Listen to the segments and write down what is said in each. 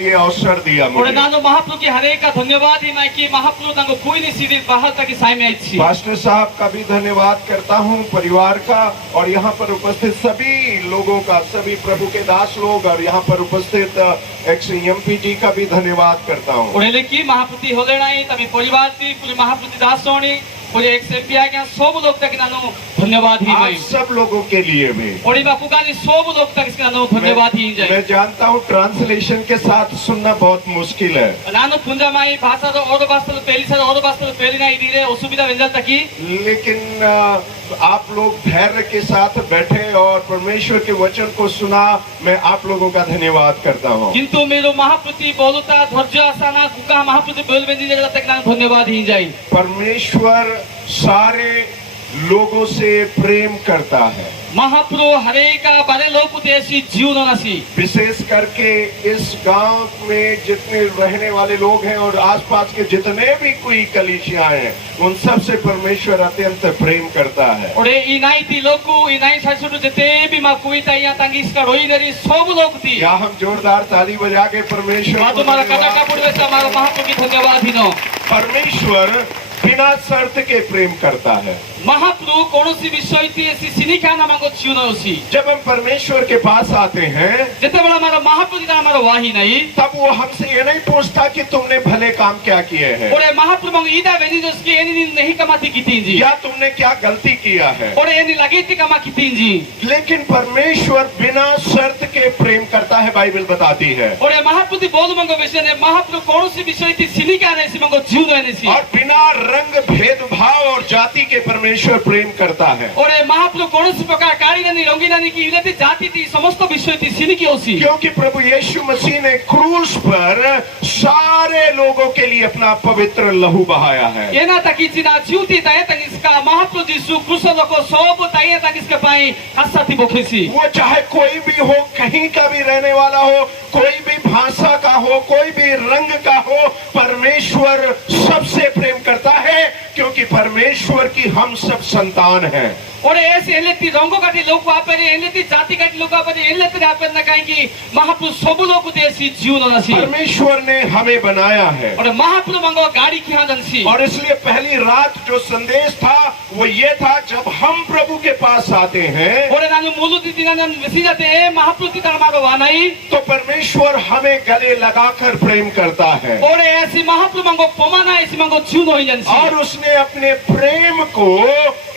ये अवसर दिया और मुझे। नानो महाप्रभु की हरेक का धन्यवाद ही मैं कि महाप्रभु तांको कोई नहीं सीधे बाहर तक साय में आई पास्टर साहब का भी धन्यवाद करता हूँ, परिवार का, और यहाँ पर उपस्थित सभी लोगों का, सभी प्रभु के दास लोग, और यहाँ पर उपस्थित एक्स-एमपी जी का भी धन्यवाद करता हूँ। उन्हें की महाप्रति होले नहीं तभी परिवार थी पूरी महाप्रति दास होनी पूरे एक्स-एमपी आ गया सब लोग तक नानो धन्यवाद ही आप सब लोगों के लिए भी। और बापू का सब लोग तक इसका नानो धन्यवाद ही जाए। मैं जानता हूँ ट्रांसलेशन के साथ सुनना बहुत मुश्किल है, नानो पुंजा माई भाषा तो और भाषा तो पहली साल और भाषा तो पहली ना इधर असुविधा बन जाता की, लेकिन आप लोग धैर्य के साथ बैठे और परमेश्वर के वचन को सुना, मैं आप लोगों का धन्यवाद करता हूँ। किंतु मेरो महाप्रति बोलता धैर्य आसाना कुका महाप्रति बोल में दीजिए तक नानो धन्यवाद ही जाए। परमेश्वर सारे लोगों से प्रेम करता है, महाप्रभु हरेक बारे लोग उद्देश्य जीवन नसी, विशेष करके इस गांव में जितने रहने वाले लोग हैं और आसपास के जितने भी कोई कलीसियां हैं, उन सब से परमेश्वर अत्यंत प्रेम करता है। और इनाई थी लोग को इनाई सासुरु जितने भी माँ कोई ताइया तांगी इसका रोई नरी सब लोग थी। क्या हम जोरदार ताली बजा के परमेश्वर को तुम्हारा कदा का पुरवे से हमारा महाप्रभु की धन्यवाद ही नो। परमेश्वर बिना शर्त के प्रेम करता है। महाप्रभु कौन सी विषय थी ऐसी सिनिका नाम को जीवन उसी। जब हम परमेश्वर के पास आते हैं, जितने बड़ा हमारा महाप्रभु का हमारा वाही नहीं, तब वो हमसे ये नहीं पूछता कि तुमने भले काम क्या किए हैं, और महाप्रभु ईदा वेनी जो उसकी एनी नहीं कमाती किती जी, या तुमने क्या गलती किया है, और एनी लगी थी कमा किती जी। लेकिन परमेश्वर बिना शर्त के प्रेम करता है, बाइबल बताती है। और महाप्रभु बोल मंगो विषय ने महाप्रभु कौन सी विषय थी सिनिका ने मंगो जीवन ने सी, और बिना रंग भेदभाव और जाति के परमेश्वर प्रेम करता है। और महाप्रभु कौन सी प्रकार कारी नहीं रंगी नहीं की विधि जाति थी समस्त विषय थी सिनिकी ओसी, क्योंकि प्रभु यीशु मसीह ने क्रूस पर सारे लोगों के लिए अपना पवित्र लहू बहाया है। ये ना तक चिना जीवती ताये तक इसका महाप्रभु यीशु क्रूसों को सब ताये तक इसके पाई हस्सा थी बोखेसी। वो चाहे कोई भी हो, कहीं का भी रहने वाला हो, कोई भी भाषा का हो, कोई भी रंग का हो, परमेश्वर सबसे प्रेम करता है, क्योंकि परमेश्वर की हम सब संतान हैं। और ऐसे एलेती रंगों का टी लोग आप पर एलेती जाति का टी लोग आप पर एलेती आप पर न कहेंगे महाप्रभु सब लोग को देसी जीवन नसी। परमेश्वर ने हमें बनाया है, और महाप्रभु मंगो गाड़ी की हादन सी, और इसलिए पहली रात जो संदेश था वो ये था, जब हम प्रभु के पास आते हैं, और नानु मूलुती दिनानन विसी जाते हैं महाप्रभु की तरह मारो वानाई, तो परमेश्वर हमें गले लगाकर प्रेम करता है, और ऐसी महाप्रभु मंगो पमाना ऐसी मंगो जीवन हो जन सी, और उसने अपने प्रेम को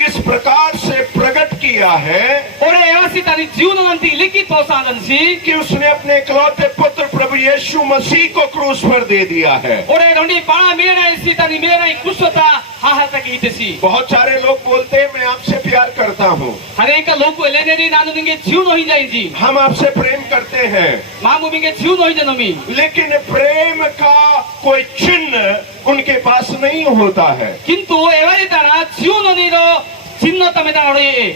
इस प्रकार से प्रकट किया है, और ऐसी तारी जीवन नंती लिखित हो साधन सी, कि उसने अपने इकलौते पुत्र प्रभु यीशु मसीह को क्रूस पर दे दिया है। और रंडी पाना मेरा ऐसी तारी मेरा एक कुशता हाँ तक इतसी। बहुत सारे लोग बोलते हैं मैं आपसे प्यार करता हूँ, हरेक लोग को लेने दी नानु दिंगे जीवन हो जाए जी, हम आपसे प्रेम करते हैं, मामू बिंगे जीवन हो जनमी, लेकिन प्रेम का कोई चिन्ह उनके पास नहीं होता है। किंतु एवरी तरह जीवन नीरो चिन्ह तमें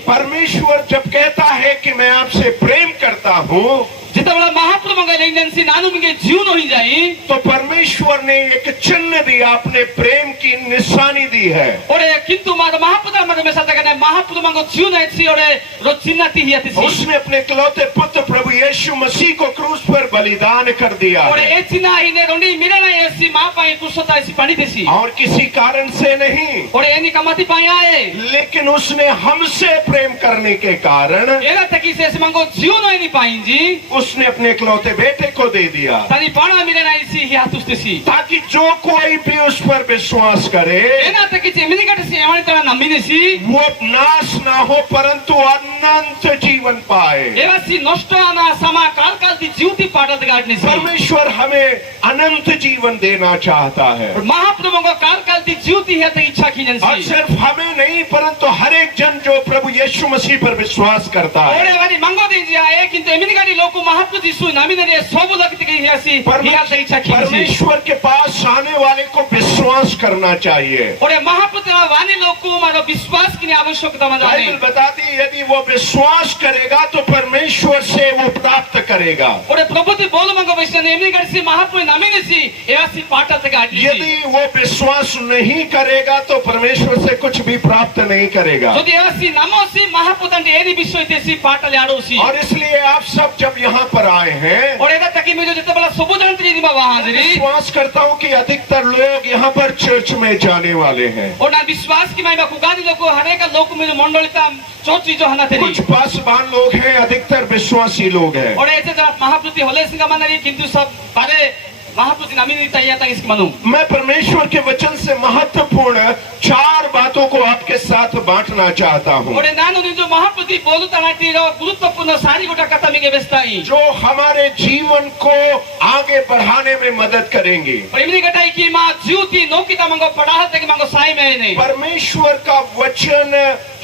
परमेश्वर जब कहता है कि मैं आपसे प्रेम करता हूँ, जितना बड़ा महाप्रभु मंगे लेंजन नानु बिंगे जीवन हो जाए, तो परमेश्वर ने एक चिन्ह दिया, अपने प्रेम की निशानी दी है। और किंतु मारो महाप्रभु मारो में साथ कहना महाप्रभु मंगो जीवन ऐसी और रो चिन्ह ती है तिसी, उसने अपने इकलौते पुत्र प्रभु यीशु मसीह को क्रूस पर बलिदान कर दिया और है। ये चिन्ह ही ने रोंडी मेरा ना ऐसी माँ पाए कुशता ऐसी पानी तिसी, और किसी कारण से नहीं, और ये नहीं कमाती पाए आए, लेकिन उसने हमसे प्रेम करने के कारण एरा तकी से ऐसे मंगो जीवन हो नहीं पाई जी, उसने अपने इकलौते बेटे को दे दिया, तानी पाना मेरा ना ऐसी ही हाथ उस्तेसी, ताकि जो कोई भी उस पर विश्वास करे, एना तकी जेमिनी कट से हमारी तरह नमीने सी, वो नाश ना हो परंतु अनंत जीवन पाए। एवा सी नष्ट आना समा काल काल दी जीवती पाटल गाड़ने सी, परमेश्वर हमें अनंत जीवन देना चाहता है, और महाप्रभु को काल काल दी जीवती है तो इच्छा की जन और सी, सिर्फ हमें नहीं परंतु हर एक जन जो प्रभु यीशु मसीह पर विश्वास करता और है। एवानी मंगो दी जाए किंतु एमिनी गाड़ी लोग को महाप्रभु यीशु नामी ने सब लगती गई है सी, हिया तो इच्छा की सी, परमेश्वर के पास आने वाले को विश्वास करना चाहिए, और महाप्रभु वाणी लोग को मानो विश्वास की आवश्यकता में जाने, बाइबल बताती है यदि वो विश्वास करेगा तो परमेश्वर से वो प्राप्त करेगा, और प्रभु ती बोल मंगो वैसे ने एमिनी गाड़ी सी महाप्रभु नामी ने सी एवा सी पाटल तक गाड़ी सी, यदि वो विश्वास नहीं करेगा तो परमेश्वर से कुछ भी प्राप्त नहीं करेगा। जो एवा सी नामो सी महाप्रभु ने एनी विषय ते सी पाटल याडो सी, और इसलिए आप सब जब यहाँ पर आए हैं, और एदा तकी में जो जितना बड़ा सबूत जानते जी bawa hanjiri. विश्वास करता हूँ कि अधिकतर लोग यहाँ पर चर्च में जाने वाले हैं। Ona biswas ki mai ba kugadi loko hareka loko milu mondolita chotri jo hana teri. कुछ पासवान लोग हैं, अधिकतर विश्वासी लोग हैं। Ora ete jara mahaprati hole singa manari kintu sab bare mahaprati namini tayya tang iski manu. मैं परमेश्वर के वचन से महत्वपूर्ण 4 बातों को आपके साथ बांटना चाहता हूँ, Ore nanu ninjo mahaprati bolu tanati ro guruttwapurna sari gota kata mige bestai. जो हमारे जीवन को आगे बढ़ाने में मदद करेंगे। Ore imni katai ki ma jiuti nokita mango padahal teki mango sai mene. परमेश्वर का वचन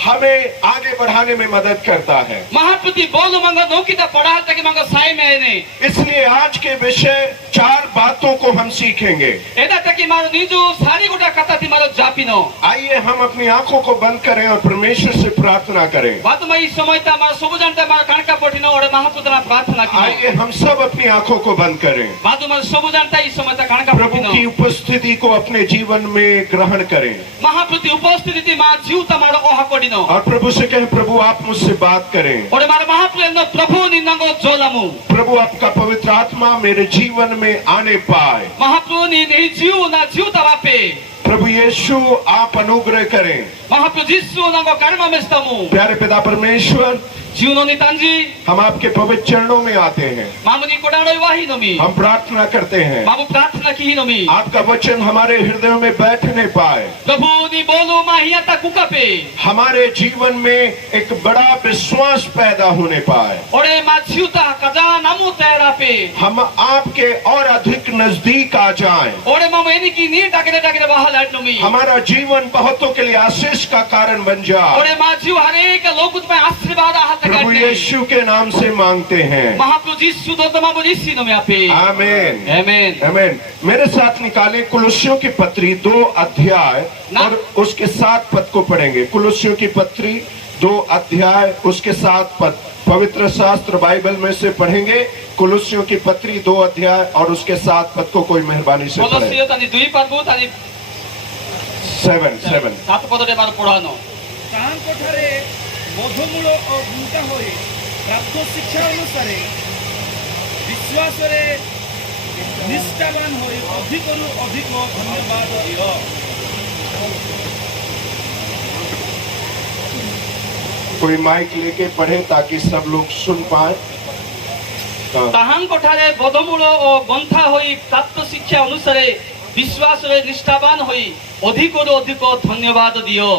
हमें आगे बढ़ाने में मदद करता है। Mahaprati bolu mango nokita padahal teki mango sai mene. इसलिए आज के विषय 4 बातों को हम सीखेंगे। Eda teki maro ninjo sari gota kata ti maro japino. आइए हम अपनी आंखों को बंद करें और परमेश्वर से प्रार्थना करें। Batu mai somoita maro sobujanta maro kanka potino ore mahaprati prarthana kino. आइए हम सब अपनी आंखों को बंद करें, Batu maro sobujanta I somoita kanka प्रभु की potino. उपस्थिति को अपने जीवन में ग्रहण करें Mahaprati upasthiti ma jiuta maro oha kodino. और प्रभु से कहें, प्रभु आप मुझसे बात करें। Ore maro mahaprati no prabhu ninango jolamu. प्रभु आपका पवित्र आत्मा मेरे जीवन में आने पाए। Mahaprati ni nei jiu na jiuta vape. प्रभु यीशु आप अनुग्रह करें। Mahaprati Jisu nango karma mestamu. प्यारे पिता परमेश्वर, Jiu no ni tanji. हम आपके पवित्र चरणों में आते हैं, Mamuni kodano wahi nomi. हम प्रार्थना करते हैं Mamu prarthana ki nomi. आपका वचन हमारे हृदयों में बैठने पाए, Prabhu ni bolu mahiyata kukape. हमारे जीवन में एक बड़ा विश्वास पैदा होने पाए, Ore ma jiuta kaja namu terape. हम आपके और अधिक नजदीक आ जाएं, Ore mamu eni ki ni dagere bahal at nomi. हमारा जीवन बहुतों के लिए आशीष का कारण बन जाए। Ore ma jiu hareka lokut mai आशीर्वाद आहत प्रभु करते. यीशु के नाम से मांगते हैं, Mahaprabhu Jisu do tama bolisi nomi ape. आमीन Amen. आमीन। मेरे साथ निकाले कुलुस्सियों की पत्री 2 अध्याय और उसके 7 पद को पढ़ेंगे। कुलुस्सियों की पत्री 2 अध्याय उसके 7 पद पवित्र शास्त्र बाइबल में से पढ़ेंगे। कुलुस्सियों की पत्री 2 अध्याय और उसके 7 पद को कोई मेहरबानी से पढ़े। Kolosio tani 2 parbu tani 7 7 পদরে বার পড়ানো। ତାହାଙ୍କ ଠାରେ ବୋଧମୂଳ ଓ ଗୁଣ୍ଟା ହୋଇ ପ୍ରାପ୍ତ ଶିକ୍ଷା ଅନୁସାରେ ବିଶ୍ୱାସରେ ନିଷ୍ଠାବାନ ହୋଇ ଅଧିକରୁ ଅଧିକ ଧନ୍ୟବାଦ ଦିଅ। कोई माइक लेके पढ़े ताकि सब लोग सुन पाए। हाँ। ତାହାଙ୍କ ଠାରେ ବୋଧମୂଳ ଓ ଗନ୍ଥା ହୋଇ ପ୍ରାପ୍ତ ଶିକ୍ଷା ଅନୁସାରେ ବିଶ୍ୱାସରେ ନିଷ୍ଠାବାନ ହୋଇ ଅଧିକରୁ ଅଧିକ ଧନ୍ୟବାଦ ଦିଅ।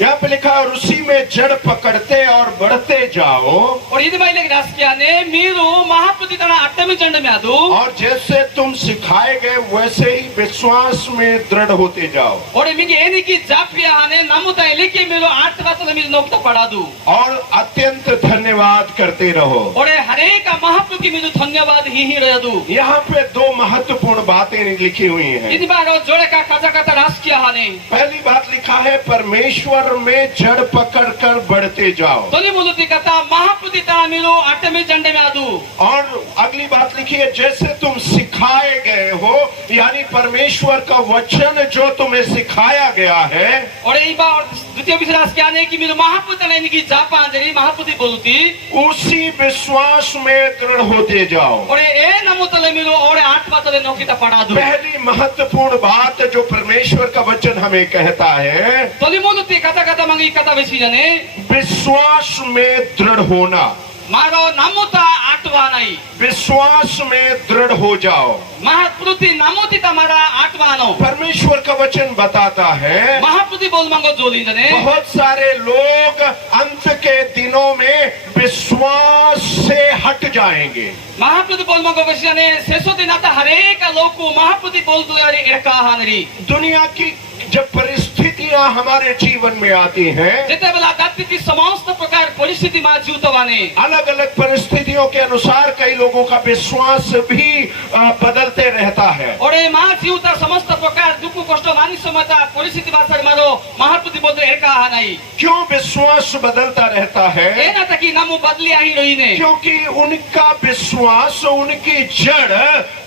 यहाँ पे लिखा है, और उसी में जड़ पकड़ते और बढ़ते जाओ, और ఇది మైలకి రాస్కియానే మీరు మహాప్రతి తన అట్టమి జండ మేదు और जैसे तुम सिखाए गए वैसे ही विश्वास में दृढ़ होते जाओ, और మీకు ఏనికి జాప్యా హనే నమ్ముతా ఎలికి మీరు ఆత్మతల మీద నొక్త పడదు और अत्यंत धन्यवाद करते रहो। और हरेक మహాప్రతి మీరు ధన్యవాद ही रहदु। यहाँ पे 2 महत्वपूर्ण बातें लिखी हुई हैं। ఇది బారో జోడక కథ కథ రాస్కియా హనే पहली बात लिखा है, परमेश्वर में जड़ पकड़कर बढ़ते जाओ, తొలి మొదటి కథ మహాప్రతి తన మీరు అట్టమి జండ మేదు और अगली बात लिखी है, जैसे तुम सिखाए गए हो, यानी परमेश्वर का वचन जो तुम्हें सिखाया गया है, और এই বা দ্বিতীয় বিষয় রাস্কিয়ানে কি మీరు మహాప్రతి తన ఎనికి జాపా అంజరి మహాప్రతి బోలుతి उसी विश्वास में दृढ़ होते जाओ। और ఏ నమ్ముతల మీరు और ఆత్మతల నొక్కిత పడదు। पहली महत्वपूर्ण बात जो परमेश्वर का वचन हमें कहता है, తొలి మొదటి కథ కథ మంగి కథ విషయనే विश्वास में दृढ़ होना। मारो नमुता आत्मा नहीं विश्वास में दृढ़ हो जाओ। महाप्रति नमुति तमारा आत्मानो परमेश्वर का वचन बताता है, महाप्रति बोल मांगो जोली जने बहुत सारे लोग अंत के दिनों में विश्वास से हट जाएंगे। महाप्रति बोल मांगो विषयने शेषो दिन आता हरेक लोग को महाप्रति बोल दुआरे एका हानरी दुनिया की जब परिस्थितियां हमारे जीवन में आती हैं, जेते बेला दातिति समस्त प्रकार परिस्थिति मा जीवतवाने अलग अलग परिस्थितियों के अनुसार कई लोगों का विश्वास भी बदलते रहता है। और ए मा जीवता समस्त प्रकार दुख कष्ट नानी समता परिस्थिति बासर मारो महाप्रति बोल एका हानाई क्यों विश्वास बदलता रहता है? एना तकी नामु बदली आही रहीने क्योंकि उनका विश्वास, उनकी जड़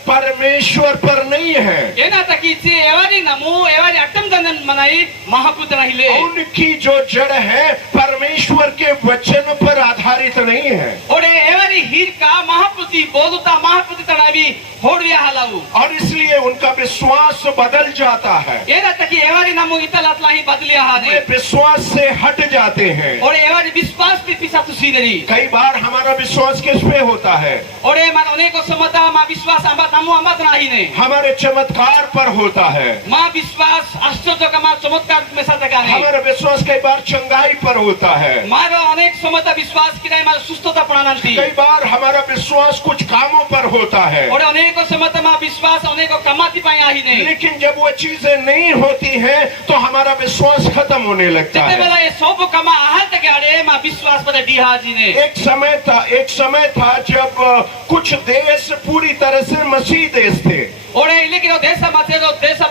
परमेश्वर पर नहीं है। एना तकी चे एवारी नामु एवारी अट्टम दनन मनाई महापुत्र रहिले उनकी जो जड़ है परमेश्वर के वचन पर आधारित नहीं है। ओरे एवरी हीर का महापुति बोलता महापुति तनावी होड़िया हलाऊ और इसलिए उनका विश्वास बदल जाता है। एरा तकी एवरी नमो इतलातला ही बदलिया वे हाने विश्वास से हट जाते हैं। ओरे एवरी विश्वास पे पिसा तुसीनरी कई बार हमारा विश्वास किस पे होता है? ओरे मान अनेको समता मा विश्वास आंबा नमो आंबा नाही ने हमारे चमत्कार पर होता है। मा विश्वास आश्चर्य का मा चमत्कार में साथ का है हमारा विश्वास कई बार चंगाई पर होता है। मारो अनेक समता विश्वास की नहीं मारो सुस्थता प्रणांति कई बार हमारा विश्वास कुछ कामों पर होता है। ओरे अनेको समता मा विश्वास अनेको कमाती पाए आही ने लेकिन जब वो चीजें नहीं होती हैं तो हमारा विश्वास खत्म होने लगता जितने है। बेला ये सब कमा आहल तक आड़े मा विश्वास पर डिहा जी ने एक समय था जब कुछ देश पूरी तरह से मसीह देश थे। ओरे लेकिन वो देश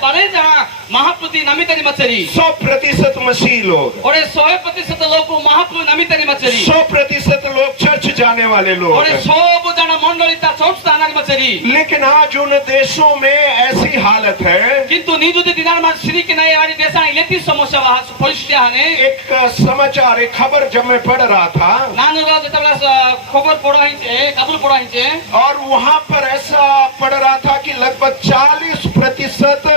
बने जहाँ महापुति नमितरी मचरी 100% मसीह लोग, ओरे 100% लोग महापुति नमितरी मचरी 100% लोग चर्च जाने वाले लोग। ओरे 100 जना मंडली ता चौथ स्थानानी मचरी लेकिन आज उन देशों में ऐसी हालत है। किंतु निजुदी दिनार मान श्री की नई वाली देशा इलेक्ट्री समस्या वहाँ परिस्थिति आने एक समाचार एक खबर जब मैं पढ़ रहा था नानु लोग जब खबर पढ़ा ही चे कबूल पढ़ा ही चे और वहां पर ऐसा पढ़ रहा था कि लगभग 40%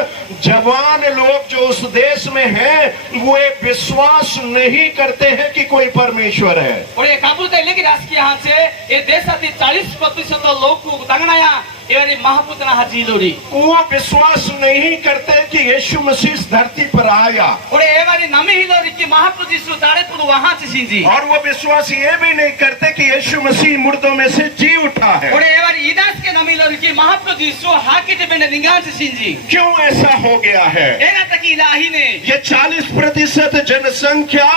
जवान लोग जो उस देश में हैं वो ये विश्वास नहीं करते हैं कि कोई परमेश्वर है। और ये काबुल का लेकिन राजकीय हाथ से ये देश आती 40% लोग को दंगनाया एवरी महापुत्र हाजीलोरी वो विश्वास नहीं करते कि यीशु मसीह इस धरती पर आया। और एवरी नमी हिलोरी की महापुत्र यीशु दारे पुरु वहाँ से सिंजी और वो विश्वास ये भी नहीं करते कि यीशु मसीह मुर्दों में से जी उठा है। और एवरी इदास के नमी हिलोरी की महापुत्र यीशु हाके जे बेने निगाह से सिंजी क्यों ऐसा हो गया है? एना तक इलाही ने ये 40% जनसंख्या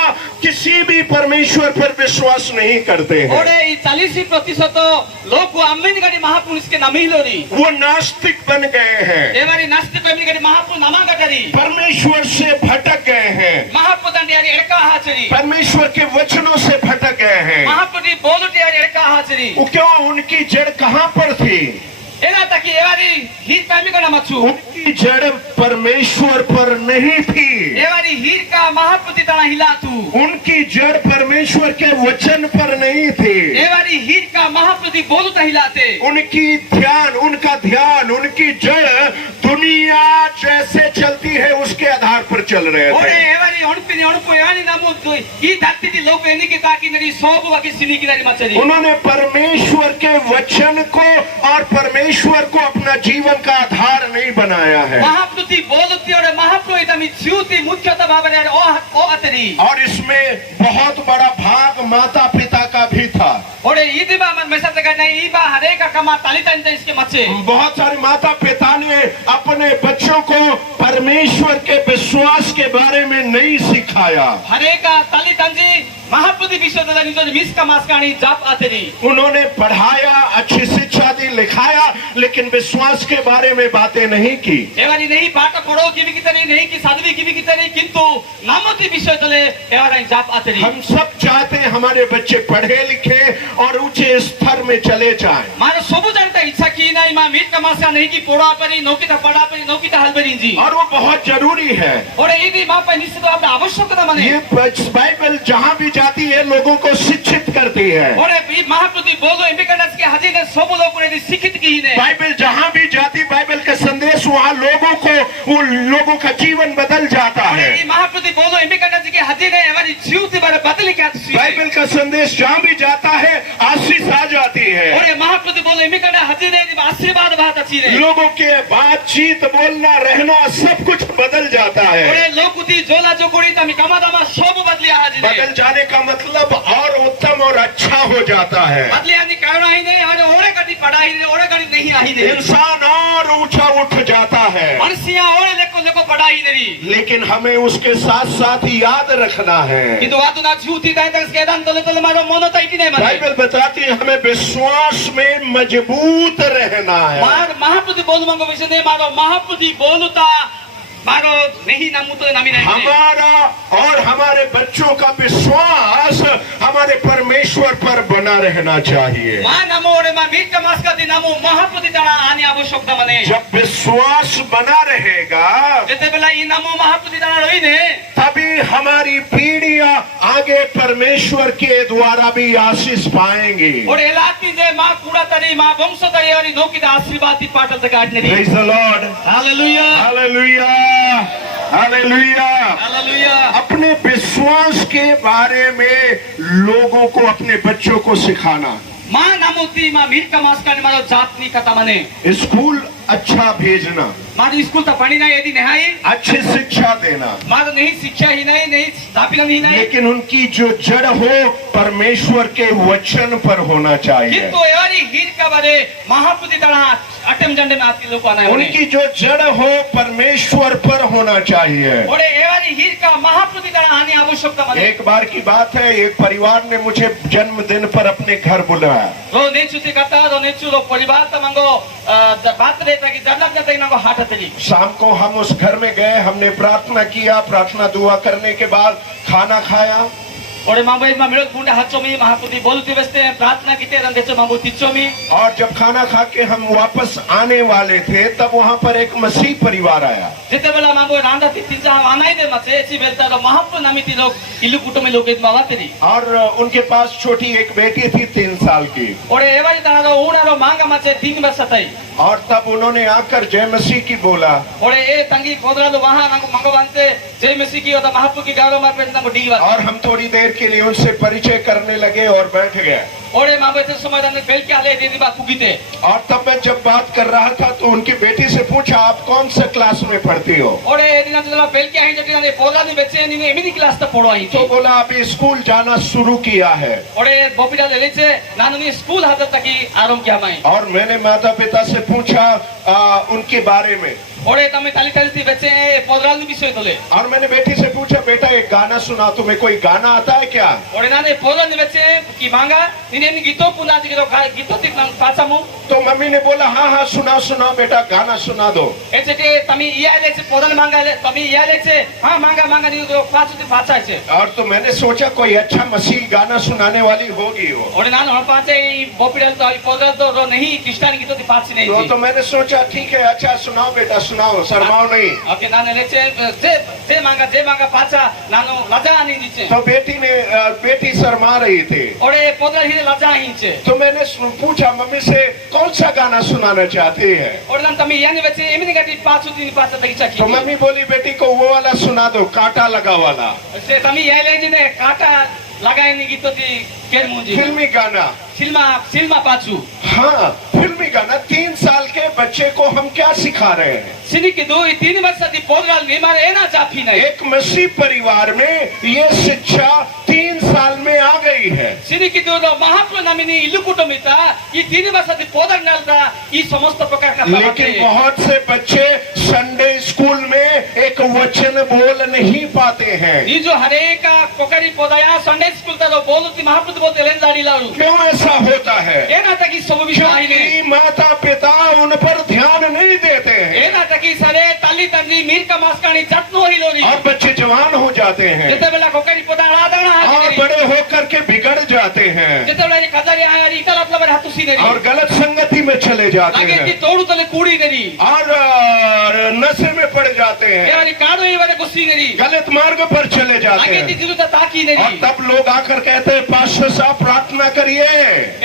किसी भी परमेश्वर पर विश्वास नहीं करते हैं। और ये 40% लोग को अम्मिन गड़ी महापुरुष के नमी हिलोरी वो नास्तिक बन गए हैं, एवरी नास्तिक अम्मिन गड़ी महापुरुष नमा गटरी परमेश्वर से भटक गए हैं, महापुत्र यारी एड़का हाचरी परमेश्वर के वचनों से भटक गए हैं। महापुत्री बोलते यारी एड़का हाचरी वो क्यों? उनकी जड़ कहाँ पर थी? एना तक एवरी हीर पैमी का नमचू उनकी जड़ परमेश्वर पर नहीं थी। एवरी हीर का महापुत्री तना हिलातू उनकी जड़ परमेश्वर के वचन पर नहीं थी। एवरी हीर का महापुत्री बोलता हिलाते उनका ध्यान उनकी जड़ दुनिया जैसे चलती है उसके आधार पर चल रहे और थे। एवरी उनपिनी उनको एवरी नमु ई धरती दी लोग एनी की ताकि नरी सोब वकी सिनी की नरी मचरी उन्होंने परमेश्वर के वचन को और परमेश्वर को अपना जीवन का आधार नहीं बनाया है। महापुत्री बोलती और महापुत्री तमी ज्योति मुख्यतः भावने ओ अतरी और इसमें बहुत बड़ा भाग माता पिता का भी था। और ईदी बा मन में सब करना ई बा हरे का कमा तालिता इसके मचे बहुत सारे माता पिता ने अपने बच्चों को परमेश्वर के विश्वास के बारे में नहीं सिखाया। हरे का तालितंजी महापुत्री विश्वविद्यालय निजो मिस का मास्कानी जाप आतेरी उन्होंने पढ़ाया, अच्छी शिक्षा दी, लिखाया, लेकिन विश्वास के बारे में बातें नहीं की। एवरी नहीं पाठ पढ़ो की भी कितनी नहीं की साधवी की भी कितनी किंतु नामोती विश्वविद्यालय एवरी जाप आतेरी हम सब चाहते हैं हमारे बच्चे पढ़े लिखे और ऊंचे स्तर में चले जाएं। मारो सबू जानता इच्छा की नहीं मां मीट का मास्का नहीं की पोड़ा परी नौकी था पढ़ा परी नौकी था हलबरी जी और वो बहुत जरूरी है। और यदि मां पर निश्चित आपने आवश्यकता माने ये बाइबल जहाँ भी जाती है लोगों को शिक्षित करती है। और महापुत्री बोलो इंडिपेंडेंस के हजी ने सब लोगों ने शिक्षित की ने बाइबल जहाँ भी जाती बाइबल का संदेश वहाँ लोगों का जीवन बदल जाता है। महापुत्री बोलो इंडिपेंडेंस के हजी ने हमारी जीवन बारे बदल के बाइबल का संदेश जहाँ भी जाता है आशीष आ जाती है। और महापुत्री बोलो इंडिपेंडेंस हजी ने आशीर्वाद बहुत अच्छी है। लोगों के बातचीत बोलना रहना सब कुछ बदल जाता है। और लोग उती जोला जो कोड़ी तमी कमा दमा सब बदलिया हजी ने बदल जाने का मतलब और उत्तम और अच्छा हो जाता है। बदलिया नहीं करना ही नहीं और ओरे कटी पढ़ाई नहीं ओरे कटी नहीं आई नहीं इंसान और ऊंचा उठ जाता है। मनुष्य ओरे लेको पढ़ाई नहीं लेकिन हमें उसके साथ साथ याद रखना है। किंतु वातु ना झूठी दाई तक के दान तले मारो मोनो ताइटी नहीं माने बाइबल बताती है हमें विश्वास में मजबूत रहना है। महापुत्री बोल मंगो विषय ने मारो महापुत्री बोलता मारो नहीं नामु तो नामी नहीं हमारा और हमारे बच्चों का विश्वास हमारे परमेश्वर पर बना रहना चाहिए। मां नमो और मां मीट का मास का दिन नमो महापुत्री तना आने आवश्यकता बने जब विश्वास बना रहेगा जैसे बेला ना इ नामो महापुति दाना रहिने तभी हमारी पीढ़ियां आगे परमेश्वर के द्वारा भी आशीष पाएंगी। ओरे एलाती जे मा कुड़ा तरी मा वंश तरी और नोकी दा आशीर्वाद पाटल तक आज ने Praise the Lord. Hallelujah hallelujah, hallelujah. Hallelujah अपने विश्वास के बारे में लोगों को, अपने बच्चों को सिखाना। मा नामोती मा मीर का मास का मारो जातनी कथा मने स्कूल अच्छा भेजना, मारो स्कूल तो पढ़ी ना यदि नहीं अच्छी शिक्षा देना, मारो नहीं शिक्षा ही नहीं स्थापित ही नहीं लेकिन उनकी जो जड़ हो परमेश्वर के वचन पर होना चाहिए। किंतु एवरी हीर का बारे महापुति दाना अटम झंडे में आती लोग आना है उनकी जो जड़ हो परमेश्वर पर होना चाहिए। ओरे एवरी हीर का महापुति दाना आने आवश्यकता मने एक बार की बात है, एक परिवार ने मुझे जन्मदिन पर अपने घर बुलाया। रो नेचुती कथा रो नेचु रो परिवार तमंगो बात रे ताकि जन्नत में तक नंगो हाथ तली शाम को हम उस घर में गए, हमने प्रार्थना किया, प्रार्थना दुआ करने के बाद खाना खाया। ओरे माबे मा मिलो गुंडा हाचो में महापुति बोलते बसते हैं प्रार्थना की तेरन देचो माबू तिचो में। और जब खाना खा के हम वापस आने वाले थे तब वहाँ पर एक मसीह परिवार आया। जिते बेला माबू रांदा ती तिजा आनाई दे मचे एची बेलता रो महापुति नामिती लोग इल्लू कुटुंबे लोग इद मावातेरी और उनके पास छोटी एक बेटी थी 3 साल की। ओरे एवरी दाना रो ऊना रो मांगा मचे 3 वर्ष तई और तब उन्होंने आकर जय मसीह की बोला। ओरे ए तंगी कोदरा लो वहां नंगो मंगो बांते जय मसीह की होता महापुति गारो मार पे नंगो डी बात और हम थोड़ी देर के लिए उनसे परिचय करने लगे और बैठ गए। ओरे माबे ते समय दाने बेल के आले देदी बा कुगीते और तब मैं जब बात कर रहा था तो उनकी बेटी से पूछा, आप कौन सा क्लास में पढ़ती हो? ओरे एदिना जला बेल के आई जटी ने पोला नि बेचे नि एमिनी क्लास त पढ़ो आई तो बोला अभी स्कूल जाना शुरू किया है। ओरे बोपिडा लेलेचे नानु नि स्कूल हाथ तक आरंभ किया मैं और मैंने माता पिता से पूछा उनके बारे में। ओरे तमे ताली ताली थी बेचे पोदराल विषय तोले और मैंने बेटी से पूछा, बेटा एक गाना सुना, तुम्हें कोई गाना आता है क्या? ओरे नाने पोदराल बेचे की मांगा निने नि गीतो पुना जी गीतो ती पाचामु तो मम्मी ने बोला हाँ हाँ सुनाओ सुनाओ बेटा, गाना सुना दो। एचे के तमी इया लेचे पोदराल मांगा ले तमी इया लेचे हां मांगा मांगा नि तो पाचु ती पाचा छे। और तो मैंने सोचा कोई अच्छा मसीह गाना सुनाने वाली होगी वो। ओरे नान हम पाचे बोपिडल तो पोदराल तो रो नहीं क्रिश्चियन गीतो ती पाची नहीं तो मैंने सोचा ठीक है, अच्छा सुनाओ बेटा सुनाओ, शर्माओ नहीं। ओके नाने लेचे जे मांगा पाचा नानो लजा नहीं नीचे तो बेटी शर्मा रही थी। ओरे पोदराल ही लजा ही छे तो मैंने पूछा मम्मी से कौन सा गाना सुनाना चाहती है? ओरे नान तमी यानी बेचे एमिनी गाटी पाचु ती पाचा तक चाकी तो मम्मी बोली बेटी को वो वाला सुना दो, कांटा लगा वाला से तमी ये ले जी ने काटा लगाए नि गीतो ती केर मुजी फिल्मी गाना। सिल्मा पाचू हाँ फिल्मी गाना। 3 साल के बच्चे को हम क्या सिखा रहे हैं? सिनी की 2-3 वर्ष दी पोदराल निमार एना चाफी नहीं एक मसीह परिवार में ये शिक्षा 3 साल में आ गई है। सिनी की 2 महाप्रभु नामिनी इल्लू कुटुंबिता ये 3 वर्ष दी पोदर नलता ये समस्त प्रकार का लेकिन बहुत से बच्चे संडे स्कूल में एक वचन बोल नहीं पाते हैं। ये जो हरेक का कोकरी पोदाया संडे स्कूल ता बोलती महाप्रभु बोलते लेन दाड़ी लाडू क्यों ऐसा होता है? एना तकी सब विषय क्योंकि माता पिता उन पर ध्यान नहीं देते हैं एना तकी सरे ताली तंजी मीर का मास्कानी जत्नो ही लोरी और बच्चे जवान हो जाते हैं जिते बेला कोकरी पोदा आदाना और बड़े होकर के बिगड़ जाते हैं जिते बेला कजारी आया इकल मतलब हाथुसी नेरी और गलत संगति में चले जाते लागे की हैं तोड़ू तले कूड़ी नेरी और नशे में पड़ जाते हैं, यानी काडो ये वाले गुस्सी नेरी गलत मार्ग पर चले जाते लागे ती हैं। दिलु ता ताकी और नेरी तब लोग आकर कहते हैं पास्टर साहब प्रार्थना करिए।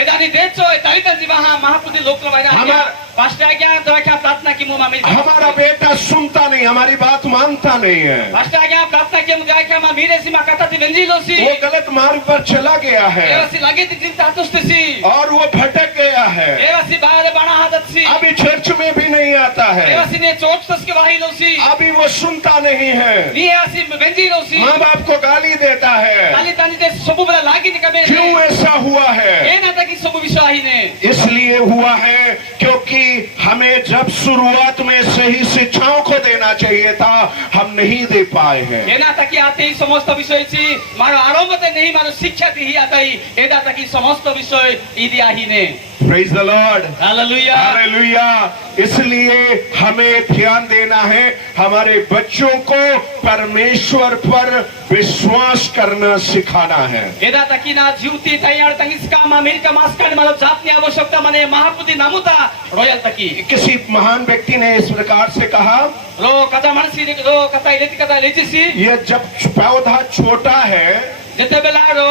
एदानी देचो ताली तंजी वहां महापुति लोक लवाइना हमार- पास्टर क्या तो क्या प्रार्थना की मुंह में हमारा बेटा सुनता नहीं, हमारी बात मानता नहीं है, पास्टर क्या प्रार्थना के मुझे क्या मैं मीरे सी मा कथा ती बेंजी लोसी वो गलत मार्ग पर चला गया है एवासी लागे ती चिंता तुस्तसी और वो भटक गया है। एवासी बाहर बाणा हादसी अभी चर्च में भी नहीं आता है, एवासी ने चोट तस के वाही लोसी अभी वो सुनता नहीं है, नी एवासी बेंजी लोसी माँ बाप को गाली देता है। ताली ताली दे सबु बला लागी निकबे क्यों ऐसा हुआ है? एना तकी सबु विश्वाही ने इसलिए हुआ है क्योंकि हमें जब शुरुआत में सही शिक्षाओं को देना चाहिए था हम नहीं दे पाए हैं। एना तकी आते ही समस्त विषय छी मारो आरंभते नहीं मारो शिक्षा दी ही आताई एदा तकी समस्त विषय इदिया ही ने Praise the Lord. Hallelujah. Hallelujah. इसलिए हमें ध्यान देना है, हमारे बच्चों को परमेश्वर पर विश्वास करना सिखाना है। एदा तकिना जीवती तैयार तंगिस्का अमेरिका मास्कर मतलब जातनी आवश्यकता माने महापुति नामुता रॉयल तकी किसी महान व्यक्ति ने इस प्रकार से कहा, रो कथा मनसी रो कथा इलेती कथा लेचिसी यह जब पौधा छोटा है जते बेला रो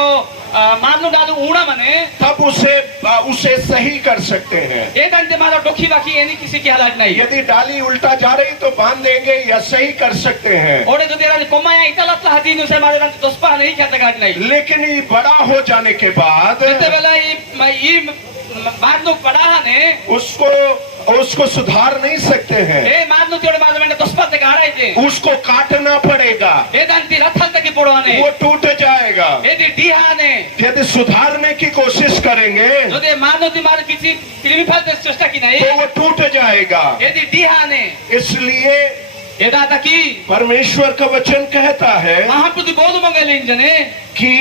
मानु दादू ऊणा माने तब उसे सही कर सकते हैं। ए दंते मारो डोखी बाकी एनी किसी की हालत नहीं यदि डाली उल्टा जा रही तो बांध देंगे या सही कर सकते हैं। ओडे जो तेरा कोमाया इतलत हाथी नुसे मारे दंते दोस्पा नहीं कहते गाट नहीं लेकिन ये बड़ा हो जाने के बाद जते बेला ई मानु पड़ा ने उसको सुधार नहीं सकते हैं, ए मानु तोड़े मारे मैंने दोस्पा ते गाड़े जे उसको काटना पड़ेगा, ए दंती रथल तक पड़वाने वो टूट जाएगा। यदि डीहा ने यदि सुधारने की कोशिश करेंगे जो दे मानो ती मारे किसी क्रिमी फाल दे चेष्टा की नहीं तो वो टूट जाएगा। यदि डीहा ने इसलिए एदा तकी परमेश्वर का वचन कहता है महापुति बोल मंगले इंजने कि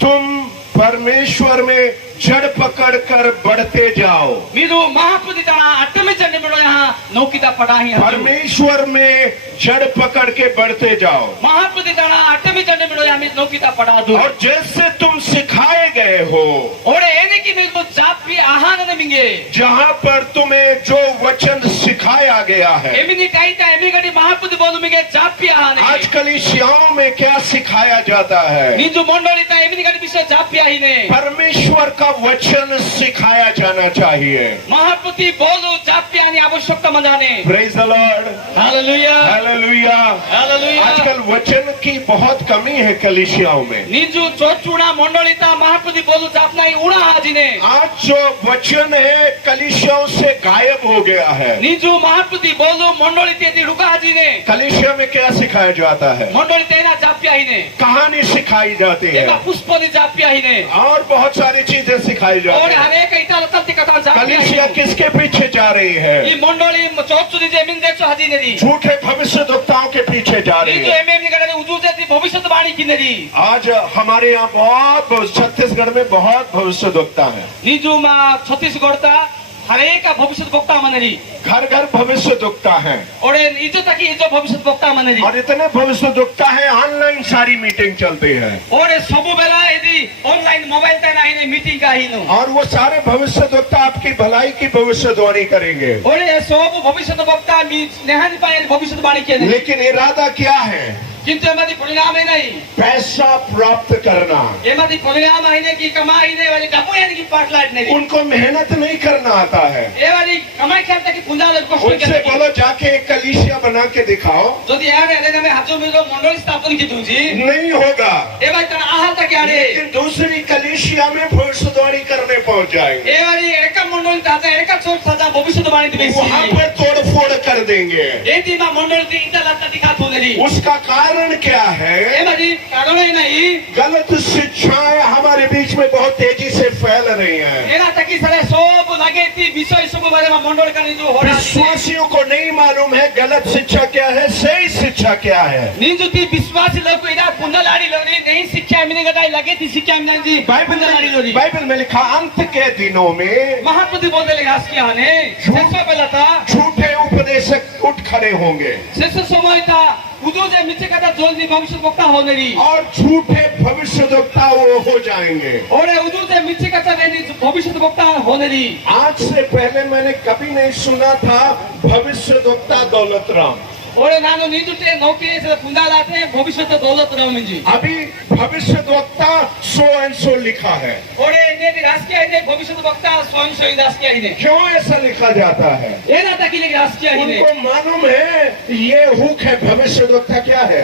तुम परमेश्वर में जड़ पकड़ कर बढ़ते जाओ। मीरू महापुति तना अट्टमे चंडे बड़ो यहाँ नौकिता पढ़ाही परमेश्वर में जड़ पकड़ के बढ़ते जाओ। महापुति तना अट्टमे चंडे बड़ो यहाँ में नौकिता पढ़ा दो और जैसे तुम सिखाए गए हो, ओरे एने की मेरे को जाप भी आहान ने मिंगे जहाँ पर तुम्हें जो वचन सिखाया गया है। एमिनी टाइटा एमी गडी महापुति बोलू मिंगे जाप भी आहान आज कलीसियाओं में क्या सिखाया जाता है? नीजु मंडली ता एमिनी गडी विषय जाप भी आही ने परमेश्वर का वचन सिखाया जाना चाहिए। महापुति बोलू जाप भी आनी आवश्यकता मनाने। Praise the Lord. Hallelujah hallelujah. Hallelujah. आजकल वचन की बहुत कमी है कलीसियाओं में। नीजु चोचुना मंडली ता महापुति बोलू जाप नहीं उड़ा हाजी ने आज जो वचन है कलीसियाओं से गायब हो गया है। नीजु महापुति बोलू मंडली तेदी रुका हाजी ने कलीसिया में क्या सिखाया जाता है? मंडली तेना जाप भी आही ने कहानी सिखाई जाती है एका पुष्पोनी जाप भी आही ने और बहुत सारी चीजें सिखाई जाती और है। हर एक इता लतती कथा जाप भी आही कलीसिया किसके पीछे जा रही है? ई मंडली चोचुनी जे मिन देखो हाजी ने दी झूठे भविष्यद्वक्ताओं के पीछे जा रही नीजु है। एमएम निगडे उजुजे दी भविष्यवाणी की दी आज हमारे यहाँ बहुत छत्तीसगढ़ में बहुत भविष्यद्वक्ता है। नीजु मा छत्तीसगढ़ ता हर एक का भविष्यवक्ता मनरी घर घर भविष्यद्वक्ता है और इज्जत की इज्जत भविष्यवक्ता मनरी और इतने भविष्यद्वक्ता है ऑनलाइन सारी मीटिंग चलती है और सबु बेला यदि ऑनलाइन मोबाइल ते नाही ने मीटिंग का ही नो और वो सारे भविष्यद्वक्ता आपकी भलाई की भविष्यवाणी करेंगे। और सब भविष्यवक्ता नेहानी पाए भविष्यवाणी के लेकिन इरादा क्या है? किंतु एमादी परिणाम है नहीं पैसा प्राप्त करना। एमादी परिणाम है ने की कमाई ने वाली डबू यानी की पाटलाट नहीं उनको मेहनत नहीं करना आता है। ए वाली कमाई करता की पुंजा लोग कष्ट उनसे बोलो जाके एक कलीसिया बना के दिखाओ। যদি यार एने में हाजो में मंडल स्थापन की दूजी नहीं होगा। ए भाई तना आहा तक यारे लेकिन दूसरी कलीसिया में भविष्यवाणी करने पहुंच जाएंगे। ए वाली एका मंडल ताता एका छोट सादा भविष्यवाणी दिबेसी वहाँ पर तोड़फोड़ कर देंगे। ए दिमा मंडल ती इता लता दिखा थोनेरी उसका कारण क्या है? ए भाई कारण ही नहीं गलत शिक्षाएं हमारे बीच में बहुत तेजी से फैल रही हैं। एना तकी सरे सब लागे ती विषय सब बारे में मंडल का जो हो रहा है विश्वासियों को नहीं मालूम है गलत शिक्षा क्या है, सही शिक्षा क्या है। निजुती विश्वासी लोग को इधर पुंडलाड़ी लोरी नहीं शिक्षा मिलने गदाई लगे थी शिक्षा मिलने जी पुंडलाड़ी लोरी बाइबल में लिखा अंत के दिनों में महापुति बोलते ले घास किया ने शेष पहला था झूठे उपदेशक उठ खड़े होंगे। शेष समय था उदो जे मिथे कथा जोलनी भविष्यवक्ता होने री और झूठे भविष्यद्वक्ता वो हो जाएंगे। और उदो जे मिथे कथा नहीं भविष्यवक्ता होने री। आज से पहले मैंने कभी नहीं सुना था भविष्यद्वक्ता दौलत राम। और नानो नीजुते नौकरी से पुंडा लाते हैं भविष्य तो दौलत राम जी अभी भविष्यद्वक्ता सो एंड सो लिखा है। और ने राष्ट्रीय है भविष्यवक्ता स्वयं शहीद राष्ट्रीय है क्यों ऐसा लिखा जाता है? ये ना तक लिए राष्ट्रीय है उनको मालूम है ये हुक है। भविष्यद्वक्ता क्या है?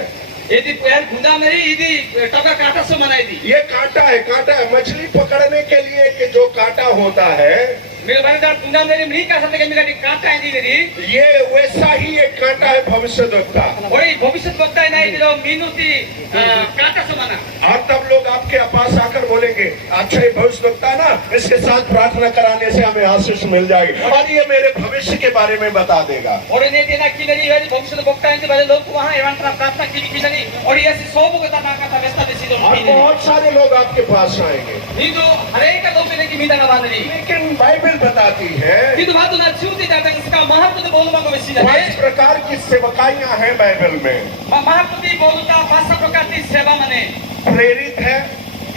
यदि पैर खुदा मेरी यदि टका कांटा से बनाई दी ये कांटा है। कांटा है मछली पकड़ने के लिए कि जो कांटा होता है మీరు బలిదాన తుందాందేని మీ కాసతే మిగటి కాటా ఇందిరి ये वैसा ही एक कांटा है भविष्यद्वक्ता। ওই ভবিষ্যৎ বক্তায় নাই দিলো মিনুতি কাটা সমান और तब लोग आपके पास आकर बोलेंगे अच्छा ये भविष्यद्वक्ता ना, इसके साथ प्रार्थना कराने से हमें आशीष मिल जाएगी और ये मेरे भविष्य के बारे में बता देगा। ওরে নেতিনা কিনারি হই ভবিষ্যৎ বক্তা ইনতে বারে লোক ওহা এবান্ত্রা প্রার্থনা কিনারি ওরে এসি সবগতা না কথা ব্যস্ত দেছি দো और बहुत सारे लोग आपके पास आएंगे, কিন্তু হরেক লোক ने की মিদানা বাঁধলি लेकिन बाइबल बताती है কিন্তু ভাতো না ছুটি যাবে इसका महत्व तो बोल मांगो बेसी जाने 5 प्रकार की सेवकाइयां हैं बाइबल में। महत्व दी बोलता 5 प्रकार की सेवा माने प्रेरित है,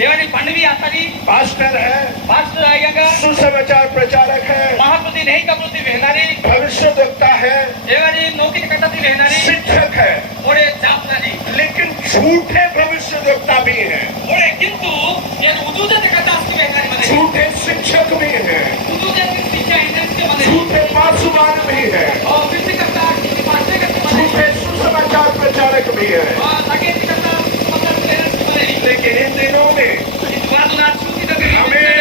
एवनी पंडवी आतारी पास्टर है, पास्टर आएगा सुसमाचार प्रचारक है, महत्व दी नहीं कबूती बहनारी भविष्यद्वक्ता है, एवनी नौकरी कटाती बहनारी शिक्षक है, ओरे जापनारी लेकिन झूठे भविष्यद्वक्ता भी हैं, ओरे किंतु ये उदूजे कटाती बहनारी माने झूठे शिक्षक भी हैं, उदूजे शिक्षा इंडस्ट्री माने झूठे पासवान भी हैं, और किसी कटा पासे का झूठे सुसमाचार प्रचारक भी हैं। और लगे कटा मतलब माने लेकिन इन दिनों में बात ना छुटी तो हमें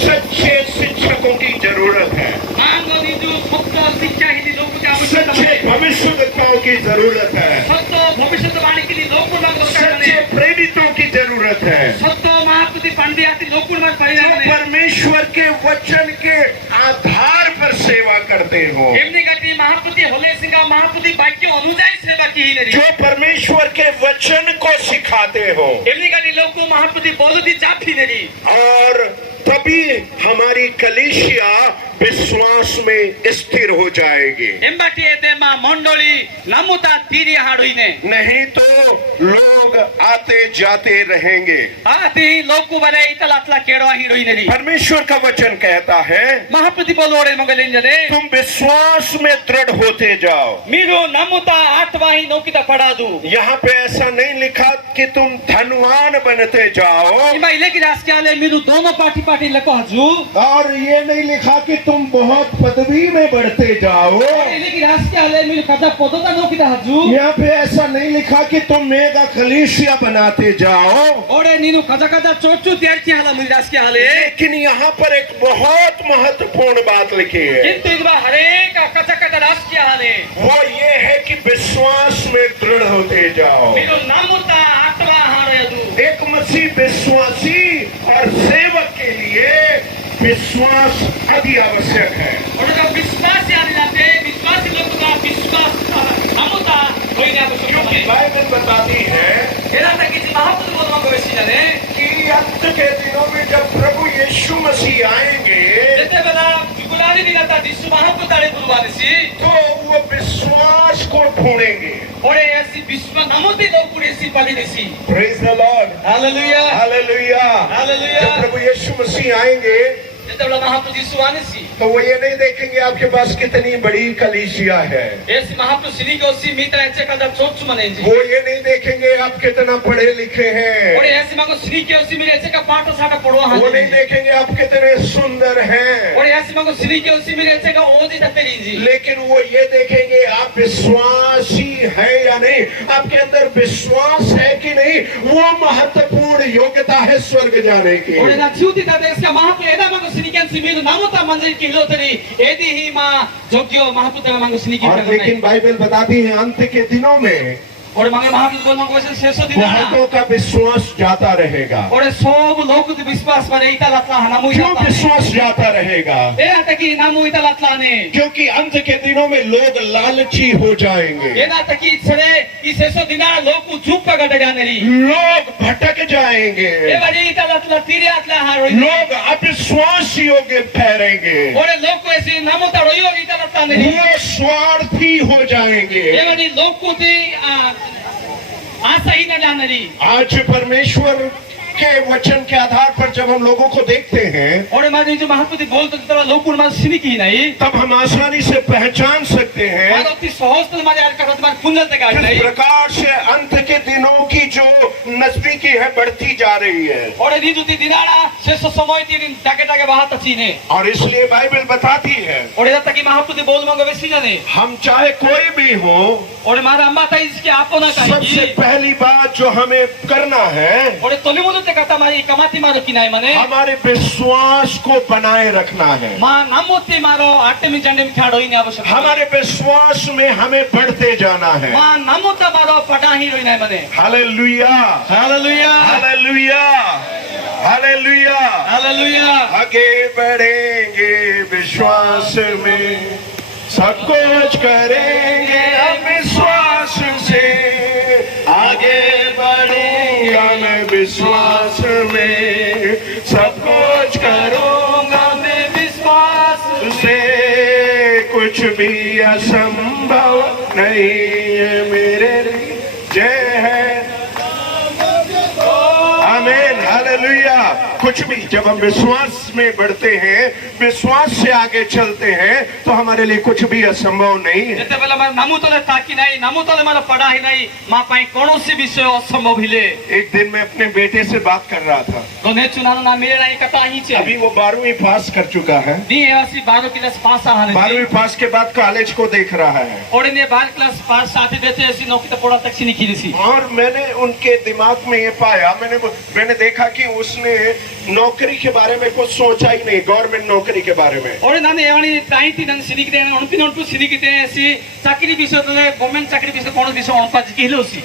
सच्चे शिक्षकों की जरूरत है, मांगो दी जो सत्य शिक्षा ही लोगों की आवश्यकता सच्चे है भविष्यद्वक्ताओं की जरूरत है, सत्य भविष्यवाणी के लिए लोगों को दरकार सच्चे है प्रेरितों की जरूरत है, सत्य महापुति पंडित लोगों में जो परिणाम है परमेश्वर के वचन के आधार पर सेवा करते हो, एमनी गति महापुति होले सिंगा महापुति वाक्य अनुसार सेवा की ही नहीं जो परमेश्वर के वचन को सिखाते हो, एमनी गति लोग को महापुति बोलती जाफी नहीं और तभी हमारी कलीसिया विश्वास में स्थिर हो जाएगी। एम्बाटी एदेमा मंडली नमुता तीरी हाड़ोई ने नहीं तो लोग आते जाते रहेंगे। आती लोग को बने इतलातला केड़वा हिड़ोई नहीं परमेश्वर का वचन कहता है महापुति बोलोड़े मगलिन जने तुम विश्वास में दृढ़ होते जाओ। मीरो नमुता आठवाही नौकिता पढ़ा दू यहाँ पे ऐसा नहीं लिखा कि तुम धनवान बनते जाओ, इमा इले की रास क्या ले मीरू दोनों पार्टी पार्टी लको हजू और ये नहीं लिखा कि तुम बहुत पदवी में बढ़ते जाओ। इले की रास क्या ले मीरू कदा पदोता नौकिता हजू यहाँ पे ऐसा नहीं लिखा कि तुम मेगा कलीसिया बनाते जाओ, ओरे नीनु कदा कदा चोचू त्यार की हाला मीरू रास क्या हाले लेकिन यहाँ पर एक बहुत महत्वपूर्ण बात लिखी है, किंतु इस बार हरे का कदा कदा रास क्या हाले वो ये है कि विश्वास में दृढ़ होते जाओ। मीरू नमुता आठवा हारे दू एक मसीह विश्वासी और सेवक के लिए विश्वास अति आवश्यक है। उनका विश्वास याद जाते विश्वासी लोग का विश्वास नमुता कोई ना कुछ क्योंकि बाइबल बताती है एरा तक किसी महापुरुष बोलवा को वैसी जाने कि अंत के दिनों में जब प्रभु यीशु मसीह आएंगे जैसे बना गुलारी दिन आता जिसु महापुरुष तारे बुलवाने सी तो वो विश्वास को ढूंढेंगे। ओरे ऐसी विश्व नमुती लोग पूरी सी पली देसी praise the Lord, hallelujah hallelujah. Hallelujah जब प्रभु यीशु मसीह आएंगे जैसे बड़ा महापुरुष जिसु आने सी तो वो ये नहीं देखेंगे आपके पास कितनी बड़ी कलीसिया है, ऐसी महापुरुष सिनी को सी मीता ऐसे कदा चोच मनेंगे वो ये नहीं देखेंगे आप कितना पढ़े लिखे हैं, ओरे ऐसी मांगो सिनी के उसी मेरे ऐसे का पाठो साटा पढ़ो हां वो नहीं देखेंगे आप कितने सुंदर हैं, ओरे ऐसी मांगो सिनी के उसी मेरे ऐसे का ओजी तते लीजी लेकिन वो ये देखेंगे आप विश्वासी है या नहीं, आपके अंदर विश्वास है कि नहीं। वो महत्वपूर्ण योग्यता है स्वर्ग जाने की। ओरे ना छूती था इसका महापुरुष एदा मांगो सिनी के सी मेरे नामोता मंजिल की लोतरी एदी ही मां जोग्यो महापुरुष मांगो सिनी की और लेकिन बाइबल बताती है अंत के दिनों में और मांगे महापुरुष बोल मांगो वैसे शेषो दिन बहुतों का विश्वास जाता रहेगा। और सब लोग तो विश्वास पर इता लतला नामु क्यों विश्वास जाता रहेगा? ए तकी नामु इता लतला ने क्योंकि अंत के दिनों में लोग लालची हो जाएंगे, एदा तकी छड़े ई शेषो दिना लोग को झूप का गड जाने री लोग भटक जाएंगे, ए बड़ी इता लतला तीरे अतला हारो लोग अविश्वास योग्य ठहरेंगे, और लोग को ऐसे नामो तड़ोयो इता लतला ने वो स्वार्थी हो जाएंगे। ए बड़ी लोग को ती आशा ही न जाने री आज परमेश्वर के वचन के आधार पर जब हम लोगों को देखते हैं और माने जो महापुरुष बोलते तो लोग को माने सिनी की नहीं तब हम आसानी से पहचान सकते हैं मानो ती सहज तो माने करत माने कुंडल तक आ किस नहीं प्रकार से अंत के दिनों की जो नजदीकी है बढ़ती जा रही है। और नी जो ती दिनाड़ा शेष समय ती दिन टाके टाके बात अच्छी ने और इसलिए बाइबल बताती है और एदा तकी महापुरुष बोल मांगो वैसी जाने हम चाहे कोई भी हो 俺まだまたいつきあこなかい सबसे き पहली बात जो हमें करना है, 俺取り戻って方までかまってまるきないまね हमारे विश्वास को बनाए रखना है। まあ何もってまろあってみちゃんでみきゃろいねあぼしょ हमारे विश्वास में हमें बढ़ते जाना है। まあ何もたまろパタンヒロいないまね हालेलुया, ハレルヤ हालेलुया, हालेलुया। ハレルヤ आगे बढ़ेंगे विश्वास में, सब कुछ करेंगे हम विश्वास से। आगे बढ़ूंगा मैं विश्वास में, सब कुछ करूंगा मैं विश्वास से। कुछ भी असंभव नहीं है मेरे लिए, जय है। आमीन, हालेलुया। कुछ भी जब हम विश्वास में बढ़ते हैं, विश्वास से आगे चलते हैं, तो हमारे लिए कुछ भी असंभव नहीं है। 絶対まだナムトで滝ないナムトでまだパダヒないまあパイコノシビショसंभव हिले एक दिन मैं अपने बेटे से बात कर रहा था। तो ने चुनाव ना मिले नहीं कता ही छे अभी वो 12वीं पास कर चुका है। दी एसी 12 क्लास पास आ रहे 12वीं पास के बाद कॉलेज को देख रहा है। और ने 12 क्लास पास साथी देते ऐसी नौकरी तो पड़ा तक नहीं की सी और मैंने उनके दिमाग में ये पाया, मैंने देखा कि उसने नौकरी के बारे में कुछ सोचा ही नहीं, गवर्नमेंट नौकरी के बारे में। और नाने यानी ताईती नन सिनिकिते अनपिनोटु सिनिकिते ऐसी चाकरी विषय तो गवर्नमेंट चाकरी विषय कोन विषय अनपा जिकिलोसी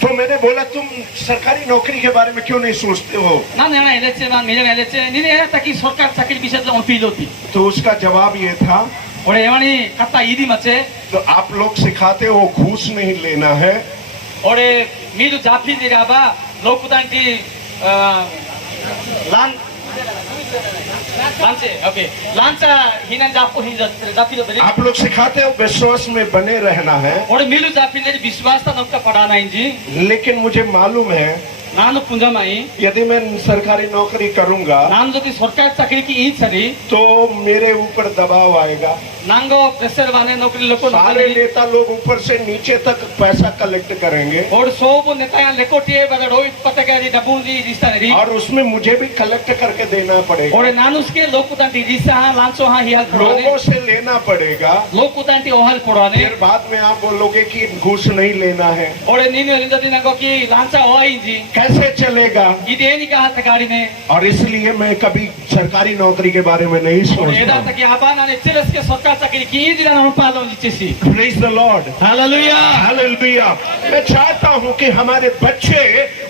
तो मैंने बोला तुम सरकारी नौकरी के बारे में क्यों नहीं सोचते हो? नाने याना एलेचे ना मेरे एलेचे निने याना ताकि सरकार चाकरी विषय तो अनपिलोती तो उसका जवाब ये था, और यानी कता ईदी मचे तो आप लोग सिखाते हो घूस नहीं लेना है। और मीरु जाफी दिराबा लोकुदांटी लान लांचे ओके लांचा हिना जापो ही जाफी तो बने आप लोग सिखाते हो विश्वास में बने रहना है, और मीरु जाफी ने विश्वास था नौका पढ़ाना है जी लेकिन मुझे मालूम है नानु पुंजमाई यदि मैं सरकारी नौकरी करूंगा नान जो सरकार चाकरी की इन सरी तो मेरे ऊपर दबाव आएगा। नांगो प्रेशर वाले नौकरी लोगों सारे नेता लोग ऊपर से नीचे तक पैसा कलेक्ट करेंगे और सब नेता यहाँ लेकोटिए बदर रोई पतगारी डबुंजी रिश्ता नहीं और उसमें मुझे भी कलेक्ट करके देना पड़ेगा। और नानुस के लोकुतांटी रिश्ता हाँ लांचो हाँ हियाल पड़ाने लोगों से लेना पड़ेगा। लोकुतांटी ओहल पड़ाने फिर बाद में आप बोलोगे कि घूस नहीं लेना है, और नीनु रिंदा दिना को कि लांचा ओआई जी कैसे चलेगा? इधे नहीं कहा तगारी में और इसलिए मैं कभी सरकारी नौकरी के बारे में नहीं और एदा सोचता। तक कि आबाना ने चिरस के सरकार चाकरी की दिना अनुपालो जिचेसी Praise the Lord. Hallelujah hallelujah. मैं चाहता हूं कि हमारे बच्चे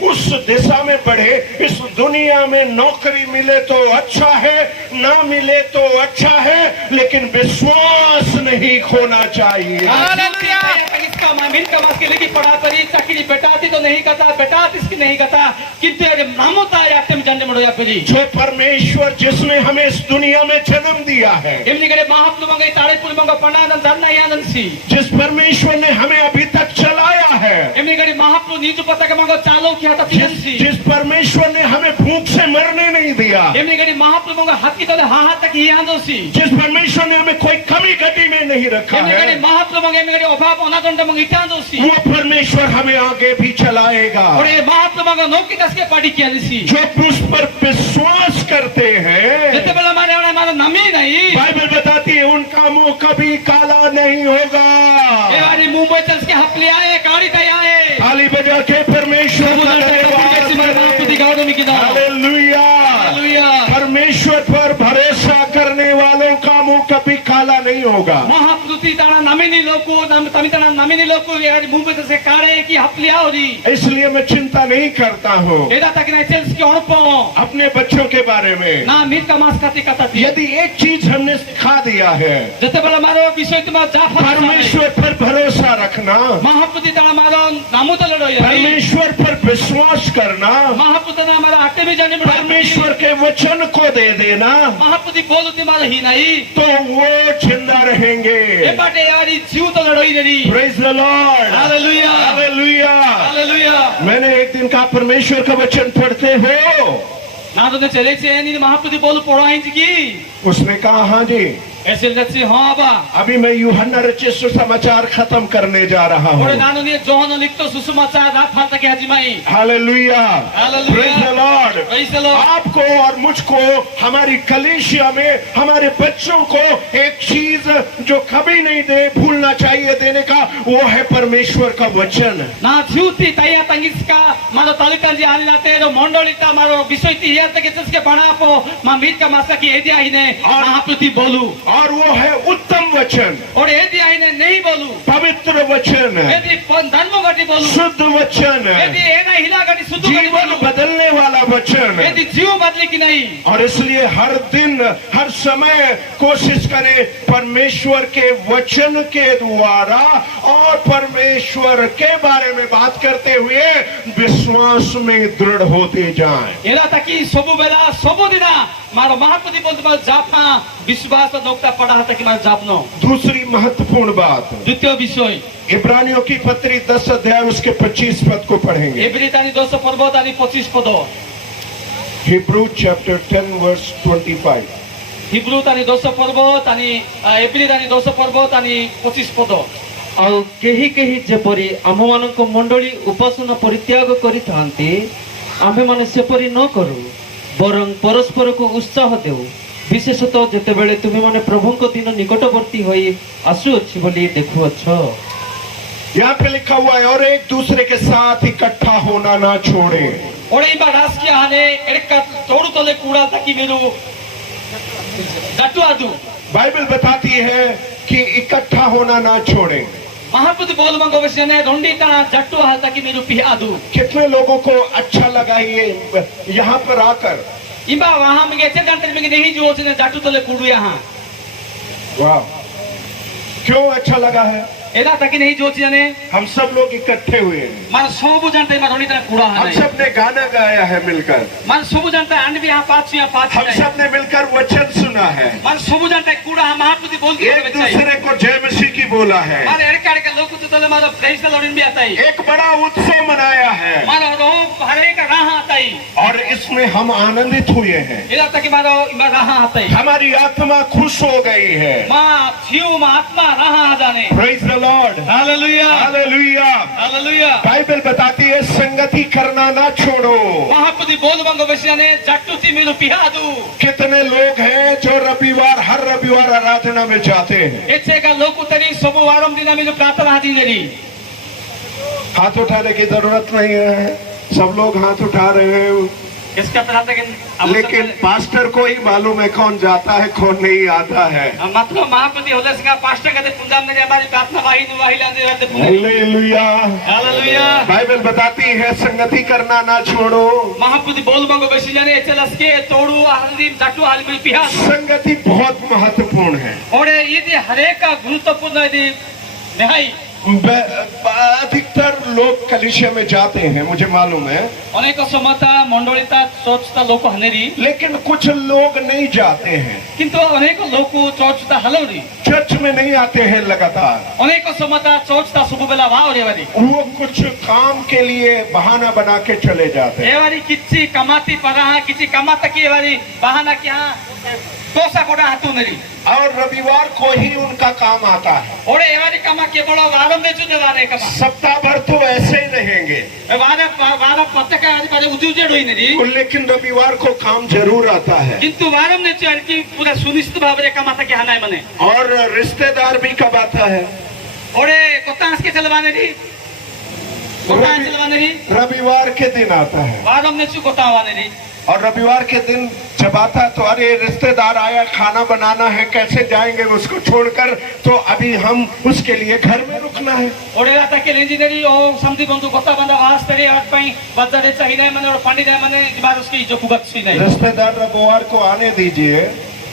उस दिशा में बढ़े। इस दुनिया में नौकरी मिले तो अच्छा है, ना मिले तो अच्छा है, लेकिन विश्वास नहीं खोना चाहिए। हालेलुया इसका मामिन का मस्के लेके पढ़ा परी चाकरी बेटाती तो नहीं कथा बेटाती इसकी नहीं कथा किंतु अरे नामोता यातेम जानने मरो या परी जो परमेश्वर जिसने हमें इस दुनिया में जन्म दिया है, एमनी करे महापुल मंगे तारे पुल मंगा पंडादन धरना यादन सी जिस परमेश्वर ने हमें अभी तक चलाया है, एमनी करे महापुल नीचु पता के मंगो चालो किया था तीन सी जिस परमेश्वर ने हमें भूख से मरने नहीं दिया, एमनी करे महापुल मंगा हाथ की तो हा तक ही आंदो सी जिस परमेश्वर ने हमें कोई कमी घटी में नहीं रखा एमनी करे है, महापुल मंगे एमनी करे अभाव अनादंड मंगे इतांदो सी वो परमेश्वर हमें आगे भी चलाएगा। और ये महापुल मंगा नौकी दस के पार्टी किया सी जो उस पर विश्वास करते हैं, जितने बड़ा हमारे हमारा नमी नहीं बाइबल बताती है उनका मुंह कभी काला नहीं होगा। ये वाली मुंबई चल के हपले आए गाड़ी तय आए ताली बजा के परमेश्वर का धन्यवाद करें। हालेलुया। परमेश्वर पर भरोसा करने वालों का मुंह कभी काला नहीं होगा। महापुरुषी ताना नमिनी लोगो तमी ताना नमिनी लोगो यार मुंबई से कारे की हपले आओरी इसलिए मैं चिंता नहीं करता हूँ एदा तक नहीं चल के अणपो अपने बच्चों के बारे में। ना मीट का मास खाती कथा थी यदि एक चीज हमने सिखा दिया है, जितने बड़ा मारो विषय तुम जाफर परमेश्वर पर भरोसा रखना, महापुरुषी ताना मारो नामो तो लड़ो यार परमेश्वर पर विश्वास करना, महापुरुष ना हमारा आटे में जाने में परमेश्वर के वचन को दे देना, महापुरुषी बोलो तुम्हारा ही नहीं तो वो जिंदा रहेंगे। ये बाटे यार जीव तो लड़ोई दरी Praise the Lord. Hallelujah hallelujah. Hallelujah मैंने एक दिन कहा परमेश्वर का वचन पढ़ते हो? ना तो चले से नहीं महापुरुषी बोलो पढ़ाई की उसने कहा हाँ जी। ऐसे लच्छी हाँ बा अभी मैं यूहन्ना रचित सुसमाचार खत्म करने जा रहा और हूँ। नानु ने जोहन लिखतो सुसमाचार रात फालता के हजीमाई hallelujah. Hallelujah. Praise the Lord. Praise the Lord. आपको और मुझको हमारी कलीसिया में हमारे बच्चों को एक चीज जो कभी नहीं दे भूलना चाहिए देने का, वो है परमेश्वर का वचन। ना जीवती तैया तंगिसका मारो तालिकांजी आने जाते हैं तो मंडलिता मारो विषयती हिया तक इसके बना पो मां मीट का मासा की एदिया ही ने महाप्रति बोलू और वो है उत्तम वचन, और एदिया ही ने नहीं बोलू पवित्र वचन, यदि धर्म गति बोलू, शुद्ध वचन, यदि एना हिला गति शुद्ध गति जीवन बोलू, बदलने वाला वचन। यदि जीव बदले की नहीं। और इसलिए हर दिन हर समय कोशिश करें परमेश्वर के वचन के द्वारा और परमेश्वर के बारे में बात करते हुए विश्वास में दृढ़ होते जाएं। एला ताकि सबु बेला सबु दिना मारो महाप्रति बोलते मारो जापना विश्वास नोकता पड़ा था कि मारो जापनो। दूसरी महत्वपूर्ण बात, द्वितीय विषय इब्रानियों की पत्री 10 अध्याय उसके 25 पद को पढ़ेंगे। एब्रितानी 200 पर्वत आणि 25 पद। Hebrew chapter 10 verse 25। हिब्रू तानी 200 पर्वत आणि एब्रितानी 200 पर्वत आणि 25 पद। ଆଉ କେହି କେହି ଯେପରି ଆମମାନଙ୍କ ମଣ୍ଡଳୀ ଉପାସନା ପରିତ୍ୟାଗ କରିଥାନ୍ତି, ଆମ୍ଭେମାନେ ସେପରି ନ କରୁ, ବରଂ ପରସ୍ପରକୁ ଉତ୍ସାହ ଦେଉ, ବିଶେଷତଃ ଯେତେବେଳେ ତୁମେମାନେ ପ୍ରଭୁଙ୍କ ଦିନ ନିକଟବର୍ତ୍ତୀ ହୋଇ ଆସୁଅଛି ବୋଲି ଦେଖୁଅଛ। यहाँ पे लिखा हुआ है और एक दूसरे के साथ इकट्ठा होना ना छोड़े। ओडे इबा राजकीय हाने एडका तोडू तोले कूड़ा ताकि मेरू दटुआदू। बाइबल बताती है कि इकट्ठा होना ना छोड़े। महाप्रति बोल मंगो वशने रोंडी ता जट्टू हाल ताकि मेरू पिहादू। कितने लोगों को अच्छा लगा ये यहाँ पर आकर? इबा वहां में ऐसे जानते में नहीं जो उसने जट्टू तोले कूड़ू यहाँ। वाह, क्यों अच्छा लगा है? एदा ताकि नहीं जो जाने हम सब लोग इकट्ठे हुए हैं। मान सबु जानते मार रोंडी ता कूड़ा हम है। सब ने गाना गाया है मिलकर। मान सबु जानते आंड भी यहाँ पाँच हम सब ने मिलकर वचन सुना है। मान सबु जानते कूड़ा हम महाप्रति बोल के एक दूसरे को जय मसीह की बोला है। मान एड़का एड़का लोग तो तोले मारो प्रेस द लॉर्ड भी आता है। एक बड़ा उत्सव मनाया है मारो रो हरे का राह आता है और इसमें हम आनंदित हुए हैं। एदा ताकि मारो इमा राह आता है। हमारी आत्मा खुश हो गई है। मां जीव मां आत्मा राह आ जाने। Praise the Lord, hallelujah hallelujah. Hallelujah. Bible बताती है संगति करना ना छोड़ो। महाप्रति बोल मंगो वशने जट्टूती मेरू पिहादू। कितने लोग हैं जो रविवार हर रविवार आराधना में जाते हैं? एचे का लोग उतरी सबु वारम दिना मेरू प्रार्थना हाथी देरी। हाथ उठाने की जरूरत नहीं है, सब लोग हाथ उठा रहे हैं, किसका प्रार्थना लेकिन पास्टर को ही मालूम है कौन जाता है कौन नहीं आता है। मतलब महाप्रति होले सिंगा पास्टर कहते पंजाब में हमारी प्रार्थना वाही लाने रहते। Hallelujah, hallelujah. बाइबल बताती है संगति करना ना छोड़ो। महाप्रति बोल मंगो वशी जाने चलस के तोड़ू हल्दी जट्टू हाल में पिहा। संगति बहुत महत्वपूर्ण है और ये हरेक का गुरुत्वपूर्ण यदि नहीं अधिकतर लोग कलीसिया में जाते हैं, मुझे मालूम है, अनेक समता मंडलिता चर्चता लोक हनेरी, लेकिन कुछ लोग नहीं जाते हैं। किंतु अनेक लोक चर्चता हलवरी चर्च में नहीं आते हैं लगातार। अनेक समता चर्चता सुबह बेला वावरेवारी वो कुछ काम के लिए बहाना बना के चले जाते हैं। एवारी किछि कमाती परा किछि कमाता की एवारी बहाना क्या तोसा कोड़ा हाथू मेरी और रविवार को ही उनका काम आता है। और एवारी कमा के बड़ा वारम दे चुके वारे कमा सप्ताह भर तो ऐसे ही रहेंगे, वारा वारा पत्तका आदि बारे उजुजेड होई नरी, लेकिन रविवार को काम जरूर आता है। किंतु वारम ने चल की पूरा सुनिश्चित भावरे कमाता के हानाय मने। और रिश्तेदार भी कब आता है? ओरे कोतांस के चलवाने री कोतांस चलवाने री रविवार के दिन आता है। वारम ने चु कोतावाने री और रविवार के दिन जब आता है तो अरे रिश्तेदार आया, खाना बनाना है, कैसे जाएंगे उसको छोड़कर, तो अभी हम उसके लिए घर में रुकना है। ओरे राता के इंजीनियरी ओ समझी बंधु कोता बंदा वास्तरे आठ पाई बजारे चाहिए मैंने और पंडित है मैंने बार उसकी जो कुगत सी नहीं। रिश्तेदार रविवार को आने दीजिए।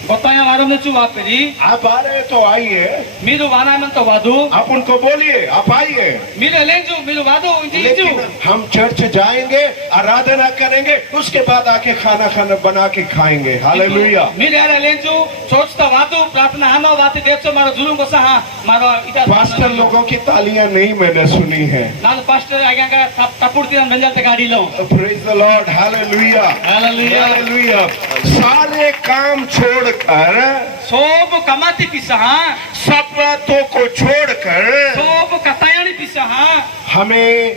बताया वारम ने चु वापेरी आप आ रहे तो आइए, मीरू वाना मन तो वादू आप उनको बोलिए आप आइए, मिले लेंजू मिलू वादू इंजीजू लेकिन हम चर्च जाएंगे, आराधना करेंगे, उसके बाद आके खाना खाना बना के खाएंगे। हालेलुया। मिले रे लेंजू सोच तो वादू प्रार्थना हानो वाते देचो मारो जुलूम को सहा मारो इटा पास्टर लोगों की तालियां नहीं मैंने सुनी है। नाल पास्टर आगे का कपूर तीन मंजल तक गाड़ी लो। Praise the Lord, hallelujah hallelujah hallelujah. सारे काम छोड़कर सोब कमाती पिसहा सब बातों को छोड़कर सोब कतायानी पिसहा हमें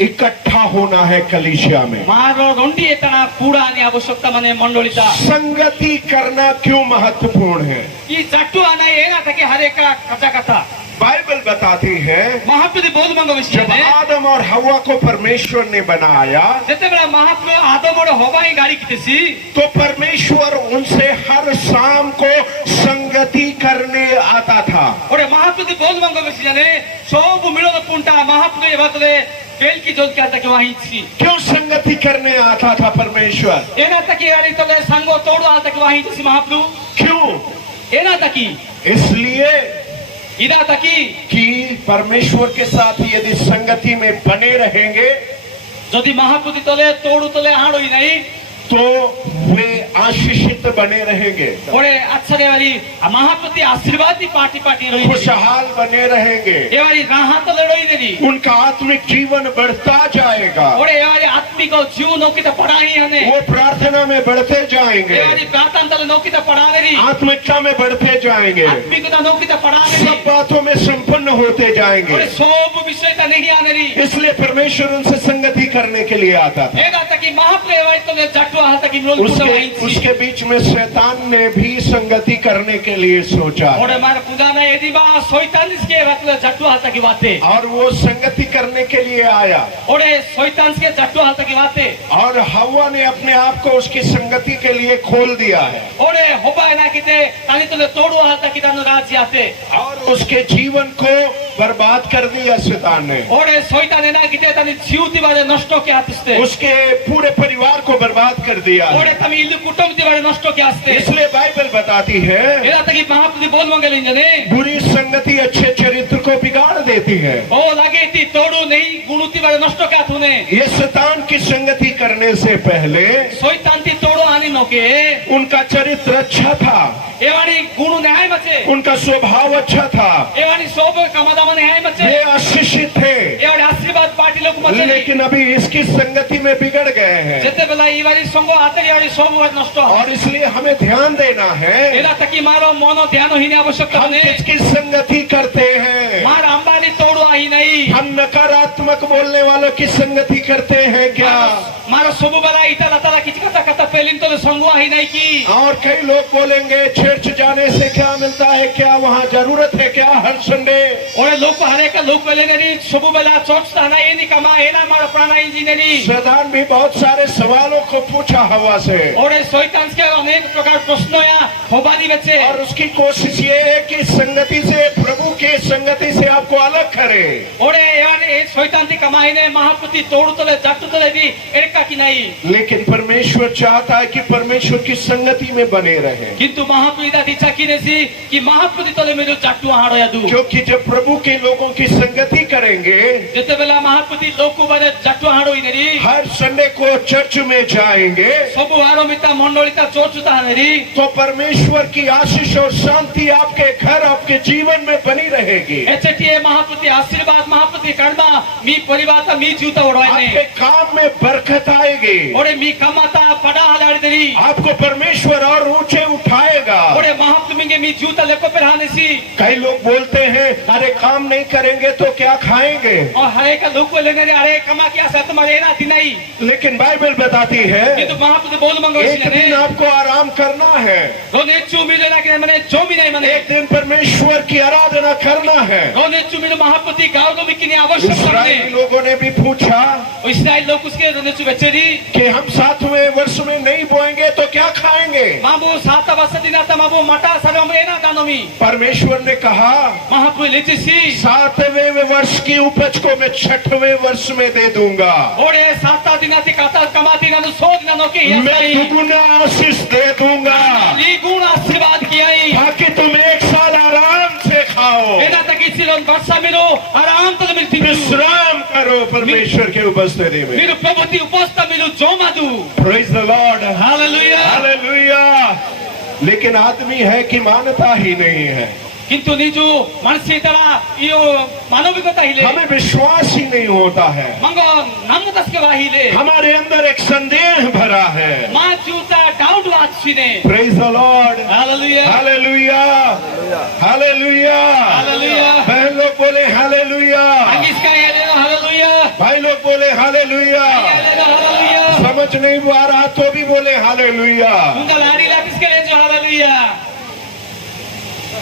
इकट्ठा होना है कलीसिया में। मारो रोंडी इतना कूड़ा आने आवश्यकता मने मंडलिता संगति करना क्यों महत्वपूर्ण है? ये जट्टू आना ये ना था कि हरे का कचा कथा बाइबल बताती है महाप्रभु बोल मंगो जब विषय आदम और हवा को परमेश्वर ने बनाया ଯେତେବେଳେ ମହାପ୍ରଭୁ ଆଦମର ହବା ହିଁ ଗାଡ଼ି କିତେସି तो परमेश्वर उनसे हर शाम को संगति करने आता था। ଗୋଟେ ମହାପ୍ରଭୁ ବୋଲ ମଙ୍ଗ ବେଶୀ ଜାନେ ସବୁ ମିଳନ ପୁଣ୍ଟା ମହାପ୍ରଭୁ ଏ ବାତରେ ବେଲକି ଯୋଜକା ତାକେ वाहिची क्यों संगति करने आता था परमेश्वर? एना तकी गाड़ी तले संगो तोड़ो आ तक वाहिची महाप्रभु क्यों? एना तकी इसलिए इदा तकी कि परमेश्वर के साथ यदि संगति में बने रहेंगे যদি মহাপ্রভু তলে তোড়ু তলে আড়ই নাই तो वे आशीषित बने रहेंगे, ওরে আচ্ছা রে বাড়ি মহাপ্রভু আশীর্বাদী পার্টি পার্টি রই खुशहाल बने रहेंगे, এবারে রাহা তলে রই দেরি उनका आत्मिक जीवन बढ़ता जाएगा, ওরে এবারে আত্মিক জীবন নকিতা পড়াই হনে वो प्रार्थना में बढ़ते जाएंगे, এবারে প্রার্থনা তলে নকিতা পড়াবেরি आत्मिकता में बढ़ते जाएंगे, আত্মিকতা নকিতা পড়াবেরি सब बातों में संपन्न होते जाएंगे। ওরে সব বিষয়টা নেহি আনেরি इसलिए परमेश्वर उनसे संगति करने के लिए आता था। एदा तकी महाप्रभु এবারে তলে জাটু আ तकी মিলন পুরা वाहिची उसके बीच में शैतान ने भी संगति करने के लिए सोचा ওরে মার পূজা না এদিবা শয়তানকে বাতলে জাটু আ तकी बाते और वो संगति करने के लिए आया ওরে শয়তানকে জাটু আ तकी बाते और हवा ने अपने आप को उसकी संगति के लिए खोल दिया है ওরে হবায় না কিতে তানি তলে তোড়ু আ तकी তানো রাজি আছে और उसके जीवन को बर्बाद कर दिया शैतान ने, ওরে শয়তানে না কিতে তানি জিউতি বারে নষ্ট কে আসতে उसके पूरे परिवार को बर्बाद कर दिया है। ওরে তুমি ইলু কুটুমতি বারে নষ্ট কে আসতে इसलिए बाइबल बताती है এরা तकी মহাপ্রভু बोल मंगले জানে बुरी संगति अच्छे चरित्र को बिगाड़ देती है। ও লাগে তি তোড়ু নেই গুণুতি বারে নষ্ট কে আথুনে ये शैतान की संगति करने से पहले শয়তানতি তোড়ু আনি নকে उनका चरित्र अच्छा था, এবারে গুণ নেহাই মাছে उनका स्वभाव अच्छा था, এবারে সব কামাদামা নেহাই মাছে वे आशीषित थे, এবারে আশীর্বাদ পার্টি লোক মাছে लेकिन अभी इसकी संगति में बिगड़ गए हैं যেতে বেলা ইবারি সঙ্গ হাতে এবারে সব নষ্ট হয় और इसलिए हमें ध्यान देना है এরা तकी मारो মনো ধ্যানহীন আবশ্যকতা हम নেই किसकी संगति करते हैं। मार अंबानी तोड़ो आई नहीं हम नकारात्मक बोलने वालों की संगति करते हैं क्या? मारो सबु बेला इता लता किच कथा कथा पेलिन तो संग आई नहीं की और कई लोग बोलेंगे चर्च जाने से क्या मिलता है, क्या वहाँ जरूरत है क्या हर संडे? ओरे लोग हरेक लोग बेले नेरी सबु बेला चोच ताना ए नि कमा ए ना मारो प्राणा इंजीनियरी शैतान भी बहुत सारे सवालों को पूछा हवा से ओरे शैतान के अनेक प्रकार प्रश्न या होबादी बेचे और उसकी कोशिश ये है कि संगति से, प्रभु की संगति से आपको अलग करे। ओरे यार ए शैतान ती कमाई ने महाप्रति तोड़ू तले जाटू तले भी एका की नहीं लेकिन परमेश्वर चाहता है कि परमेश्वर की संगति में बने रहे, किंतु महाप्रभु इच्छा की नेसी कि महाप्रति तले मेरो जाटू हाड़ो यादू क्योंकि जब प्रभु के लोगों की संगति करेंगे, जेते बेला महाप्रति लोग को बारे जाटू हाड़ो इनेरी हर संडे को चर्च में जाएंगे सबु आरोमिता मंडलिता चोचुता हनेरी तो परमेश्वर की आशीष और शांति आपके घर, आपके जीवन में बनी रहेगी। एचटीए महाप्रति आशीर्वाद महाप्रति कर्मा मी परिवार मी जीवता ओढवाय आपके ने काम में बरकत आएगी, ओरे मी कमाता पडा हलाडी देरी आपको परमेश्वर और ऊंचे उठाएगा। ओरे महाप्रभु के मी जीवता लेको पेरहानेसी कई लोग बोलते हैं अरे काम नहीं करेंगे तो क्या खाएंगे, और हरे का लोग को लेने अरे कमा किया सा तुम्हारे ना थी नहीं लेकिन बाइबल बताती ये है तो महाप्रभु बोल मंगो एक दिन आपको आराम करना है, रोने चुमिले ना के मने जोमी नहीं मने एक दिन परमेश्वर की आराधना करना है। रोने चुमिले महाप्रभु गाँव को बिकने आवश्यक इस्राएली करने लोगों ने भी पूछा इस्राएल लोग उसके रोने चु बेचेरी कि हम 7वें वर्ष में नहीं बोएंगे तो क्या खाएंगे? माबू साता बसती ना माबू मटा सारे हम ना दानोमी परमेश्वर ने कहा महाप्रभु लेचेसी 7वें वर्ष की उपज को मैं 6वें वर्ष में दे दूंगा, ओरे साता दिना थी काता कमाती ना सो दिना नो की मैं दुगुना आशीष दे दूंगा गुण आशीर्वाद किया ही ताकि तुम 1 साल आराम से खाओ, एना तक सिलोन वर्षा मिलो आराम तो मिलती विश्राम करो परमेश्वर की उपस्थिति में। మీరు ప్రభుతి ఉపస్థ మీరు జోమదు Praise the Lord, hallelujah hallelujah. लेकिन आदमी है कि मानता ही नहीं है, কিন্তু নিজু মানসি তারা ইও মানবিকতা হিলে हमें विश्वास ही नहीं होता है, मंगो नामदसके वाहिले हमारे अंदर एक संदेह भरा है। मा जूता डाउट वाचिने Praise the Lord, hallelujah hallelujah, hallelujah. Hallelujah बहन लोग बोले हालेलुया, अंगिसका येले हालेलुया भाई लोग बोले हालेलुया। हालेलुया समझ नहीं आ रहा तो भी बोले हालेलुया। उनका लाड़ी लातिसके ले जो हालेलुया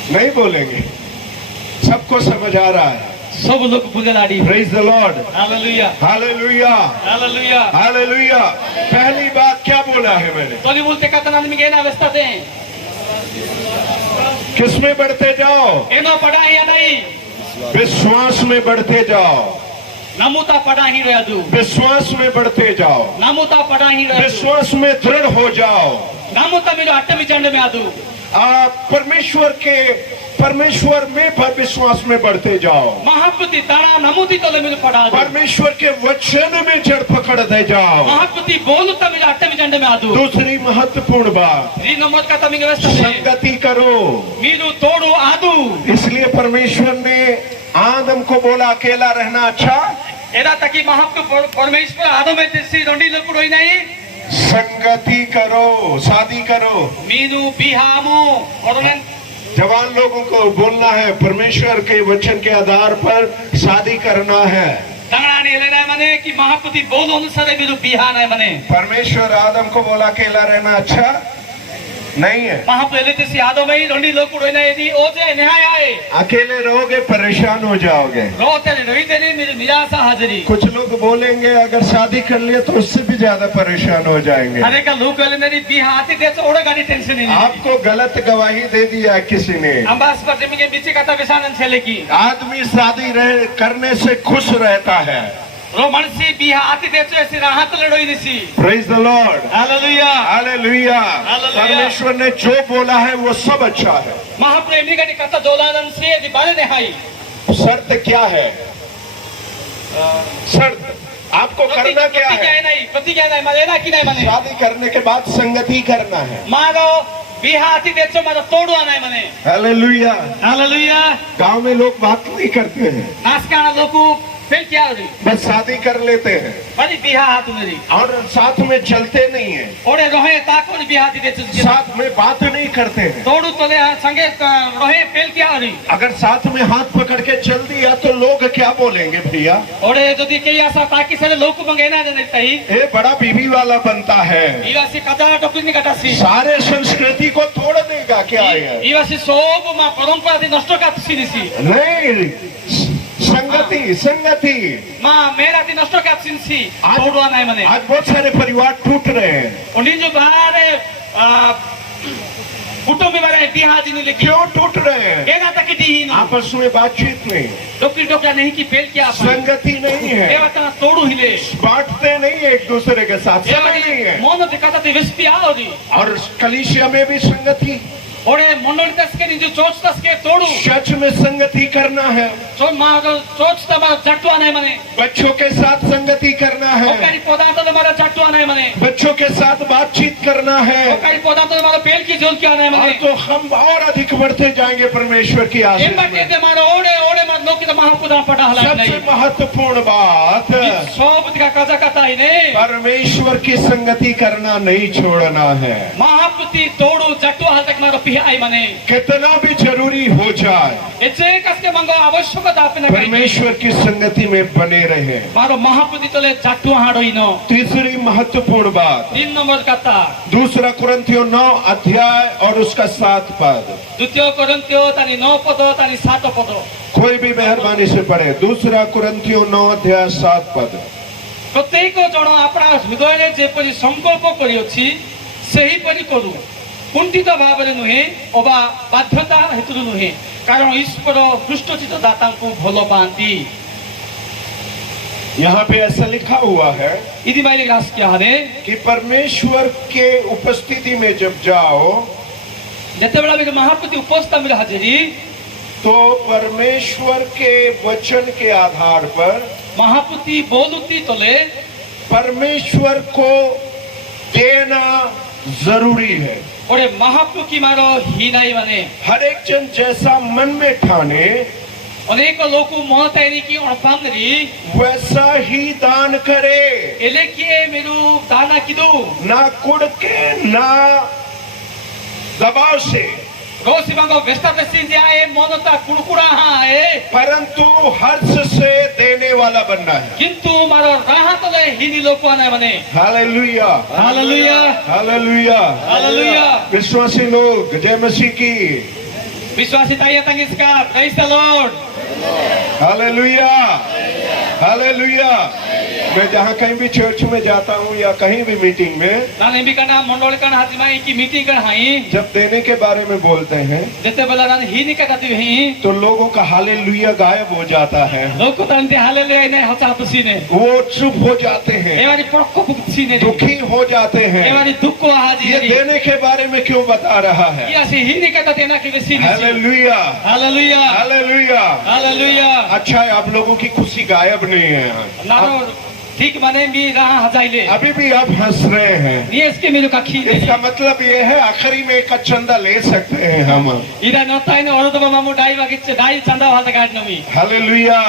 नहीं बोलेंगे, सबको समझ आ रहा है? सब लोग बुझलाडी praise the Lord, hallelujah hallelujah, hallelujah hallelujah. पहली बात क्या बोला है मैंने? तोली बोलते कथा ನಾನು ನಿಮಗೆ ಏನು ಅವಸ್ಥೆ किसमें बढ़ते जाओ? ಏನೋ ಪಡಾಯಿ नहीं विश्वास में बढ़ते जाओ, नमुता पढ़ाही रहदू विश्वास में बढ़ते जाओ, नमुता पढ़ाही रहदू विश्वास में दृढ़ हो जाओ। नमुता मेरो अट्टमी चंड में आदू आप परमेश्वर में विश्वास में बढ़ते जाओ, महापुति तारा नमुती तोले मेरो पढ़ादू परमेश्वर के वचन में जड़ पकड़ते जाओ। महापुति बोलुता मेरो अट्टमी चंड में आदू दूसरी महत्वपूर्ण बात, री नंबर का तमिंग व्यवस्था संगति करो। मीरू तोड़ू आदू इसलिए परमेश्वर ने आदम को बोला अकेला रहना अच्छा, एरा तकी महापुति परमेश्वर आदो में तिसी रोंडी लोग रोई नहीं संगति करो, शादी करो। मीरू बिहामो और मैं जवान लोगों को बोलना है परमेश्वर के वचन के आधार पर शादी करना है। तंगड़ानी लेना है मने कि महापुति बोल अनुसार मेरो बिहान है मने परमेश्वर आदम को बोला अकेला रहना अच्छा नहीं है। महापुति तिसी आदो में रोंडी लोग रोई नहीं यदि ओजे न्याय आए अकेले रहोगे परेशान हो जाओगे। रोते रोईते नहीं मेरी निराशा हाजिरी कुछ लोग बोलेंगे अगर शादी कर लिए तो उससे भी ज्यादा परेशान हो जाएंगे। अरे का लोग कहले मेरी बिहा आती देते ओड़ा गाड़ी टेंशन नहीं आपको गलत गवाही दे दिया किसी ने। अंबास पर जमी के बीच कथा विशानन छले की आदमी शादी करने से खुश रहता है। रोमनसी बिहा आती देते ऐसी राहत लड़ोई दिसी praise the Lord, hallelujah hallelujah. Hallelujah. परमेश्वर ने जो बोला है वो सब अच्छा है। महाप्रेमी का कथा दोलानन से यदि बारे निहाई शर्त क्या है? शर्त आपको करना क्या है? प्रतिज्ञा नहीं मरेना कि नहीं मने शादी करने के बाद संगति करना है। मारो बिहा आती देते मारो तोड़वा नहीं मने हालेलुया, हालेलुया गांव में लोग बात नहीं करते हैं, नासकाना लोगो फिर क्या हो रही बस शादी कर लेते हैं बड़ी बिहा हाथ मेरी और साथ में चलते नहीं है, ओड़े रोहे ताको बिहा आती देते साथ में बात नहीं करते हैं। तोड़ू तोले संगे रोहे फेल क्या हो रही अगर साथ में हाथ पकड़ के चल दिया तो लोग क्या बोलेंगे भैया? ओड़े यदि कई आशा ताकि सारे लोग मंगेना जने तही ये बड़ा बीवी वाला बनता है, इवासी कजा टोकनी कटासी सारे संस्कृति को तोड़ देगा क्या है? इवासी सोब मा परंपरा दी नष्ट का सिनिसी नहीं, संगति संगति मा मेरा दी नष्ट का सिनसी तोड़वा नहीं मने आज बहुत सारे परिवार टूट रहे हैं। उन्हीं जो बारे कुटुंब में बारे बिहा जी ने लेके क्यों टूट रहे हैं? एना तक दी आपस में बातचीत नहीं, डोकरी डोकरा नहीं की फेल क्या संगति नहीं है, ए बता तोड़ू हिले बांटते नहीं है एक दूसरे के साथ, समझ नहीं है। मोन दिखाता ती विस्पी आओरी और कलीसिया में भी संगति, ओड़े मंडल दस के निजु चोच दस के तोड़ू चर्च में संगति करना है, तो मां चोच तमा जटवा नहीं मने बच्चों के साथ संगति करना है, ओकारी पदार्थ तो मारा जटवा नहीं मने बच्चों के साथ बातचीत करना है, ओकारी पदार्थ तो मारा पेल की जोल क्या नहीं और मने तो हम और अधिक बढ़ते जाएंगे परमेश्वर की आशीष इन बाटे में। ते मारा ओड़े ओड़े मत लोग की तो महापुदा पटा हला सबसे नहीं महत्वपूर्ण बात, सब का कजा कथा ही ने परमेश्वर की संगति करना नहीं छोड़ना है। महापुति तोड़ू जटवा हल तक मारा पिहा आई मने कितना भी जरूरी हो जाए एचे कसके मंगो आवश्यकता आपने परमेश्वर की संगति में बने रहे। मारो महापुति तोले जटवा हाडो इनो तीसरी महत्वपूर्ण बात, 3 नंबर कथा दूसरा कुरिन्थियों 9 अध्याय और उसका 7 पद। द्वितीय कोरिन्थियो तानी 9 पद तानी 7 पद कोई भी मेहरबानी से पढ़े, दूसरा कुरिन्थियों 9 अध्याय 7 पद। प्रत्येक जन अपना हृदय जेपरी संकल्प करियोछि सेही परि करू, कुंठित भाव नुहे अबा बाध्यता हेतु नुहे, कारण ईश्वर पृष्ठचित दाता को भलो पाती। यहाँ पे ऐसा लिखा हुआ है इदी माइले रास क्या है कि परमेश्वर के उपस्थिति में जब जाओ जते बेला मेरे महापुति उपस्थित मेरे हाजिरी तो परमेश्वर के वचन के आधार पर महापुति बोलुती तोले परमेश्वर को देना जरूरी है। और महाप्रभु की मारो ही नहीं माने हर एक जन जैसा मन में ठाने अनेक लोग मन तैयारी की और पांगरी वैसा ही दान करे, एले किए मेरू दाना किदू ना कुड़ के ना दबाव से, रोसी मांगो वेस्टा वेस्टी जाए मोनता कुड़कुड़ा हाँ है, परंतु हर्ष से देने वाला बनना है। किंतु मारो राहत ले हिनी लोग को आने बने। Hallelujah, hallelujah, hallelujah, hallelujah. विश्वासी लोग जय मसीह की। विश्वासी ताई तंगिस्का praise the Lord hallelujah, hallelujah. मैं जहाँ कहीं भी चर्च में जाता हूँ या कहीं भी मीटिंग में, नाने बिकना मंडल कन हाथी में की मीटिंग कर हाई जब देने के बारे में बोलते हैं जते बेला नाने ही निकलती वही तो लोगों का हालेलुया गायब हो जाता है, लोग को तंते हालेलुया ने हचा तुसी ने वो चुप हो जाते हैं, एवारी पक्को पुक्सी ने दुखी हो जाते हैं। एवारी दुख को हाजी ये देने के बारे में क्यों बता रहा है? ये ऐसे ही निकलता ना कि वैसी हालेलुया, हालेलुया हालेलुया। हालेलुया अच्छा है, आप लोगों की खुशी गायब नहीं है यहाँ। नारो ठीक माने भी रहा हजाइले अभी भी आप हंस रहे हैं, ये इसके मेरे का खी इसका मतलब ये है आखिरी में एक चंदा ले सकते हैं हम। इरा नता इन औरत मामू डाई वागिचे डाई चंदा वाला गाड़ नमी हालेलुया,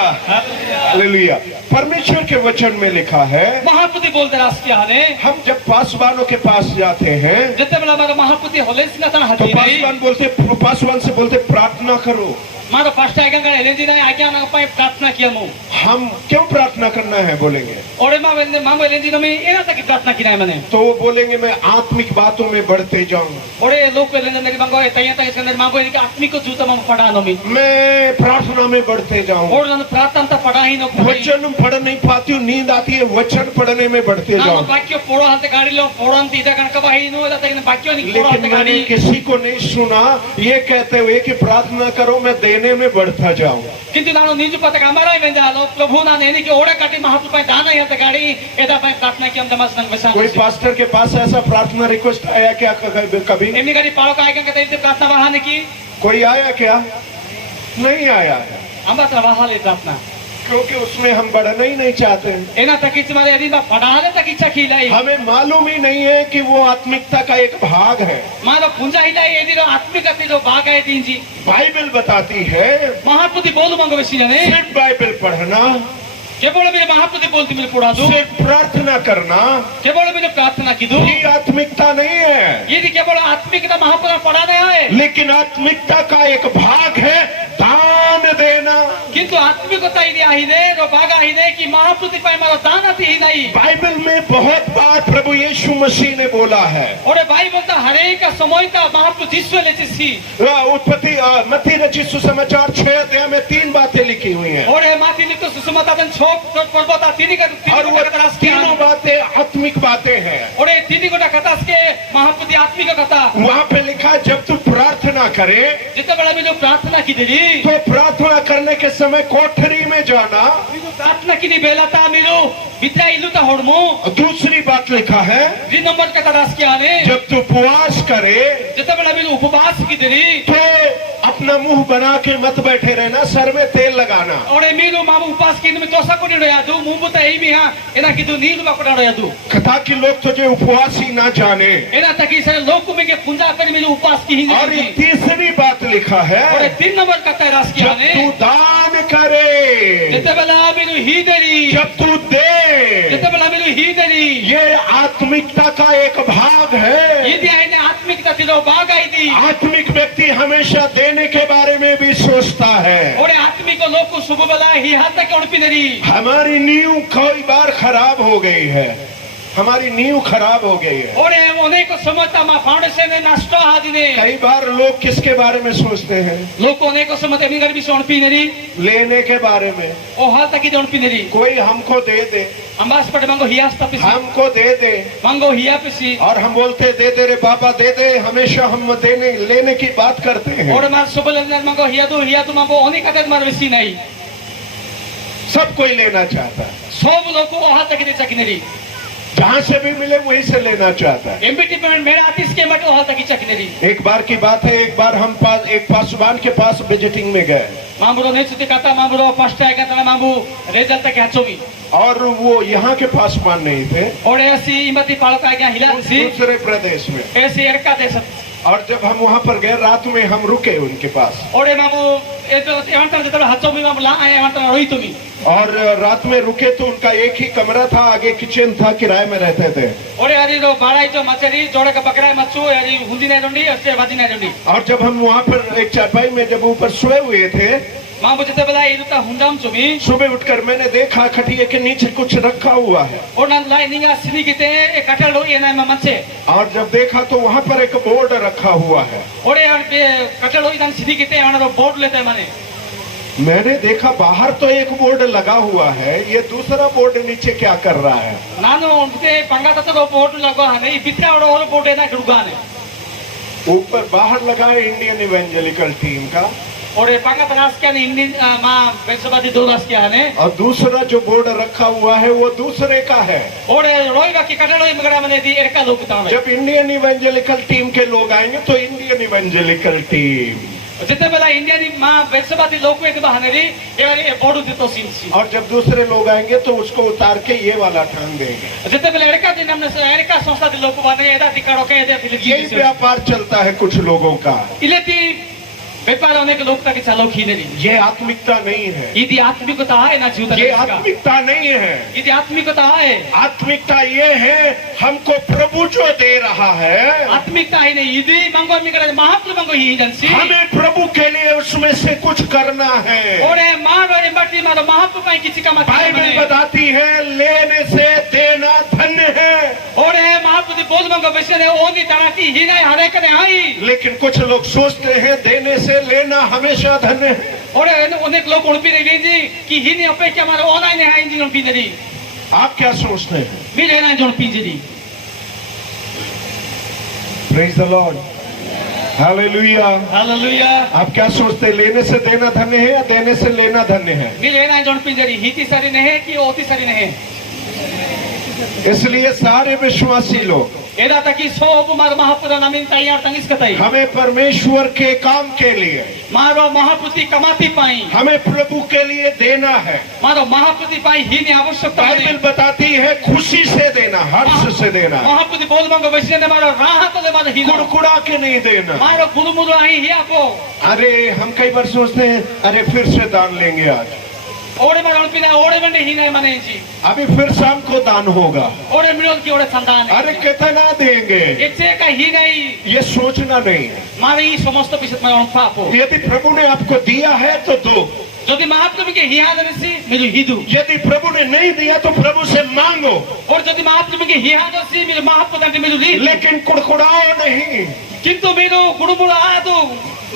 हालेलुया। परमेश्वर के वचन में लिखा है, महापुति बोलते राष्ट्रीय हाने हम जब पासवानों के पास जाते हैं जते बेला हमारा महापुति होले सिंगतन तो हाजी पासवान बोलते, पासवान से बोलते प्रार्थना करो। मारो पास्टा आज्ञा करे लेंदी ना आज्ञा ना पाए प्रार्थना किया मु हम क्यों प्रार्थना करना है बोलेंगे, ओरे मा वेंदे मामो लेंदी नो में एना तक प्रार्थना किना है मने तो वो बोलेंगे मैं आत्मिक बातों में बढ़ते जाऊं, ओरे लोग को लेंदे लगे मांगो तैया तक इसके अंदर मांगो इनके आत्मिक को जूता मांगो पढ़ा नो में मैं प्रार्थना में बढ़ते जाऊं। और ना प्रार्थना तो पढ़ा ही नो वचन पढ़ नहीं पाती हूँ, नींद आती है, वचन पढ़ने में बढ़ते ना जाऊं। वाक्य पोड़ो हाथ गाड़ी लो पोड़न तीजा कन का बाही नो दा तक वाक्य नहीं पोड़ो हाथ लेकिन मैंने गाड़ी किसी को नहीं सुना ये कहते हुए कि प्रार्थना करो मैं देने में बढ़ता जाऊं। किंतु नानो निजु पता हमारा ही वेंदा लो प्रभु ना नेनी के ओड़े काटी महाप्रभु पाए दाना ही हाथ गाड़ी एदा पाए प्रार्थना की हम दमस नंग बसा कोई पास्टर के पास ऐसा प्रार्थना रिक्वेस्ट आया क्या कभी? एमनी गाड़ी पालो का आज्ञा कहते हैं प्रार्थना वहाने की कोई आया क्या? नहीं आया है, हम बात वहाले प्रार्थना क्योंकि उसमें हम बढ़ना ही नहीं चाहते हैं। एना तक इच मारे यदि बा पढ़ाले तक इच्छा खिलाई हमें मालूम ही नहीं है कि वो आत्मिकता का एक भाग है। मारो पुंजा हिलाई यदि रो आत्मिक अपनी जो भाग है तीन जी बाइबल बताती है महापुति बोल मांगो बेसी जाने सिर्फ बाइबल पढ़ना, केवल मेरे महापुति बोलती मेरे पढ़ा दो सिर्फ प्रार्थना करना केवल मेरे प्रार्थना की दो ये आत्मिकता नहीं है, यदि केवल आत्मिकता महापुरुष पढ़ाने आए लेकिन आत्मिकता का एक भाग है दान देना। किंतु आत्मिकता ही आई दे रो भाग आई दे कि महापुति पाए मारो दान आती ही नहीं। बाइबल में बहुत बार प्रभु यीशु मसीह ने बोला है, और भाई बोलता हरे का समय का महापुरुष जिसवे ले जिसी उत्पत्ति मत्ती रचित सुसमाचार 6 अध्याय में 3 बातें लिखी हुई हैं और माती लिख तो सुसमाचार 6 पर्वता और वो तीनों बातें आत्मिक बातें हैं। और तीन गोटा कथा के महापुति आत्मिक कथा वहाँ पे लिखा है जब तू प्रार्थना करे जितने बड़ा में जो प्रार्थना की देरी तो प्रार्थना करने के समय कोठरी में जाना। प्रार्थना की नी बेलाता मिलो विद्या इलू ता होड़मो। दूसरी बात लिखा है 3 नंबर कथा दास के आने जब तू उपवास करे जितने बड़ा में उपवास की देरी तो अपना मुंह बना के मत बैठे रहना, सर में तेल लगाना। और मीरू मामू उपास की में तोसा कोनी रोया दू मुंह बुता एही में हां एना की दू नींद बापड़ा रोया दू कथा कि लोग तुझे उपवास ही ना जाने। एना तकी से लोग को में के पूजा कर मिलो उपास की ही और नहीं। तीसरी बात लिखा है और 3 नंबर कथा दास के जब आने तू दान करे, जितने बड़ा में ही देरी जब तू दे, जितने बड़ा में ही देरी ये आत्मिकता का एक भाग है। ये दिया है आत्मिकता तिलो भाग आई दी। आत्मिक व्यक्ति हमेशा देने के बारे में भी सोचता है। और आत्मिक लोग को शुभ बला ही हाथ तक उड़पी देरी हमारी नींव कई बार खराब हो गई है, हमारी नींव खराब हो गई है। और अनेक समझता मा फाउंडेशन ने नष्ट हादिने कई बार लोग किसके बारे में सोचते हैं? लोग को अनेक समझते निगर भी उड़पी देरी लेने के बारे में। ओ हाथ तक ही उड़पी देरी कोई हमको दे दे, अंबास पट मांगो हियास तपिसी हमको दे दे, मांगो हिया पिसी और हम बोलते दे दे रे बाबा दे दे। हमेशा हम देने लेने की बात करते हैं। और मार सुबल मांगो हिया तू मांगो अनेक कदर मार बेसी नहीं। सब कोई लेना चाहता है, सब लोग को हाथ तक दे चकनेरी जहाँ से भी मिले वहीं से लेना चाहता है। एमबीटी में मेरा आतिश के मटो हाथ तक चकनेरी। एक बार की बात है, एक बार हम एक पासवान के पास विजिटिंग में गए मामूरो नेचुती कथा मामूरो फर्स्ट आएगा तना मामू रिजल्ट तक हचोमी और वो यहाँ के पासवान नहीं थे और ऐसी इमती पालो का गया हिला सी दूसरे प्रदेश में। ऐसी एरका देश और जब हम वहाँ पर गए रात में हम रुके उनके पास और मामू ए तो एवंतर जतरो हचोमी मामू ला आए एवंतर रोई तुमी और रात में रुके तो उनका एक ही कमरा था, आगे किचन था, किराए में रहते थे। और यारी रो बाड़ाई तो मछली जोड़े का पकड़ा मच्छू यारी हुंदी नहीं डंडी अस्ते बाजी नहीं डंडी। और जब हम वहाँ पर एक चारपाई में जब ऊपर सोए हुए थे माबो जते बेला इरुता हुंडाम चुमी सुबह उठकर मैंने देखा खटिया के नीचे कुछ रखा हुआ है, ओना लाई निगा सिनी किते ए कटलो एना ममचे और जब देखा तो वहाँ पर एक बोर्ड रखा हुआ है। ओरे कटलो इदन सिनी किते आना बोर्ड लेते माने मैंने देखा बाहर तो एक बोर्ड लगा हुआ है, ये दूसरा बोर्ड नीचे क्या कर रहा है। नानो उनके पंगा तो बोर्ड लगा है नहीं पित्रा और बोर्ड है ना गुगाने ऊपर बाहर लगा है इंडियन इवेंजेलिकल टीम का, और पंगा तनास क्या नहीं इंडियन मां बेसबादी दो रास क्या है और दूसरा जो बोर्ड रखा हुआ है वो दूसरे का है। और रोईगा की कटलो मगरा मने दी एका लोग तावे जब इंडियन इवेंजेलिकल टीम के लोग आएंगे तो इंडियन इवेंजेलिकल टीम, जिते बेला इंडियन मां बेसबादी लोग को एक बहाने दी ये बोर्ड देतो सीन और जब दूसरे लोग आएंगे तो उसको उतार के ये वाला टांग देंगे। जिते बेला एका दिन हमने एका संस्था दे लोग बने एदा दिकाड़ो के एदा यही व्यापार चलता है कुछ लोगों का। इलेती व्यापार अनेक लोग तक चालो खीनेरी ये आत्मिकता नहीं है, इदी आत्मिकता है ना जीवन ये आत्मिकता नहीं है। इदी आत्मिकता है आत्मिकता ये है हमको प्रभु जो दे रहा है, आत्मिकता है नहीं इदी मंगो मिकरा महाप्रभु मंगो ही जनसी हमें प्रभु के लिए उसमें से कुछ करना है। और मारो एम्बाटी मारो महाप्रभु का किसी का मत बाइबल बताती है लेने से देना धन्य है, और महाप्रभु बोल मंगो वैसे ने ओनी तरह की ही नहीं हरे करे आई, लेकिन कुछ लोग सोचते हैं देने से लेना हमेशा धन्य है। और अनेक लोग उड़पी नहीं जी कि ही नहीं अपेक्षा मारो ऑनलाइन है इंजन उड़पी नहीं आप क्या सोचते हैं? मिले ना जोड़ पीजरी praise the Lord, hallelujah. Hallelujah. आप क्या सोचते हैं लेने से देना धन्य है या देने से लेना धन्य है? मिले ना जोड़ पीजरी ही सारी नहीं है कि ओती सारी नहीं है। इसलिए सारे विश्वासी लोग एदा तकी सोब मार महापुरा नमीन तैयार तंगिस कतई हमें परमेश्वर के काम के लिए, मारो महापुति कमाती पाई हमें प्रभु के लिए देना है। मारो महापुति पाई ही ने आवश्यकता बाइबल बताती है खुशी से देना, हर्ष से देना, महापुति बोल मंगो वैसे ने मारो राहत ले मारो ही कुड़कुड़ा के नहीं देना। मारो गुरुमुरु आई ही आपो अरे हम कई बार सोचते हैं अरे फिर से दान लेंगे आज, ओड़े मारो पिना ओड़े मंडे ही नहीं माने जी अभी फिर शाम को दान होगा, ओड़े मिलोल की ओड़े संतान अरे कितना देंगे, ये का ही नहीं ये सोचना नहीं है। मारे ही समस्त पिछत में पापो यदि प्रभु ने आपको दिया है तो दो, यदि महाप्रभु के ही आदरसी मेरे हिदू, यदि प्रभु ने नहीं दिया तो प्रभु से मांगो, और यदि महाप्रभु के ही आदरसी मेरे महाप्रभु के मेरे ली लेकिन कुड़कुड़ाओ नहीं। किंतु मेरो गुरुमुरु आदो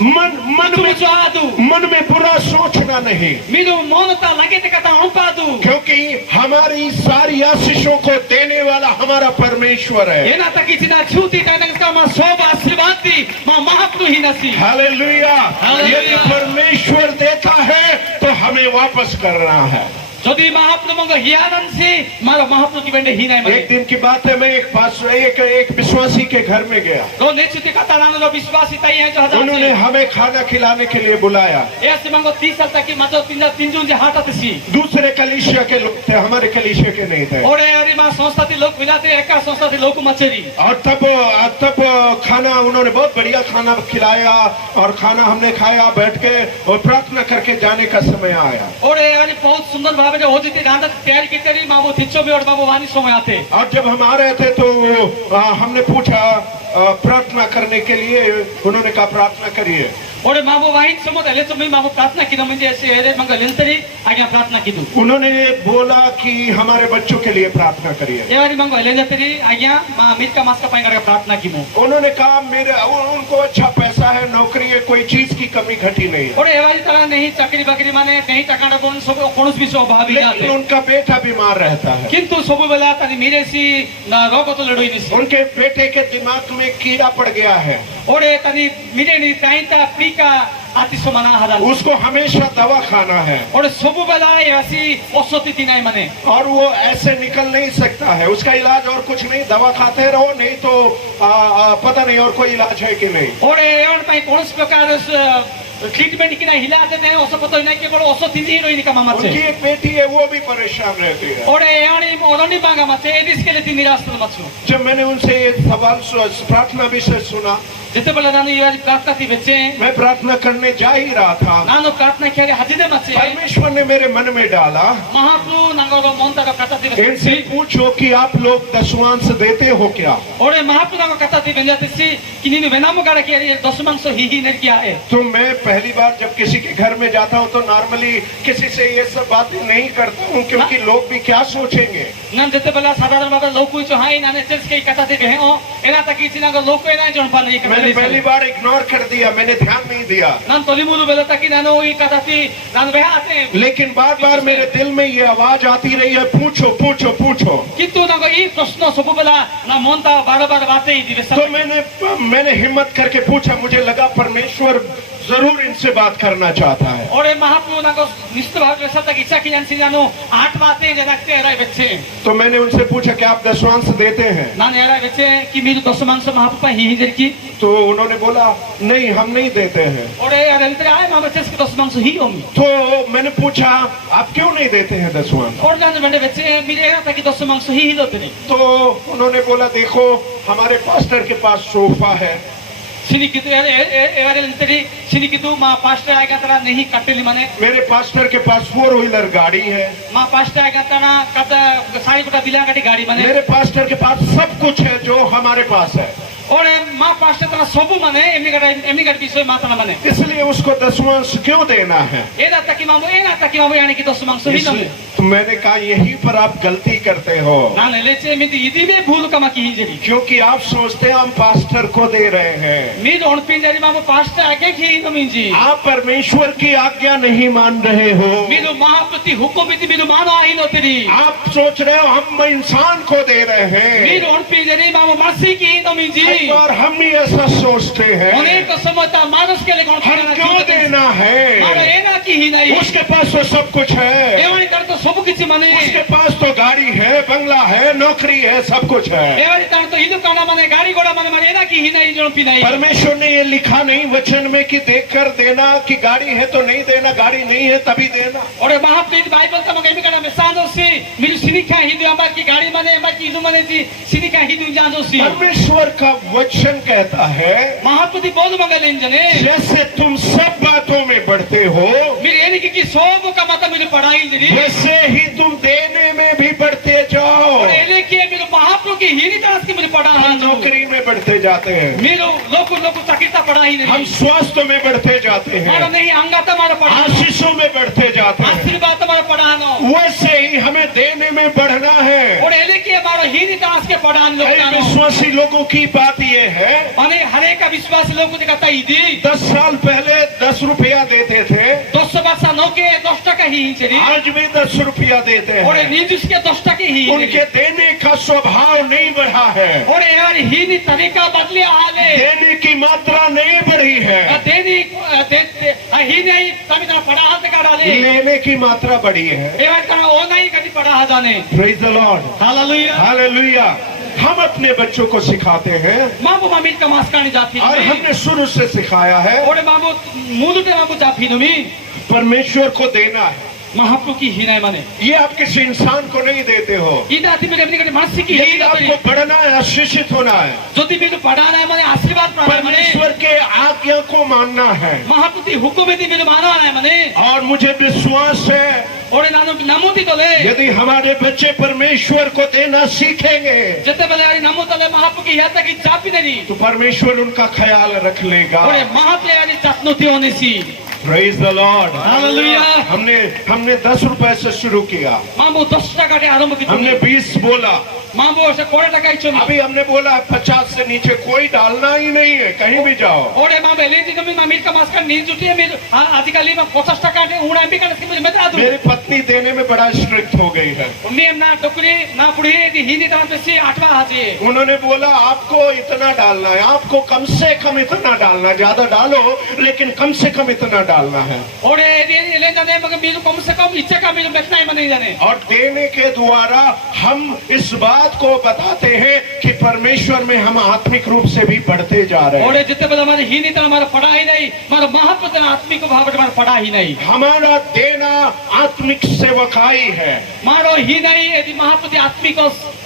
मन में बुरा सोचना नहीं, मेरो मौनता लगे ते कथा उपादू, क्योंकि हमारी सारी आशीषों को देने वाला हमारा परमेश्वर है। एना तकी चिना छूती तनक का मा सोब आशीर्वाद दी मा महाप्रभु ही नसी। हालेलुया। यदि परमेश्वर देता है तो हमें वापस करना है। यदि महाप्रभु को हियानन से मारो महाप्रभु की बेंडे ही नहीं मरे। एक दिन की बात है, मैं एक विश्वासी के घर में गया, रो नेचुती कथा नानो रो विश्वासी तई है जो हजार उन्होंने हमें खाना खिलाने के लिए बुलाया। ऐसे मंगो 30 साल तक की मतलब तीन जून जे हाथ सी दूसरे कलीसिया के लोग थे, हमारे कलीसिया के नहीं थे। और अरे मां संस्था थी लोग मिलाते एका संस्था थी लोग मचरी, और तब खाना उन्होंने बहुत बढ़िया खाना खिलाया और खाना हमने खाया बैठ के और प्रार्थना करके जाने का समय आया। और अरे बहुत सुंदर भाव में होती थी रात तैयारी की करी मामू थिचो में और बाबू वानी समय आते। और जब हम आ रहे थे तो हमने पूछा प्रार्थना करने के लिए, उन्होंने कहा प्रार्थना करिए। और मामू वाइन समोद हले तो मैं मामू प्रार्थना की म्हणजे ऐसे हेरे मंग लेंतरी आगे प्रार्थना की दू। उन्होंने बोला कि हमारे बच्चों के लिए प्रार्थना करिए। ये वाली मंग लेंतरी आगे मां मीट का मास का पाएंगे प्रार्थना की मु। उन्होंने कहा मेरे उनको अच्छा पैसा है, नौकरी है, कोई चीज की कमी घटी नहीं है। और ये वाली तरह नहीं चाकरी बाकरी माने नहीं टकाड़ा कोन सब कोनस भी स्वभाव जाते, लेकिन उनका बेटा बीमार रहता है। किंतु सब बेला तनी मेरे सी रोग तो लड़ोई नहीं। उनके बेटे के दिमाग में कीड़ा पड़ गया है और तनी मेरे नहीं काइंता पीका आतिशो मना हरा, उसको हमेशा दवा खाना है और सब बेला ऐसी औषधि थी नहीं मने, और वो ऐसे निकल नहीं सकता है। उसका इलाज और कुछ नहीं, दवा खाते रहो, नहीं तो पता नहीं और कोई इलाज है कि नहीं। और एवं पे कौन से प्रकार ट्रीटमेंट की ना हिला देते हैं, औषध पता नहीं कि बड़ो औषध थी ही रोई का मामा से। उनकी एक बेटी है वो भी परेशान रहती है। और एवं Haim oroni banga mache edis kele tin nirastal machu. जब मैंने उनसे ये सवाल प्रार्थना विषय सुना, Jetebele nanu iari प्रार्थना ti beche मैं प्रार्थना करने जा ही रहा था, nanu प्रार्थना kiari hajide mache परमेश्वर ने मेरे मन में डाला, Mahaprabhu nangoro monta ka kata ti इनसे beche. पूछो कि आप लोग दशवांश देते हो क्या? Ore Mahaprabhu nangoro kata ti benjate si kininu venamu gara kiari dosmangso hihi ner kiya hai. तो मैं पहली बार जब किसी के घर में जाता हूँ तो नॉर्मली किसी से ये सब बातें नहीं करता हूँ, क्योंकि लोग भी क्या सोचेंगे। Nan jetebele sadharan bhabe loku icho hai nane church ke kata ti behe o ena taki chinago loku ena jon pa nei मैंने पहली ka. बार इग्नोर कर दिया, मैंने ध्यान नहीं दिया, Nan tolimuru bele taki nanu I kata ti nanu behe ate. लेकिन बार बार मेरे दिल में ये आवाज आती रही है, पूछो पूछो पूछो। Kintu nago I prashno sobubela na monta bar bate I dibe तो मैंने हिम्मत करके पूछा, मुझे लगा परमेश्वर जरूर इनसे बात करना चाहता है। Ore Mahaprabhu nago nisto bhabe sata ki chaki jansi nanu aat bate janakte erai beche. तो मैंने उनसे पूछा कि आप दशवांश देते हैं? Nan erai beche ki miru dosmangso Mahaprabhu pa hihi ner ki. तो उन्होंने बोला नहीं, हम नहीं देते हैं। Ore arentre ay ma beche ki dosmangso hi omi. तो मैंने पूछा आप क्यों नहीं देते हैं दशवांश? Ore nan bende beche mire era taki dosmangso hi loteni. तो उन्होंने बोला देखो हमारे पास्टर के पास सोफा है, Sinikitu evarentre sinikitu ma pastor ay gatara nahi katteli mane. मेरे पास्टर के पास 4 व्हीलर गाड़ी है, Ma pastor ay gatana kata sari kota dilangati gadi mane. मेरे पास्टर के पास सब कुछ है जो हमारे पास है, Ore ma pastor tana sobu mane emni gadi bisoy matana mane. इसलिए उसको दशवांश क्यों देना है? Ena taki mamu yani ki dosmangso hi इसलिए nomi. तो मैंने कहा यहीं पर आप गलती करते हो, Nan eleche miti idibe bhulu kama ki hinjeri. क्योंकि आप सोचते हैं हम पास्टर को दे रहे हैं, Mir on pinjari mamu pastor age ki nominji. आप परमेश्वर की आज्ञा नहीं मान रहे हो, Miru mahaprati hukumiti miru mano ahi loteri. आप सोच रहे हो हम इंसान को दे रहे हैं, Mir on pinjari mamu marsi ki nominji. और हम ही ऐसा सोचते हैं, Oneko samata manus kele kon हम क्यों देना Mano है? ena ki hi nai. उसके पास तो सब कुछ है, Evani kar to sobu kichi mane. उसके पास तो गाड़ी है, बंगला है, नौकरी है, सब कुछ है। Evani tar to idu kana mane gari goda mane ena ki hi nai jon pinai. परमेश्वर ने ये लिखा नहीं वचन में कि देखकर देना, कि गाड़ी है तो नहीं देना, गाड़ी नहीं है तभी देना। Ore mahaprati Bible tama emi kana mesando si miru sinikha hindu amar ki gari mane amar ki idu mane ji sinikha hindu jando si. परमेश्वर का वचन कहता है Mahaprati bolu mangalen jane. जैसे तुम सब बातों में बढ़ते हो, Mir eni ki sobu kamata miru padai jeri. वैसे ही तुम देने में भी बढ़ते जाओ। Ore ele ki miru mahaprati ki hini taras ki miru हम padai. नौकरी में बढ़ते जाते हैं, Miru loku sakita padai हम neri. स्वास्थ्य में बढ़ते जाते Mara हैं, nahi angata mara padai. आशीषों में बढ़ते जाते हैं, Ashirwad mara padano. वैसे ही हमें देने में बढ़ना है। Ore ele ki mara hini taras ke padan कई lokano. विश्वासी लोगों की बात ये है, माने हर एक का विश्वास लोगों ने कहता इदी 10 साल पहले 10 रुपया देते थे, 200 वर्ष नो के 10 टका ही इंचरी आज भी 10 रुपया देते और हैं। नीजुस के 10 टके ही उनके देने का स्वभाव नहीं बढ़ा है, और यार ही नी तरीका बदले हाले देने की मात्रा नहीं बढ़ी है, देनी ही नहीं तभी तरह पड़ा हाथ का डाले लेने की मात्रा बढ़ी है। एवं का ओ नहीं कभी पड़ा हाथ जाने praise the Lord, hallelujah hallelujah. हम अपने बच्चों को सिखाते हैं मामू मामिल का मास्कानी जाफी और हमने शुरू से सिखाया है और मामू मुलुटे मामू जाफी नुमी परमेश्वर को देना है। महाप्रभु की ही नहीं माने ये आप किसी इंसान को नहीं देते हो। इदा आती मेरे अपनी मानसिक की यदि ही आपको बढ़ना है, आशीषित होना है, যদি বিদু পড়ানা है माने आशीर्वाद प्राप्त है माने परमेश्वर के आज्ञा को मानना है। महाप्रति हुकुम यदि बिदु माना है माने और मुझे विश्वास है ओरे नानो नामुती तोले यदि हमारे बच्चे परमेश्वर को देना सीखेंगे जते बेले यारी नामु तोले महाप्रभु की याता की चापी नहीं तो परमेश्वर उनका ख्याल रख लेगा। ओरे महाप्रभु यारी चतनुती होने सी प्रेज द लॉर्ड, हालेलुया हमने 10 रुपए से शुरू किया, मामू 10 टका के आरंभ की हमने 20 बोला, मामू से 20 टका इच्छो अभी हमने बोला 50 से नीचे कोई डालना ही नहीं है, कहीं भी जाओ। ओरे मामू एलेजी कमी मामिल का मास्का नीज जुटी है मेरे आजकल में 50 टका के उड़ा भी कर मुझे मैं दू मेरी पत्नी देने में बड़ा स्ट्रिक्ट हो गई है। उन्हें ना टोकरी ना पुड़ी दी हिंदी तरह से 8वां हाजी उन्होंने बोला आपको इतना डालना है, आपको कम से कम इतना डालना है, ज्यादा डालो लेकिन कम से कम इतना डालना है। ओरे ले जाने मगर मेरे कम से कम इच्छा का मेरे बैठना ही नहीं जाने और देने के द्वारा हम इस बात बात को बताते हैं कि परमेश्वर में हम आत्मिक रूप से भी बढ़ते जा रहे हैं। ओडे जितेबेले मारे हीनिता मारे पढ़ा ही नहीं, मारे महापुत्र आत्मिक भाव मारे पढ़ा ही नहीं। हमारा देना आत्मिक सेवकाई है। मारो ही नहीं यदि महापुत्र आत्मिक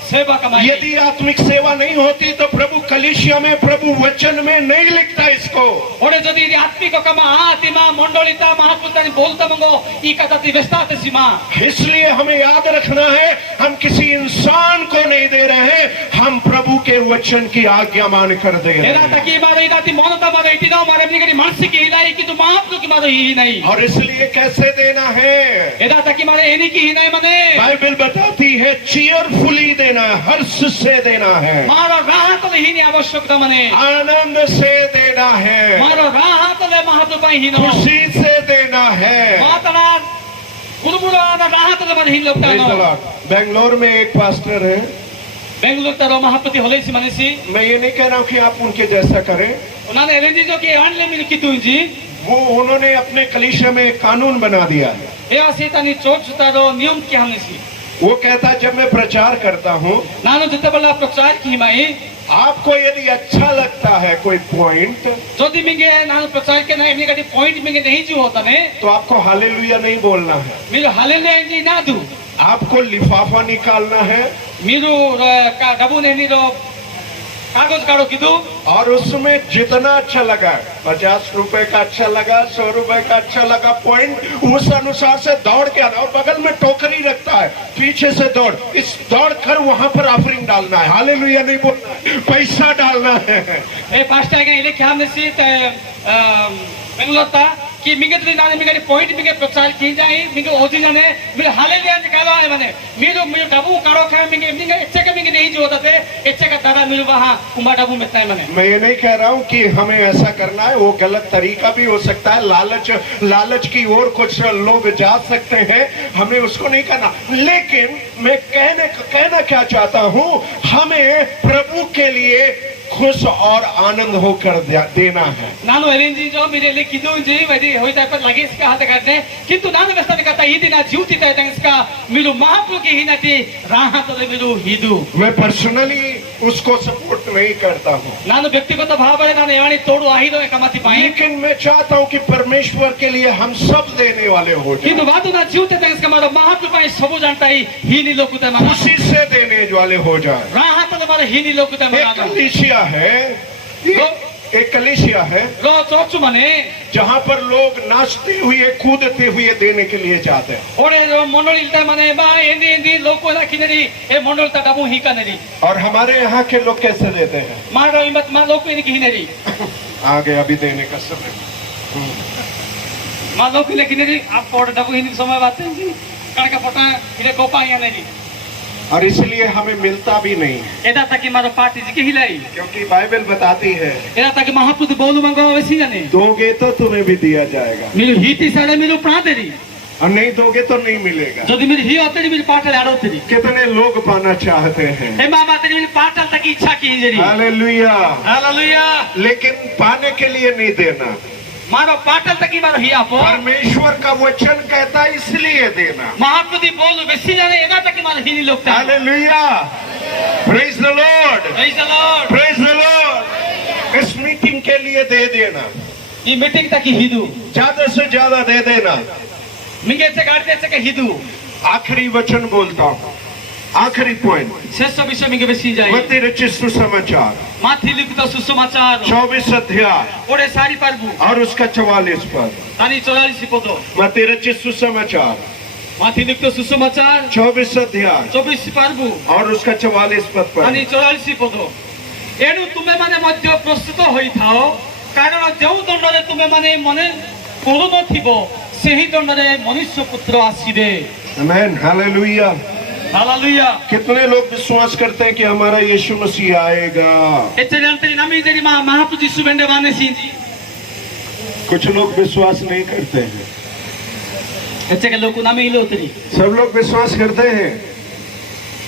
सेवा कमाई। यदि आत्मिक सेवा नहीं होती तो प्रभु कलीसिया में, प्रभु वचन में नहीं लिखता इसको। ओडे जदि यदि आत्मिक कमा आत्मा मंडलिता महापुत्र बोलता मंगो ई कथाती व्यस्ताते सीमा। इसलिए हमें याद रखना है, हम किसी इंसान को नहीं दे रहे हैं, हम प्रभु के वचन की आज्ञा मान कर दे रहे एरा हैं। तकी मारो इदाती मोनता मारो इतिनो मारे निगरी मानसिक हिलाई कि तो महापुत्र की मारो ही नहीं। और इसलिए कैसे देना है? एदा तकी मारे एनी की ही नहीं मने। बाइबल बताती है चीयरफुली देना है, हर्ष से देना है, मारो राहत ले ही नहीं आवश्यकता मने। आनंद से देना है, मारो राहत ले महापुत्र पाई ही नो। खुशी से देना है। मातना कुरुमुराना राहत ले मने ही लोकता Praise the नो। Lord. बेंगलोर में एक पास्टर है, बेंगलुरु तारो महापुत्र होले सी मने सी। मैं ये नहीं कह रहा हूँ कि आप उनके जैसा करें। उन्होंने एलएनजी जो कि आनले मिल की तुम जी वो उन्होंने अपने कलीसिया में एक कानून बना दिया है। ए आसीतानी चोट तारो नियम क्या हमने सी। वो कहता है जब मैं प्रचार करता हूँ, नानो जितेबेले प्रचार की माई आपको यदि अच्छा लगता है कोई पॉइंट, जोदी मिंगे नानो प्रचार के ना एमनी गाडी पॉइंट मिंगे नहीं जी होता ने तो आपको हालेलुया नहीं बोलना है। मिरो हालेलुया जी ना दू। आपको लिफाफा निकालना है मिरो का डबू ने नीरो कागज काढो किदू और उसमें जितना अच्छा लगा, 50 रुपए का अच्छा लगा, 100 रुपए का अच्छा लगा पॉइंट, उस अनुसार से दौड़ के आना। और बगल में टोकरी रखता है, पीछे से दौड़, इस दौड़ कर वहां पर ऑफरिंग डालना है, हालेलुया नहीं बोलना है, पैसा डालना है। ए पास्टर के इले क्या हमने सी बेंगलोर कि मिंगे तो नाने मिंगे पॉइंट मिंगे प्रचार की जाए मिंगे ओजी जाने मिंगे हालेलुया निकालो है माने मिरो मिरो डबू काढो खाए मिंगे मिंगे इच्छे का मिंगे नहीं जो होता थे इच्छे का दादा मिरो वहां कुंभा डबू में ताई माने। मैं ये नहीं कह रहा हूँ कि हमें ऐसा करना है, वो गलत तरीका भी हो सकता है, लालच की ओर कुछ लोग जा सकते हैं, हमें उसको नहीं करना। लेकिन मैं कहना क्या चाहता हूँ, हमें प्रभु के लिए खुश और आनंद होकर देना है। नानो एलएनजी जो मेरे लिए किदू जी वैदी होइता पर लगे इसका हाथ करते किंतु नानो व्यस्ता कहता ही दिना जीवती तय इसका मिरो महाप्रभु की हिनाती राहत ले मिरो हिदू। मैं पर्सनली उसको सपोर्ट नहीं करता हूँ, नानो व्यक्तिगत भाव है नानो यानी तोड़ो आहिरो कमाती पाए। लेकिन मैं चाहता हूँ कि परमेश्वर के लिए हम सब देने वाले हो जाएं। किंतु बात ना जीवते तय इसका मारो महाप्रभु पाए सब जानता ही नी लोकुते मानो खुशी से देने वाले हो जाए। राहत ले मारो नी लोकुते मानो कलीसिया है, एक कलीसिया है रो चोचु मने जहाँ पर लोग नाचते हुए कूदते हुए देने के लिए जाते हैं। ओरे रो मंडल इल्ता मने बा एंदी एंदी लोको ना किनेरी ए मंडल ता डबू ही कनेरी और हमारे यहाँ के लोग कैसे देते हैं? मारो इमत मा लोको इनकी हिनेरी आगे अभी देने का समय। मा लोको ने किनेरी आप और डबू हिनी समय बात है जी कड़का पटा इरे कोपा या नहीं और इसलिए हमें मिलता भी नहीं है, एदा तक मारो पार्टी जी के हिलाई क्योंकि बाइबल बताती है एदा तक महापुत्र बोलू मंगो वैसी जाने दोगे तो तुम्हें भी दिया जाएगा मिलो हिती साडे मिलो प्रादेरी और नहीं दोगे तो नहीं मिलेगा। जदी मिल ही होतेरी मिल पाटल आडोतेरी कितने लोग पाना चाहते हैं? ए मामा तेरी मिल पाटल तक इच्छा की जरी हालेलुया। हालेलुया। लेकिन पाने के लिए नहीं देना, मारो पाटल तक मारो ही आपो परमेश्वर का वचन कहता है इसलिए देना। महापुत्र बोलू वैसी जाने एदा तक मारो हिनी लोकता hallelujah. Praise the Lord, praise the Lord. Praise the Lord. इस मीटिंग के लिए दे देना, ये मीटिंग तक हिदू ज्यादा से ज्यादा दे देना। मिंगे से काटते से के हिदू आखिरी वचन बोलता हूँ, आखिरी पॉइंट, शेष विषय मिंगे वैसी जाए मत्ती रचित सुसमाचार माथी लिखित सुसमाचार 24 अध्याय ओरे सारी परबू और उसका 44 पद। तानी 44 पदो मत्ती रचित सुसमाचार माथी लिखित सुसमाचार 24 अध्याय 24 परबू और उसका 44 पद पर। तानी 44 पदो एनु तुमे माने मध्य प्रस्तुत होई थाओ कारण जेउ दंडरे तुमे माने मने करू नथिबो सेही दंडरे मनुष्य पुत्र आसीबे। आमेन। हालेलुया। हालेलुया। कितने लोग विश्वास करते हैं कि हमारा यीशु मसीह आएगा? एचे जानते नामी जेरी महापुत्र यीशु बेंडे वाने सी जी कुछ लोग विश्वास नहीं करते हैं, एचे के लोग नामी इलोतरी सब लोग विश्वास करते हैं।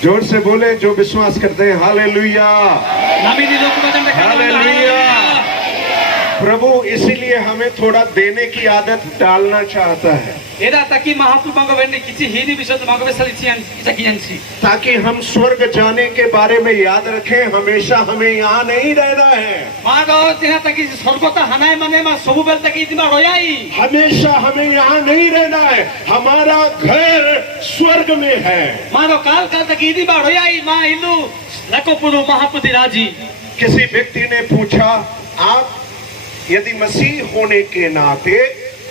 जोर से बोले जो विश्वास करते हैं। हालेलुया। नामी दी लोग वचन देखा हालेलुया। प्रभु इसीलिए हमें थोड़ा देने की आदत डालना चाहता है, एदा ताकि महाप्रभु मगवेने किछि हिनी विषय मगवेसली छियान ताकि हम स्वर्ग जाने के बारे में याद रखें। हमेशा हमें यहाँ नहीं रहना है, मागो तिना ताकि स्वर्गता हनाय माने मा सबु बेल ताकि इदिमा रोयाई हमेशा हमें यहाँ नहीं रहना है। हमारा घर स्वर्ग में है। मागो काल काल ताकि इदिमा रोयाई मा इल्लू लकोपुरु महापुति राजी। किसी व्यक्ति ने पूछा, आप यदि मसीह होने के नाते,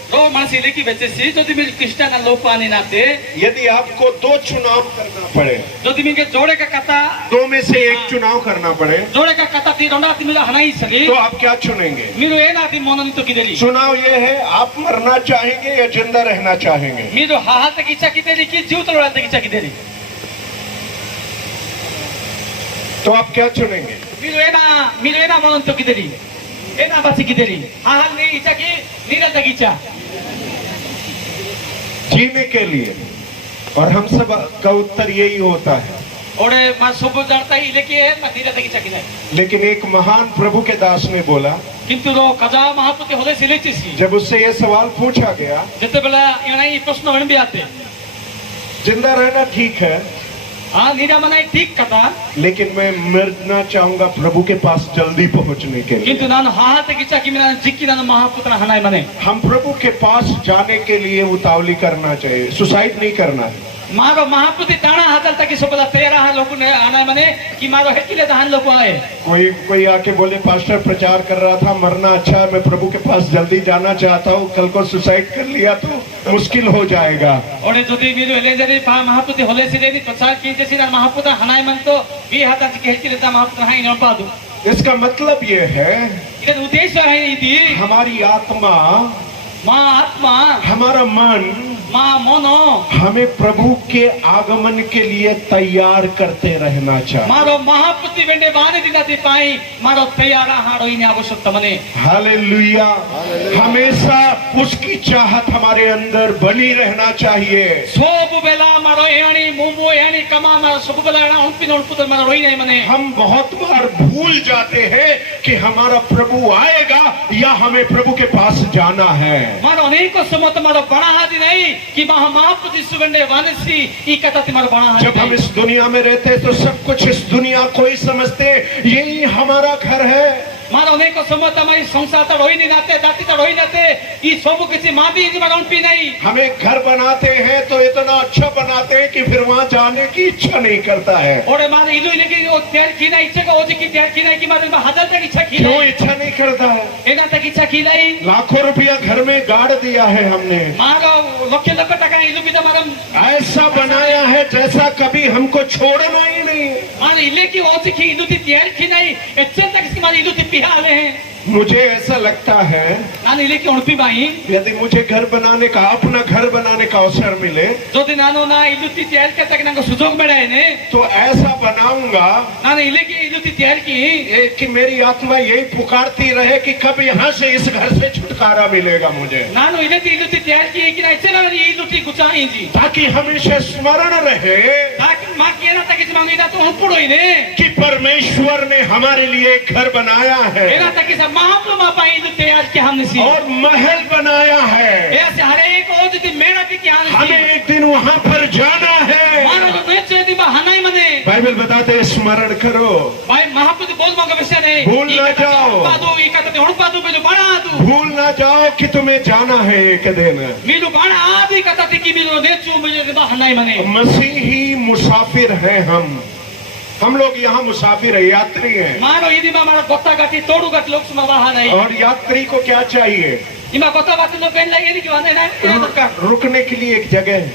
रो मासी लेकी बेचेसी जो दिमिल क्रिश्चियन ना लोग पानी नाते यदि आपको दो चुनाव करना पड़े, जो दिमिल के जोड़े का कथा दो में से एक चुनाव करना पड़े, जोड़े का कथा ती रोंडा तिमिल हनाई सगी तो आप क्या चुनेंगे? मीरो ए ना ती मोनन तो किदेली चुनाव ये है, आप मरना चाहेंगे या जिंदा रहना चाहेंगे? मीरो हाहा तक इच्छा किदेली की जीव तोड़ा तक इच्छा किदेली तो आप क्या चुनेंगे? मीरो ए ना मोनन तो किदेली ए ना बासी किदेली हाहा ने इच्छा की नीरल तक इच्छा जीने के लिए। और हम सब का उत्तर यही होता है। ओरे मा सब जानता ही लेके मा नीरल तक इच्छा किना लेकिन एक महान प्रभु के दास ने बोला, किंतु रो कजा महापुति होले सिलेचिसी जब उससे ये सवाल पूछा गया, जते बेला एनाई प्रश्न हण भी आते जिंदा रहना ठीक है, हाँ नीरा मनाई ठीक कथा लेकिन मैं मरना चाहूंगा प्रभु के पास जल्दी पहुंचने के लिए। किंतु नान हाहा तक इच्छा कि मेरा जिक्की नान महापुत्र हनाय मने हम प्रभु के पास जाने के लिए उतावली करना चाहिए, सुसाइड नहीं करना है। मारो महापुति ताना हातल तक सबला तेरा है लोग ने आना मने कि मारो हेकिले दहन लोग आए कोई आके बोले, पास्टर प्रचार कर रहा था, मरना अच्छा है, मैं प्रभु के पास जल्दी जाना चाहता हूँ, कल को सुसाइड कर लिया तो मुश्किल हो जाएगा। ओरे जदी मीरो एलेजरी पा महापुति होले सिलेनी प्रचार कीजेसी ना महापुत्र हनाय मन तो बी हाता कि हेकिले दा महापुत्र हाई न पादु। इसका मतलब ये है, इधर उद्देश्य है इति हमारी आत्मा, मां आत्मा, हमारा मन, मां मनो हमें प्रभु के आगमन के लिए तैयार करते रहना चाहिए। मारो महापुति वेंडे बाने दिनाती पाई मारो तैयार हाड़ो इने आवश्यकता मने। हालेलुया। हमेशा उसकी चाहत हमारे अंदर बनी रहना चाहिए। सब बेला मारो एणी मुंबो एणी कमा मारो सब बेला एणा उनपी उनपुतर मारो रोई नहीं मने। हम बहुत बार भूल जाते हैं कि हमारा प्रभु आएगा या हमें प्रभु के पास जाना है। मारो अनेक समय तो मारो बड़ा हाथी नहीं कि महापुति सुगंधे वानसी ई कथा तुम्हारा बड़ा हाथी। जब हम इस दुनिया में रहते तो सब कुछ इस दुनिया को ही समझते, यही हमारा घर है। मारो अनेक समय तमारी संसार तो रोई नहीं नाते, दाती तो रोई नाते, ई सब किसी माँ भी इसी मारो उनपी नहीं। हमें घर बनाते हैं तो इतना अच्छा बनाते हैं कि फिर वहाँ जाने की इच्छा नहीं करता है। और मानो इलू लेकिन वो त्याग की ना इच्छा का ओजी की त्याग की ना कि मारो हजार तक इच्छा की क्यों इच्छा नहीं करता है? एना तक इच्छा की लाई। लाखों रुपया घर में गाड़ दिया है हमने, मारो लक्ष्य लक्ष्य टका इलू भी तो मारो ऐसा बनाया है जैसा कभी हमको छोड़ना ही नहीं। मानो इले की ओजी की इलू थी त्याग की नहीं, इच्छा तक इसकी मारो इलू थी पिहाले हैं। मुझे ऐसा लगता है, नानी इले की उनपी बाई यदि मुझे घर बनाने का, अपना घर बनाने का अवसर मिले जो दिन नानो ना इलू थी त्याग के तक ना को सुजोग मिलाए ने तो ऐसा बनाऊंगा नानी इले की इलू थी त्याग की कि मेरी आत्मा यही पुकारती रहे कि कब यहाँ से, इस घर से छुटकारा मिलेगा मुझे। नानो इले की इलू थी त्याग की कि ना इच्छा ना इलू थी गुचाई जी ताकि हमेशा स्मरण रहे ताकि मां के ना तक इस मांगी ना तो हम पुड़ोई ने कि परमेश्वर ने हमारे लिए एक घर बनाया है एना तक इस महाप्रभु मा पाई इलू त्याग के हमने सी और महल बनाया है। ऐसे हर एक ओज थी मेरा की क्या हमें एक दिन वहाँ पर जाना है। मानो तो नेचे दी बा हनाई मने बाइबल बताते हैं, स्मरण करो, भाई महाप्रभु बोल मांगा विषय नहीं भूल ना जाओ। पादो ई कते हुणपादो बेलो बड़ा दू भूल ना जाओ कि तुम्हें जाना है एक दिन। मीलू बड़ा आदि कथा थी कि मीलू नेचू मुझे बा हनाई मने। मसीही मुसाफिर हैं हम लोग यहाँ मुसाफिर है, यात्री हैं। मानो इदी मा मारो गोता गाती तोड़ू गट लोग सुमा वहा नहीं। और यात्री को क्या चाहिए? इमा गोता बाती लोग कहने लगे कि वाने ना रुकने के लिए एक जगह,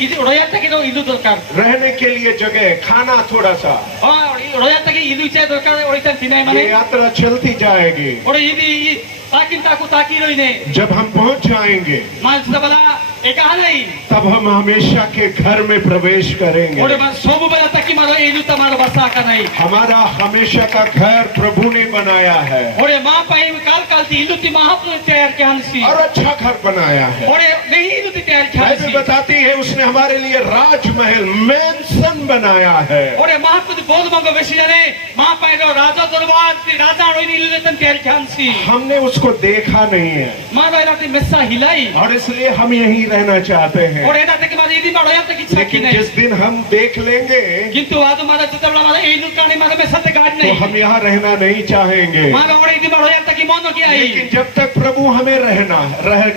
इदी रोया तक नो इदु दरकार, रहने के लिए जगह, खाना थोड़ा सा। और रोया तक इदु चाहे दरकार और इतन थिनाई माने। ये यात्रा चलती जाएगी और इदी ताकिन ताकू ताकी रोई ने जब हम पहुंच जाएंगे मान सबला ඒක අහනයි. तब हम हमेशा के घर में प्रवेश करेंगे। ඔඩ මම සෝබු බලතකි මම ඒලු තමාර වසා කරනයි. हमारा हमेशा का घर प्रभु ने बनाया है ඔඩ මා පයි කාල් කාල්ති ඉලුති මහපුරු තයාර කහන්සි. और अच्छा घर बनाया है। ඔඩ මෙහි ඉලුති තයාර बाइबल කහන්සි. बताती है उसने हमारे लिए राजमहल मैंसन बनाया है। ඔඩ මහපුරු බෝධ මංග වෙසියනේ මා පයිරෝ රාජා දරබාර රාජා රොයිනි ඉලුතෙන් තයාර කහන්සි. हमने उसको देखा नहीं है මා රයිලාති මෙස්සා හිලයි. और इसलिए हम यहीं रहना चाहते हैं। ඔඩ එදා තක මම ඉදි මම ඔයත් කිච්චි लेकिन නෑ. जिस दिन हम देख लेंगे किंतु आदो मारा चितवला मारा इलु काणी मारा में सत्य गाड तो नहीं. हम यहाँ रहना नहीं चाहेंगे। मारा ओडे इदि मारा ओयत की मोनो की आई. लेकिन जब तक प्रभु हमें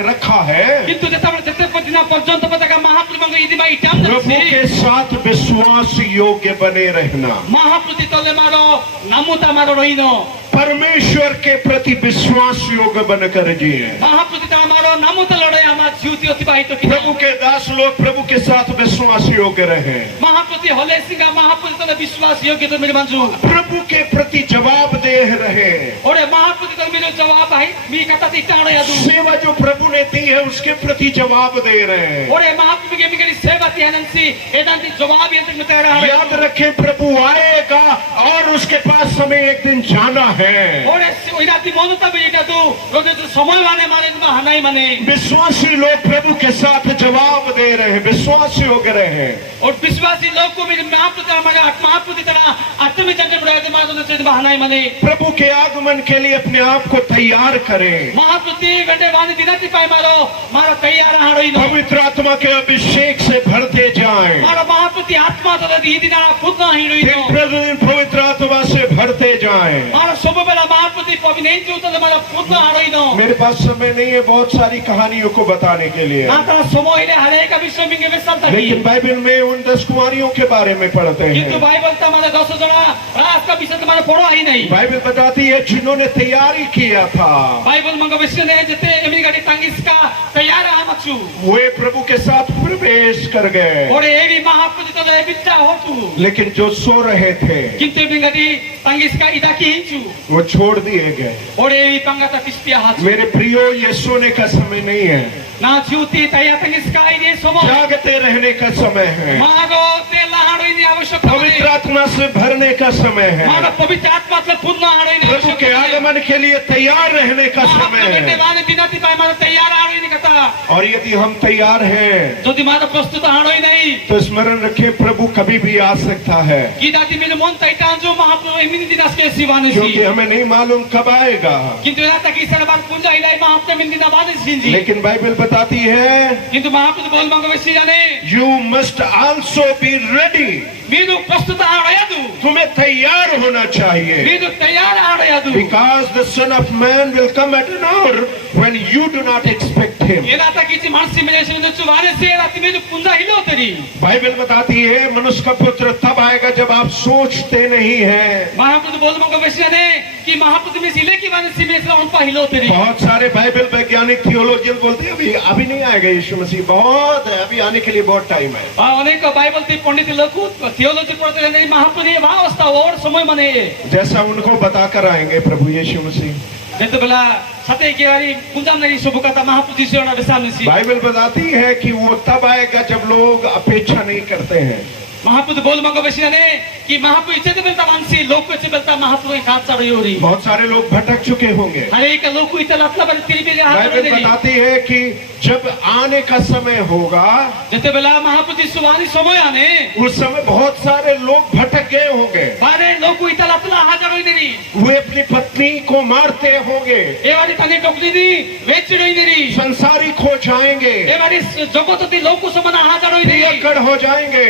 रखा है किंतु जेतबळे जेते पदिना पर्यंत पतका महाप्रभु मंग इदि मा इटाम प्रभु के साथ विश्वास योग्य बने रहना, महाप्रभु तले मारो नामुता मारो रहिनो. परमेश्वर के प्रति विश्वास योग्य बनकर जिए। महाप्रभु ता मारो नामुता लड़े आमा जीवती अतिबाहित की. प्रभु के दास लोग प्रभु के साथ विश्वास योग्य रहे, महाप्रभु हले सिंगा महाप्रभु तले विश्वास योग्य तो मेरे मंजू. प्रभु के प्रति जवाबदेह रहे। ओडे महाप्रभु तले मेरे जवाब आई मी कथा तिटाणो यादू. सेवा जो प्रभु ने दी है उसके प्रति जवाब दे रहे हैं। ओडे महाप्रभु के मिगरी सेवा तिहनसी एदांती जवाब यंत्र में तैयार है. याद रखें प्रभु आएगा और उसके पास हमें एक दिन जाना है। ओडे इनाती मोनता बेटा तू रोजे तो समय वाले मारे तो हनाई माने. विश्वासी लोग प्रभु के साथ जवाब दे रहे हैं, विश्वास योग्य रहे। और विश्वासी लोग को मेरे महाप्रभु हमारे महाप्रभु तरह आत्मिक जन्म बढ़ाए तो मारो तो बहाना ही माने. प्रभु के आगमन के लिए अपने आप को तैयार करें। महाप्रभु घंटे वाणी दिनाती पाए मारो मारो तैयार हाड़ोई नो. पवित्र आत्मा के अभिषेक से भरते जाएं। मारो महाप्रभु आत्मा तो दी दिना पुतना हिड़ोई दिन नो. प्रतिदिन पवित्र आत्मा से भरते जाएं। मारो सुबह बेला महाप्रभु पवी नहीं जो तो मारो पुतना हाड़ोई नो. मेरे पास समय नहीं है बहुत सारी कहानियों को बताने के लिए, आता समय ले हरे का विश्व में के विशाल लेकिन तक. बाइबल में उन 10 कुमारियों के बारे में पढ़ते किंतु हैं। बाइबल तो हमारे 10 जना रात का विषय तुम्हारे पढ़ो ही नहीं. बाइबल बताती है जिन्होंने तैयारी किया था बाइबल मंग विषय ने जते एमी गाड़ी तांगिस का तैयार आमचू. वे प्रभु के साथ प्रवेश कर गए, और ये भी महाप्रभु तो ले बिच्चा हो तू. लेकिन जो सो रहे थे किंतु एमी गाड़ी तांगिस का इदा की हिंचू. वो छोड़ दिए गए। और ये भी पंगा ता किस्तिया हाथ. मेरे प्रियो, ये सोने का समय नहीं है, ना जीवती तैयार तांगिस का ये सोमो. जागते रहने का समय है, मारो ते लहाड़ो इन आवश्यक. पवित्र आत्मा से भरने का समय है, मारो पवित्र आत्मा से पूर्ण हाड़ो इन प्रभु के आगमन के लिए तैयार रहने का समय घंटे है। वाले दिनाती पाए मारो तैयार हाड़ो इन कथा. और यदि हम तैयार हैं যদি মারা প্রস্তুত হাড়ই নাই तो स्मरण रखें प्रभु कभी भी आ सकता है, কি দাদি মেরে মন তাইটা আজও মহাপ্রভু এমনি দিন আজকে শিবানে क्योंकि हमें नहीं मालूम कब आएगा। কিন্তু এরা তাকে ইসারবার পূজা ইলাই মহাপ্রভু এমনি দিন বাদে সিনজি. लेकिन बाइबल बताती है কিন্তু মহাপ্রভু বল মাঙ্গ বেশি জানে you must also be ready. మీరు প্রস্তুত হাড়য়াদু. तुम्हें तैयार होना चाहिए, మీరు తయాর হাড়য়াদু. because the Son of Man will come at an hour when you do not expect him। এরা তাকে যে মানসি মেরে শুনে চুবারে সে রাতি মেরে পূজা হিলো তরি. बाइबल बताती है मनुष्य का पुत्र तब आएगा जब आप सोचते नहीं हैं। মহাপ্রভু বল মাঙ্গ বেশি জানে কি মহাপ্রভু মে সিলে কি মানে সিমেসলা উন পা হিলো তরি. बहुत सारे बाइबल वैज्ञानिक थियोलॉजियन बोलते हैं अभी नहीं आएगा यीशु मसीह, बहुत है, अभी आने के लिए बहुत टाइम है। অনেক বাইবেল তে পণ্ডিত লোক থিওলজি পড়তে জানে মহাপ্রভু এই অবস্থা ওর সময় মানে जैसा उनको बताकर आएंगे प्रभु यीशु मसीह। যেতবেলা সাথে কেয়ারি পূজানারি শুভকথা মহাপ্রভু শিওনা বেসামিসি. बाइबल बताती है कि वो तब आएगा जब लोग अपेक्षा नहीं करते हैं। মহাপ্রভু বল মাঙ্গ বেশি জানে কি মহাপ্রভু ইচ্ছে বেলতা মানসি লোক ইচ্ছে বেলতা মহাপ্রভু কাজ চড়িওরি. बहुत सारे लोग भटक चुके होंगे। हर एक लोग इतना लतला बन तिरबिले हाथ बाइबल में बताती है कि जब आने का समय होगा যেতবেলা মহাপ্রভু সুবানি সময় আনে उस समय बहुत सारे लोग भटक गए होंगे, বারে লোক ইতা লতলা হাজার হইদেরি. वे अपनी पत्नी को मारते होंगे, এবারে তানে টকলি দি বেচি রইদেরি. संसारिक हो जाएंगे, এবারে জগততি লোক সমান হাজার হইদেরি. पियक्कड़ हो जाएंगे,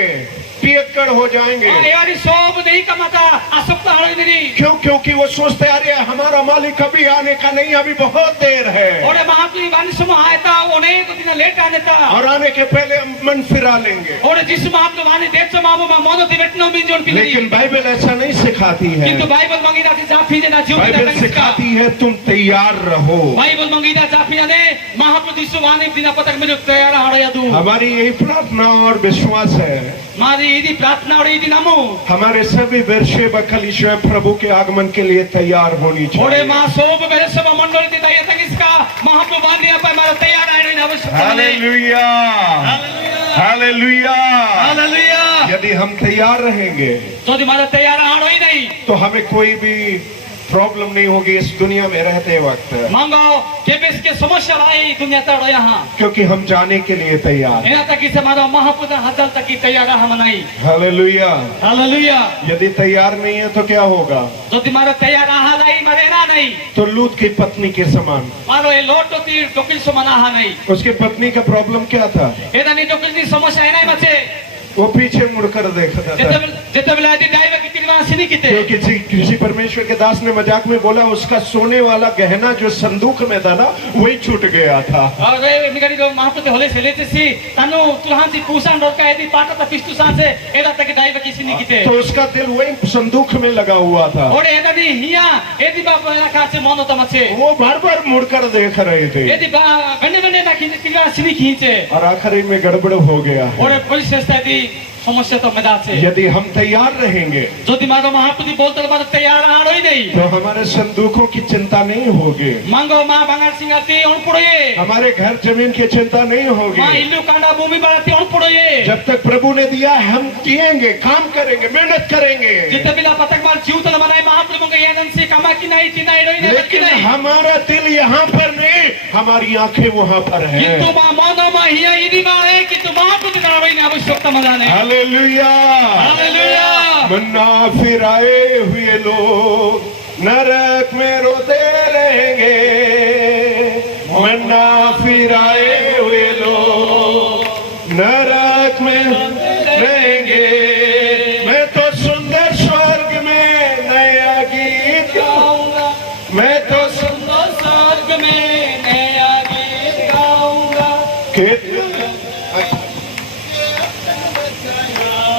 पियक्कड़ हो जाएंगे। এবারে সব দেই কামাতা আসক্ত হইদেরি. क्यों? क्योंकि वो सोचते अरे हमारा मालिक अभी आने का नहीं, अभी बहुत देर है, ওরে মহাপ্রভু বানি সময় আয়তা অনেক দিন লেট আনেতা. और आने के पहले हम मन फिरा लेंगे। ওরে যিশু মহাপ্রভু বানি দেশ মা मा मन तिबेटनो मिंजोन पिली लेकिन बाइबल ऐसा नहीं सिखाती है। किंतु बाइबल मंगीदा ति जाफी जेना जीव बाइबल सिखाती है तुम तैयार रहो। बाइबल मंगीदा जाफी ने महाप्रभु सुवानी दिना पतक में तैयार हाड़यादू हमारी यही प्रार्थना और विश्वास है, मारी इदी प्रार्थना और इदी नमो हमारे सभी बेरशेबा कलीसिया प्रभु के आगमन के लिए तैयार होनी ओडे चाहिए। मा सोब बेरशेबा मंडली ति दया तकिसका महाप्रभु वानी पर मारा तैयार आने आवश्यकता नहीं। Hallelujah, hallelujah. हालेलुया। यदि हम तैयार रहेंगे यदि मारा तैयार हाड़ो ही नहीं तो हमें कोई भी प्रॉब्लम नहीं होगी इस दुनिया में रहते वक्त, मांगो केबेस के समस्या भाई दुनिया तड़ो यहाँ क्योंकि हम जाने के लिए तैयार हैं। यहाँ तक इसे मारो महापुत्र हजार तक की तैयार हम नहीं। हालेलुया। हालेलुया। यदि तैयार नहीं है तो क्या होगा? यदि मारो तैयार आहा नहीं मारे ना नहीं तो लूत की पत्नी के समान। मारो ये लोटो तीर डोकिल समान आहा नहीं। उसकी पत्नी का प्रॉब्लम क्या था? ये दानी डोकिल की समस्या है नहीं बच्चे। वो पीछे मुड़कर देखता था, जितने बिला दी डाइव की किरवा सिनी किते क्योंकि किसी परमेश्वर के दास ने मजाक में बोला उसका सोने वाला गहना जो संदूक में था ना वही छूट गया था। और वे निगड़ी जो महापुत्र होले से लेते सी तनु तुहान सी पूसान रोका यदि पाटा ता पिस्तु सांसे एदा तक डाइव की सिनी किते तो उसका दिल वही संदूक में लगा हुआ था। और एदा दी हिया यदि बाप रखा से मनो तमचे वो बार बार मुड़कर देख रहे थे यदि बा गन्ने गन्ने ना खींचे किरवा सिनी खींचे और आखिरी में गड़बड़ हो गया है। और पुलिस संस्था दी समस्या तो मैदा से यदि हम तैयार रहेंगे यदि मारो महापुत्र बोलते मारो तैयार हाड़ो ही नहीं तो हमारे संदूकों की चिंता नहीं होगी, मांगो मां बांगार सिंगाती उनपुड़े हमारे घर जमीन की चिंता नहीं होगी। मां इल्लू कांडा भूमि बढ़ाती उनपुड़े जब तक प्रभु ने दिया हम जिएंगे, काम करेंगे, मेहनत करेंगे, जितने बिला पतक मार जीव तो मनाए महाप्रभु के यानन से कमा की नहीं चिना इडोई नहीं लेकिन हमारा दिल यहाँ पर नहीं, हमारी आंखें वहाँ पर है। किंतु मां मनो मां हिया इदी मां है कि तू महापुत्र का रवै ने आवश्यकता मनाने। Hallelujah, hallelujah. मन्ना फिराए हुए लोग नरक में रोते रहेंगे, मन्ना फिराए हुए लोग नरक में रहेंगे। मैं तो सुंदर स्वर्ग में नया गीत गाऊंगा, मैं तो सुंदर स्वर्ग में नया गीत गाऊंगा।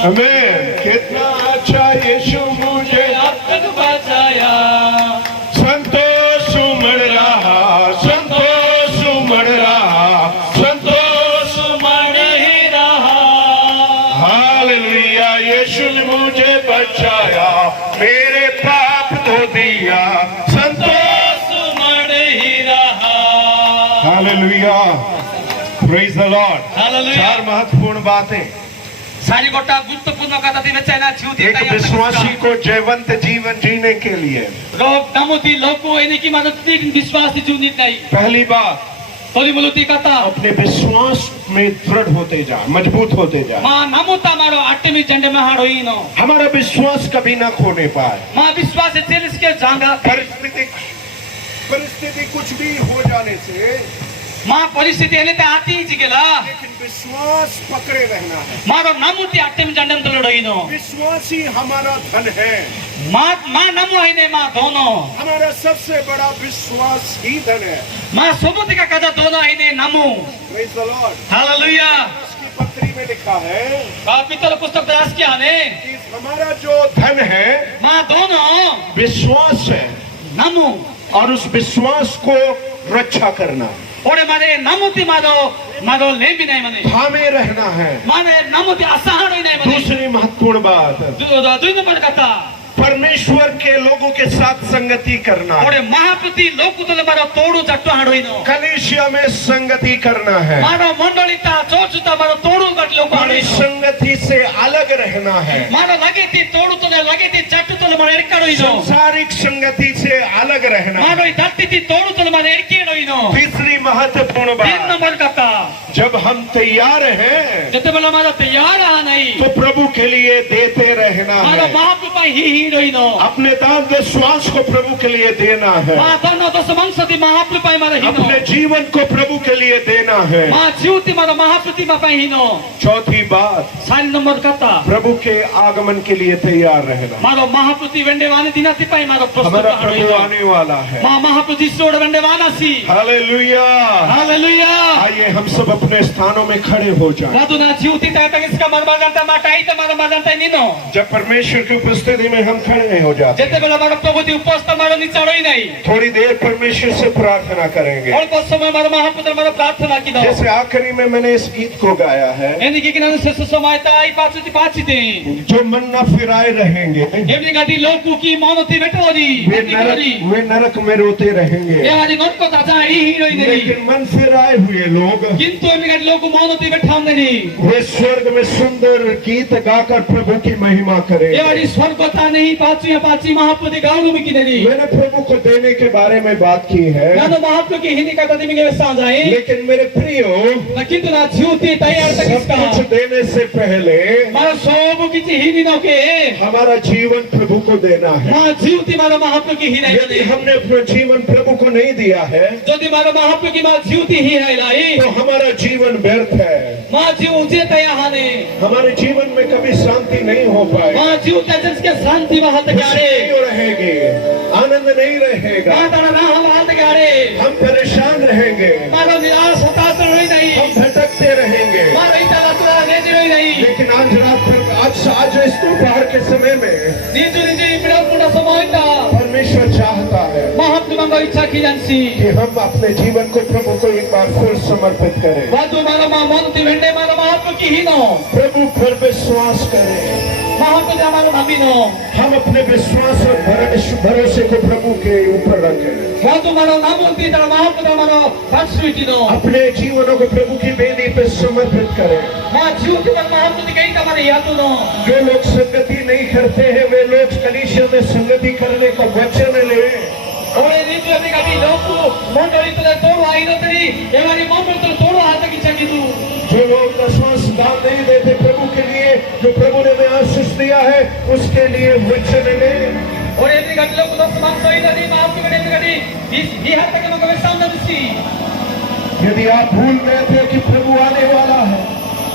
हमें कितना अच्छा यीशु मुझे अब तक बचाया संतोष उमड़ रहा, संतोष उमड़ रहा, संतोष मर ही रहा। हालेलुया। यीशु ने मुझे बचाया, मेरे पाप धो दिया, संतोष मर ही रहा। Hallelujah. Praise the Lord. Hallelujah. चार महत्वपूर्ण बातें। सारी गोटा गुरुत्वपूर्ण कथा दी बच्चा ना जीव दी एक विश्वासी को जयवंत जीवन जीने के लिए रोग नमुती लोको एने की मदद दी विश्वास दी जीवनी नहीं। पहली बात तोली मुलुती कथा अपने विश्वास में दृढ़ होते जा, मजबूत होते जा। मां नमुता मारो अट्टे में झंडे में हाड़ो ही नो हमारा विश्वास कभी ना खोने पाए। मां विश्वास से तेल इसके जांगा परिस्थिति कुछ भी हो जाने से मां परिस्थिति एने ते आती ही जिगेला लेकिन विश्वास पकड़े रहना है। मारो नमुती अट्टे में झंडे में तोड़ो ही नो विश्वास ही हमारा धन है। मां नमो ही ने मां दोनों हमारा सबसे बड़ा विश्वास ही धन है। मां सुबुति का कथा दोनों ही ने नमो। Praise the Lord. हालेलुया। उसकी पत्री में लिखा है पितल पुस्तक दास क्या ने कि हमारा जो धन है मां दोनों विश्वास है नमो और उस विश्वास को रक्षा करना, ओरे मारे नमुती मारो मारो लेंबी नहीं मने थामे रहना है। माने नमुती असहाड़ ही नहीं मने। दूसरी महत्वपूर्ण बात दुई नंबर कथा परमेश्वर के लोगों के साथ संगति करना, ओरे महाप्रति लोक तो मारो तोड़ू जट्टो हाड़ो ही नो कलीसिया में संगति करना है, मारो मंडलिता चोचुता मारो तोड़ू गट लोक हाड़ो ही नो संगति से अलग रहना है, मारो लगे थी तोड़ू तो लगे थी जट्टू तो मारो एड़काड़ो ही नो सांसारिक संगति से अलग रहना मारो है। दत्ती थी तोड़ू तो मारो एड़केड़ो ही नो। तीसरी महत्वपूर्ण तीन बात नंबर कथा जब हम तैयार हैं जते बोला मारो तैयार आ नहीं तो प्रभु के लिए देते रहे। रहना मारो है, महाप्रभु ही हीरोइनो अपने दान दे श्वास को प्रभु के लिए देना है, मा धन दस मंसति महाप्रभु मारो हिनो अपने जीवन को प्रभु के लिए देना है। मा जीवति मारो महाप्रतिमा पाई हिनो चौथी बात, 4 नंबर कथा प्रभु के आगमन के लिए तैयार रहना। मारो महाप्रति वेंडे वाने दिनाति पाई मारो प्रस्तुत हमारा प्रभु आने वाला है। मा महाप्रति सोड़ वेंडे वानासी हालेलुया। हालेलुया आइए हम सब अपने स्थानों में खड़े हो जाएं। वादुना जीवति ताता किसका मरमागंता माटाई त मारो मरमागंता निनो जब परमेश्वर की उपस्थिति में हम खड़े हो जाते जेते बेला मारो प्रभु दी उपस्थित मारो निचाड़ोई नहीं थोड़ी देर परमेश्वर से प्रार्थना करेंगे। अल्प समय मारो महापुत्र मारो प्रार्थना की दो जैसे आखिरी में मैंने इस गीत को गाया है, एनी किन शेष समय ताई पाचुति पाचिते जो मन न फिराए रहेंगे एमनी गादी लोकु की मानोती बेटोरी वे नरक में रोते रहेंगे, ए आदि नरक ताजा ई हीरोई नहीं लेकिन मन फिराए हुए लोग किंतु एमनी गादी लोकु मानोती बेठाम नहीं वे स्वर्ग में सुंदर गीत गाकर प्रभु की महिमा ए करेंगे। आदि स्वर्गता नहीं पाची पाची महापुत्र गाउनु मिकी नहीं मैंने प्रभु को देने के बारे में बात की है, नानो महापुत्र की हिंदी कथा दिमिगे वेसा जाए लेकिन मेरे प्रियो किंतु ना जीवती तैयार तक सब इसका कुछ देने से पहले मारो सोबु की हिंदी न के हमारा जीवन प्रभु को देना है। मा जीवती मारो महापुत्र की हिंदी यदि हमने अपना जीवन प्रभु को नहीं दिया है यदि मारो महापुत्र की मा जीवती ही है लाई तो हमारा जीवन व्यर्थ है। मा जीव जे तया हाने हमारे जीवन में कभी शांति नहीं हो पाए, मा जीव तजस के शांति वहां तक खुशी नहीं रहेगी, आनंद नहीं रहेगा, मा तारा ना वहां तक हम परेशान रहेंगे, मारो निराश हताश होई नहीं हम भटकते रहेंगे। मारो इता लतरा ने होई नहीं लेकिन आज रात आज इस दोपहर के समय में नीजु निजी बिरपुना समयता परमेश्वर चाहता है महापुत्र मंगो इच्छा की जानसी कि हम अपने जीवन को प्रभु को एक बार फिर समर्पित करें, वादु मारो मा मनति वेंडे मारो महापुत्र की हिनो प्रभु पर विश्वास करें। महापुत्र हमारो भाबिनो हम अपने विश्वास और भरोसे को प्रभु के ऊपर रखें, वादु मारो नामोंती तर महापुत्र मारो भास्वितिनो अपने जीवनों को प्रभु की वेदी पे समर्पित करें। मा जीवति पर महापुत्र कहीं तमारे यातुनो जो लोग संगति नहीं करते हैं वे लोग कलीसिया में संगति करने का वचन ले। और ये नीति अपनी कभी लोगों मंडली तो तोड़ो आई न तेरी ये वाली मंडल तो तोड़ो हाथ की चकी तू जो लोग दशमांश दान नहीं देते प्रभु के लिए, जो प्रभु ने हमें आशीष दिया है उसके लिए वचन ले। और ये कभी लोग तो समाज सही नहीं माफ की कभी इस हाथ तक मगर सामने दिसी यदि आप भूल गए थे कि प्रभु आने वाला है,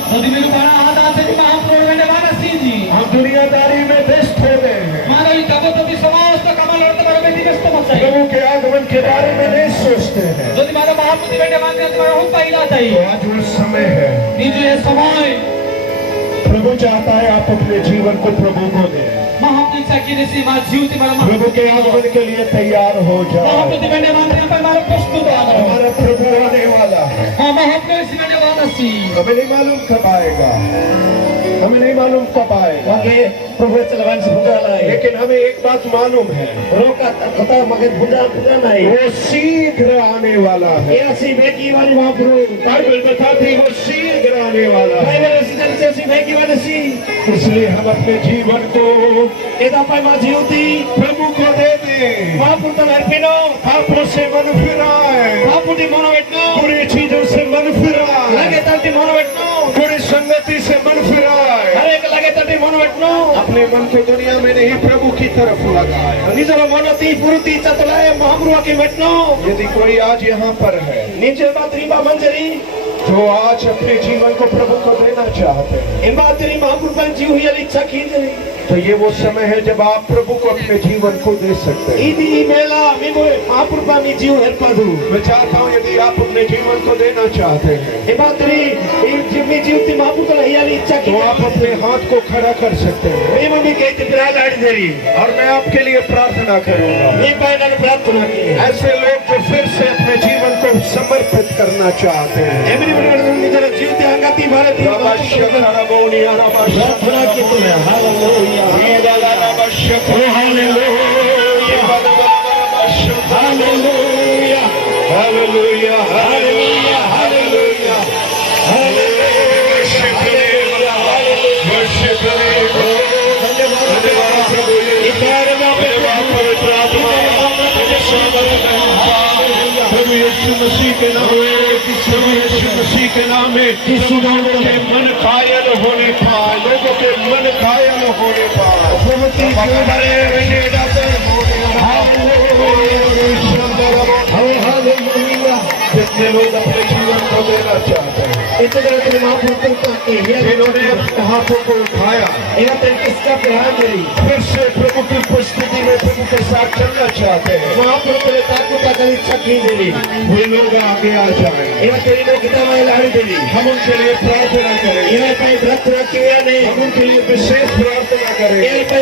यदि मेरे बड़ा हाथ आते जी माफ करने वाला सी जी हम दुनियादारी में व्यस्त हो गए हैं, मानो ये तब तो भी समाज तो कमल और तुम्हारे में व्यस्त मत है प्रभु के आगमन के बारे में नहीं सोचते हैं। यदि मानो महापुत्र बेटे मानते तुम्हारा हम पहला था तो आज वो समय है, नीचे ये समय प्रभु चाहता है आप अपने जीवन को प्रभु को दें, महापुत्र की ऋषि मां जीवती मारा प्रभु के आगमन के लिए तैयार हो जाओ। महापुत्र बेटे मानते हैं पर मारो प्रस्तुत आ रहा हमारा प्रभु आने वाला है, हाँ महापुत्र इसी बेटे वाला सी हमें नहीं मालूम कब आएगा, हमें नहीं मालूम कब आएगा, प्रभु चलवान से बुझा है लेकिन हमें एक बात मालूम है, रोका पता मगर बुझा नहीं वो शीघ्र आने वाला है। ऐसी बेकी वाली महाप्रभु बाइबल बताती वो शीघ्र आने वाला है। बाइबल सीजन से ऐसी बेकी वाली सी इसलिए हम अपने जीवन को एदा पाई मा जीवती प्रभु को दे दें, महापुत्र अर्पिनो पापों से मन फिराए, महापुत्र मनो बेटनो बुरी चीजों से मन फिराए, लगे तलती मनो बेटनो बुरी संगति से मन फिराए, हर एक लगे तलती मनो बेटनो अपने मन को दुनिया में नहीं प्रभु की तरफ लगाए। निजर मनोती पुरुती चतलाए महाप्रभु की बेटनो यदि कोई आज यहाँ पर है नीचे बात रीबा मंजरी जो आज अपने जीवन को प्रभु को देना चाहते हैं, इन बात तेरी महाप्रभु जी हुई इच्छा कीजिए तो ये वो समय है जब आप प्रभु को अपने जीवन को दे सकते हैं। ఇది ఈ మేళ మేము మహాపురుష మీ జీవ హెల్పదు मैं चाहता हूँ यदि आप अपने जीवन को देना चाहते हैं ఈ బాత్రి ఈ మీ జీవిత మహాపురుష హయ్యాలి ఇచ్చా तो आप अपने हाथ को खड़ा कर सकते हैं మేము మీకైతే పిరాగాడి దేరి और मैं आपके लिए प्रार्थना करूंगा। మీ పైన ప్రార్థన की ऐसे लोग जो फिर से अपने जीवन को समर्पित करना चाहते हैं, ఎమిరి నిజ జీవిత అంగతి భారతి ప్రార్థన की hallelujah Hallelujah, hallelujah, hallelujah, hallelujah, worship the name, धन्यवाद प्रभु प्रभु यीशु मसीह के नाम में, प्रभु यीशु मसीह के नाम में लोगों के मन कायल होने पाए, लोगों के मन मन घायल होने पर बहुत ही भरे जितने लोग अपने जीवन को देना चाहते हैं जिन्होंने अपने हाथों को उठाया फिर से प्रभु की उपस्थिति में प्रभु के साथ चलना चाहते हैं वे लोग आगे आ जाए हम उनके लिए प्रार्थना करें हम उनके लिए विशेष प्रार्थना करें वे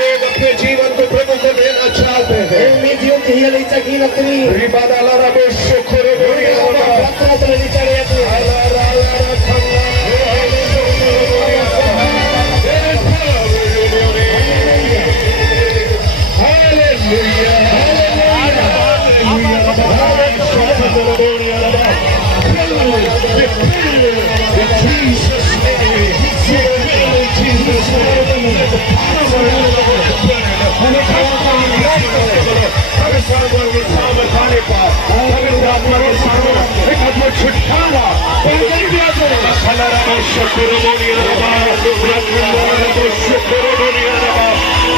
लोग अपने जीवन को प्रभु को देना चाहते हैं छुटकारा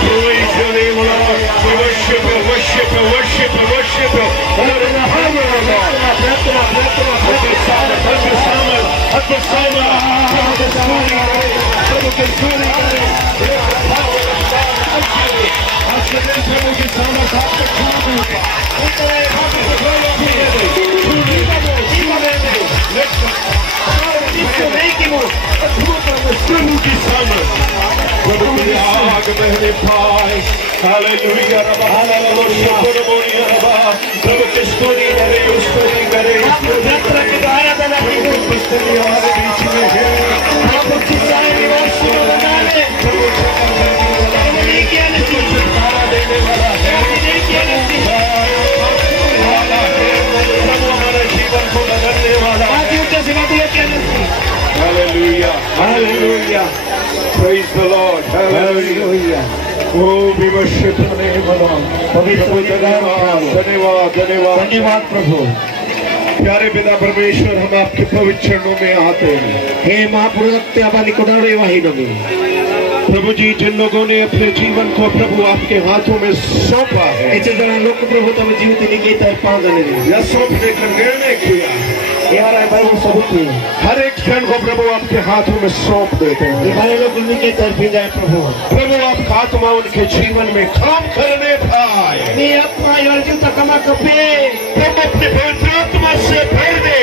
Praise your name, Lord. We worship you, worship you, worship you, worship you. Lord, in the power of God. Hallelujah, Rabba, hallelujah, Rabba, प्रभु किसको नहीं करे, उसको नहीं करे, इसको नहीं करे, प्रभु पुस्तक हमारे बीच में है, प्रभु चिल्लाए निवास में बनाने, प्रभु छुटकारा देने वाला है, प्रभु हमारे जीवन को बदलने वाला है। Hallelujah, hallelujah, praise the Lord, hallelujah. Oh, we worship your name, Lord. धन्यवाद, धन्यवाद, धन्यवाद प्रभु। प्यारे पिता परमेश्वर, हम आपके पवित्र चरणों में आते हैं। हे प्रभु जी, जिन लोगों ने अपने जीवन को प्रभु आपके हाथों में सौंपा है, या सौंपने का निर्णय किया, हर एक क्षण को प्रभु आपके हाथों में सौंप देते हैं। प्रभु आपका आत्मा उनके जीवन में काम करने पाए, प्रभु अपने पवित्र आत्मा से भर दे,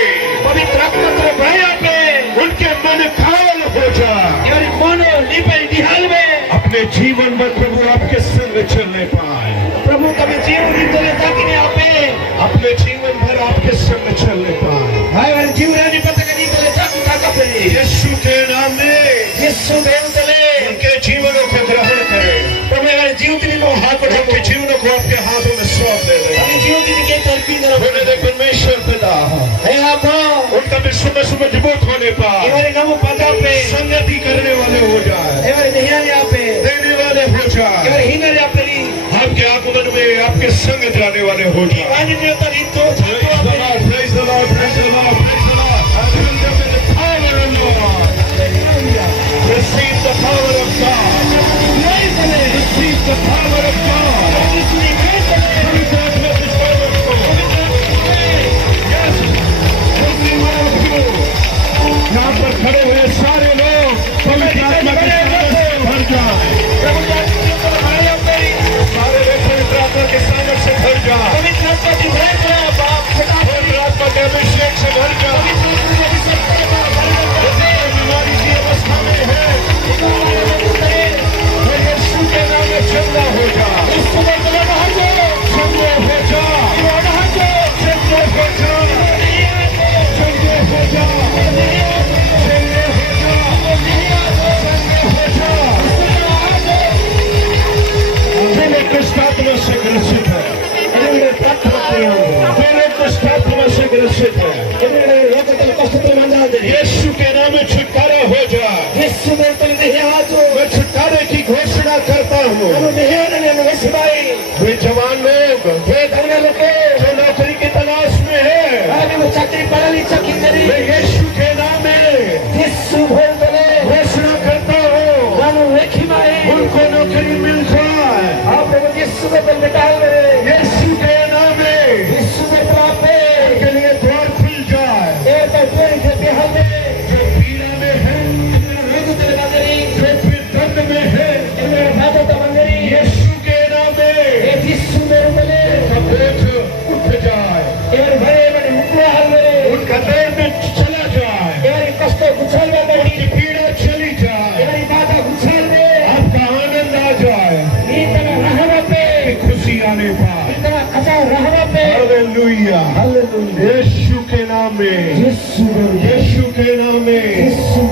उनके मन घायल हो जाए, अपने जीवन में प्रभु आपके संग चलने पाए, प्रभु कभी जीवन अपने जीवन भर आपके संग चलने पाए। यीशु के नाम में उनके जीवनों को ग्रहण करें, उनके जीवनों को आपके हाथों में सौंप दे रहे परमेश्वर पिता, उनका भी सुबह सुबह मजबूत होने पर संगति करने वाले हो जाए, देने वाले हो जाए, आपके आगमन में आपके संग जाने वाले हो जाए। Praise the Lord, praise the Lord, praise the Lord. Receive the power of God. Receive the power of God. यहाँ पर खड़े हुए सारे लोग पवित्र आत्मा के सामर्थ्य से भर जाएं। सारे लोग पवित्र आत्मा के सामर्थ्य से भर जाएं। पवित्र आत्मा के अभिषेक से भर जाएं। बीमारी की अवस्था में है, यीशु के नाम में चंगा हो जा, चंगे हो जा, चंगे हो जा, चंगे हो जा, चंगे हो जा, चंगे हो जा। जिन्हें दुष्ट आत्मा से ग्रसित है, जिन्हें दुष्ट आत्मा से ग्रसित है, यीशु के नाम में छुटकारा हो जा। मैं छुटकारे की घोषणा करता हूँ। वे जवान लोग, जो नौकरी की तलाश में है, मैं यीशु के नाम में घोषणा करता हूँ, जाने पर इतना अच्छा रहने पे हालेलुया हालेलुया यीशु के नाम में यीशु यीशु के नाम में यीशु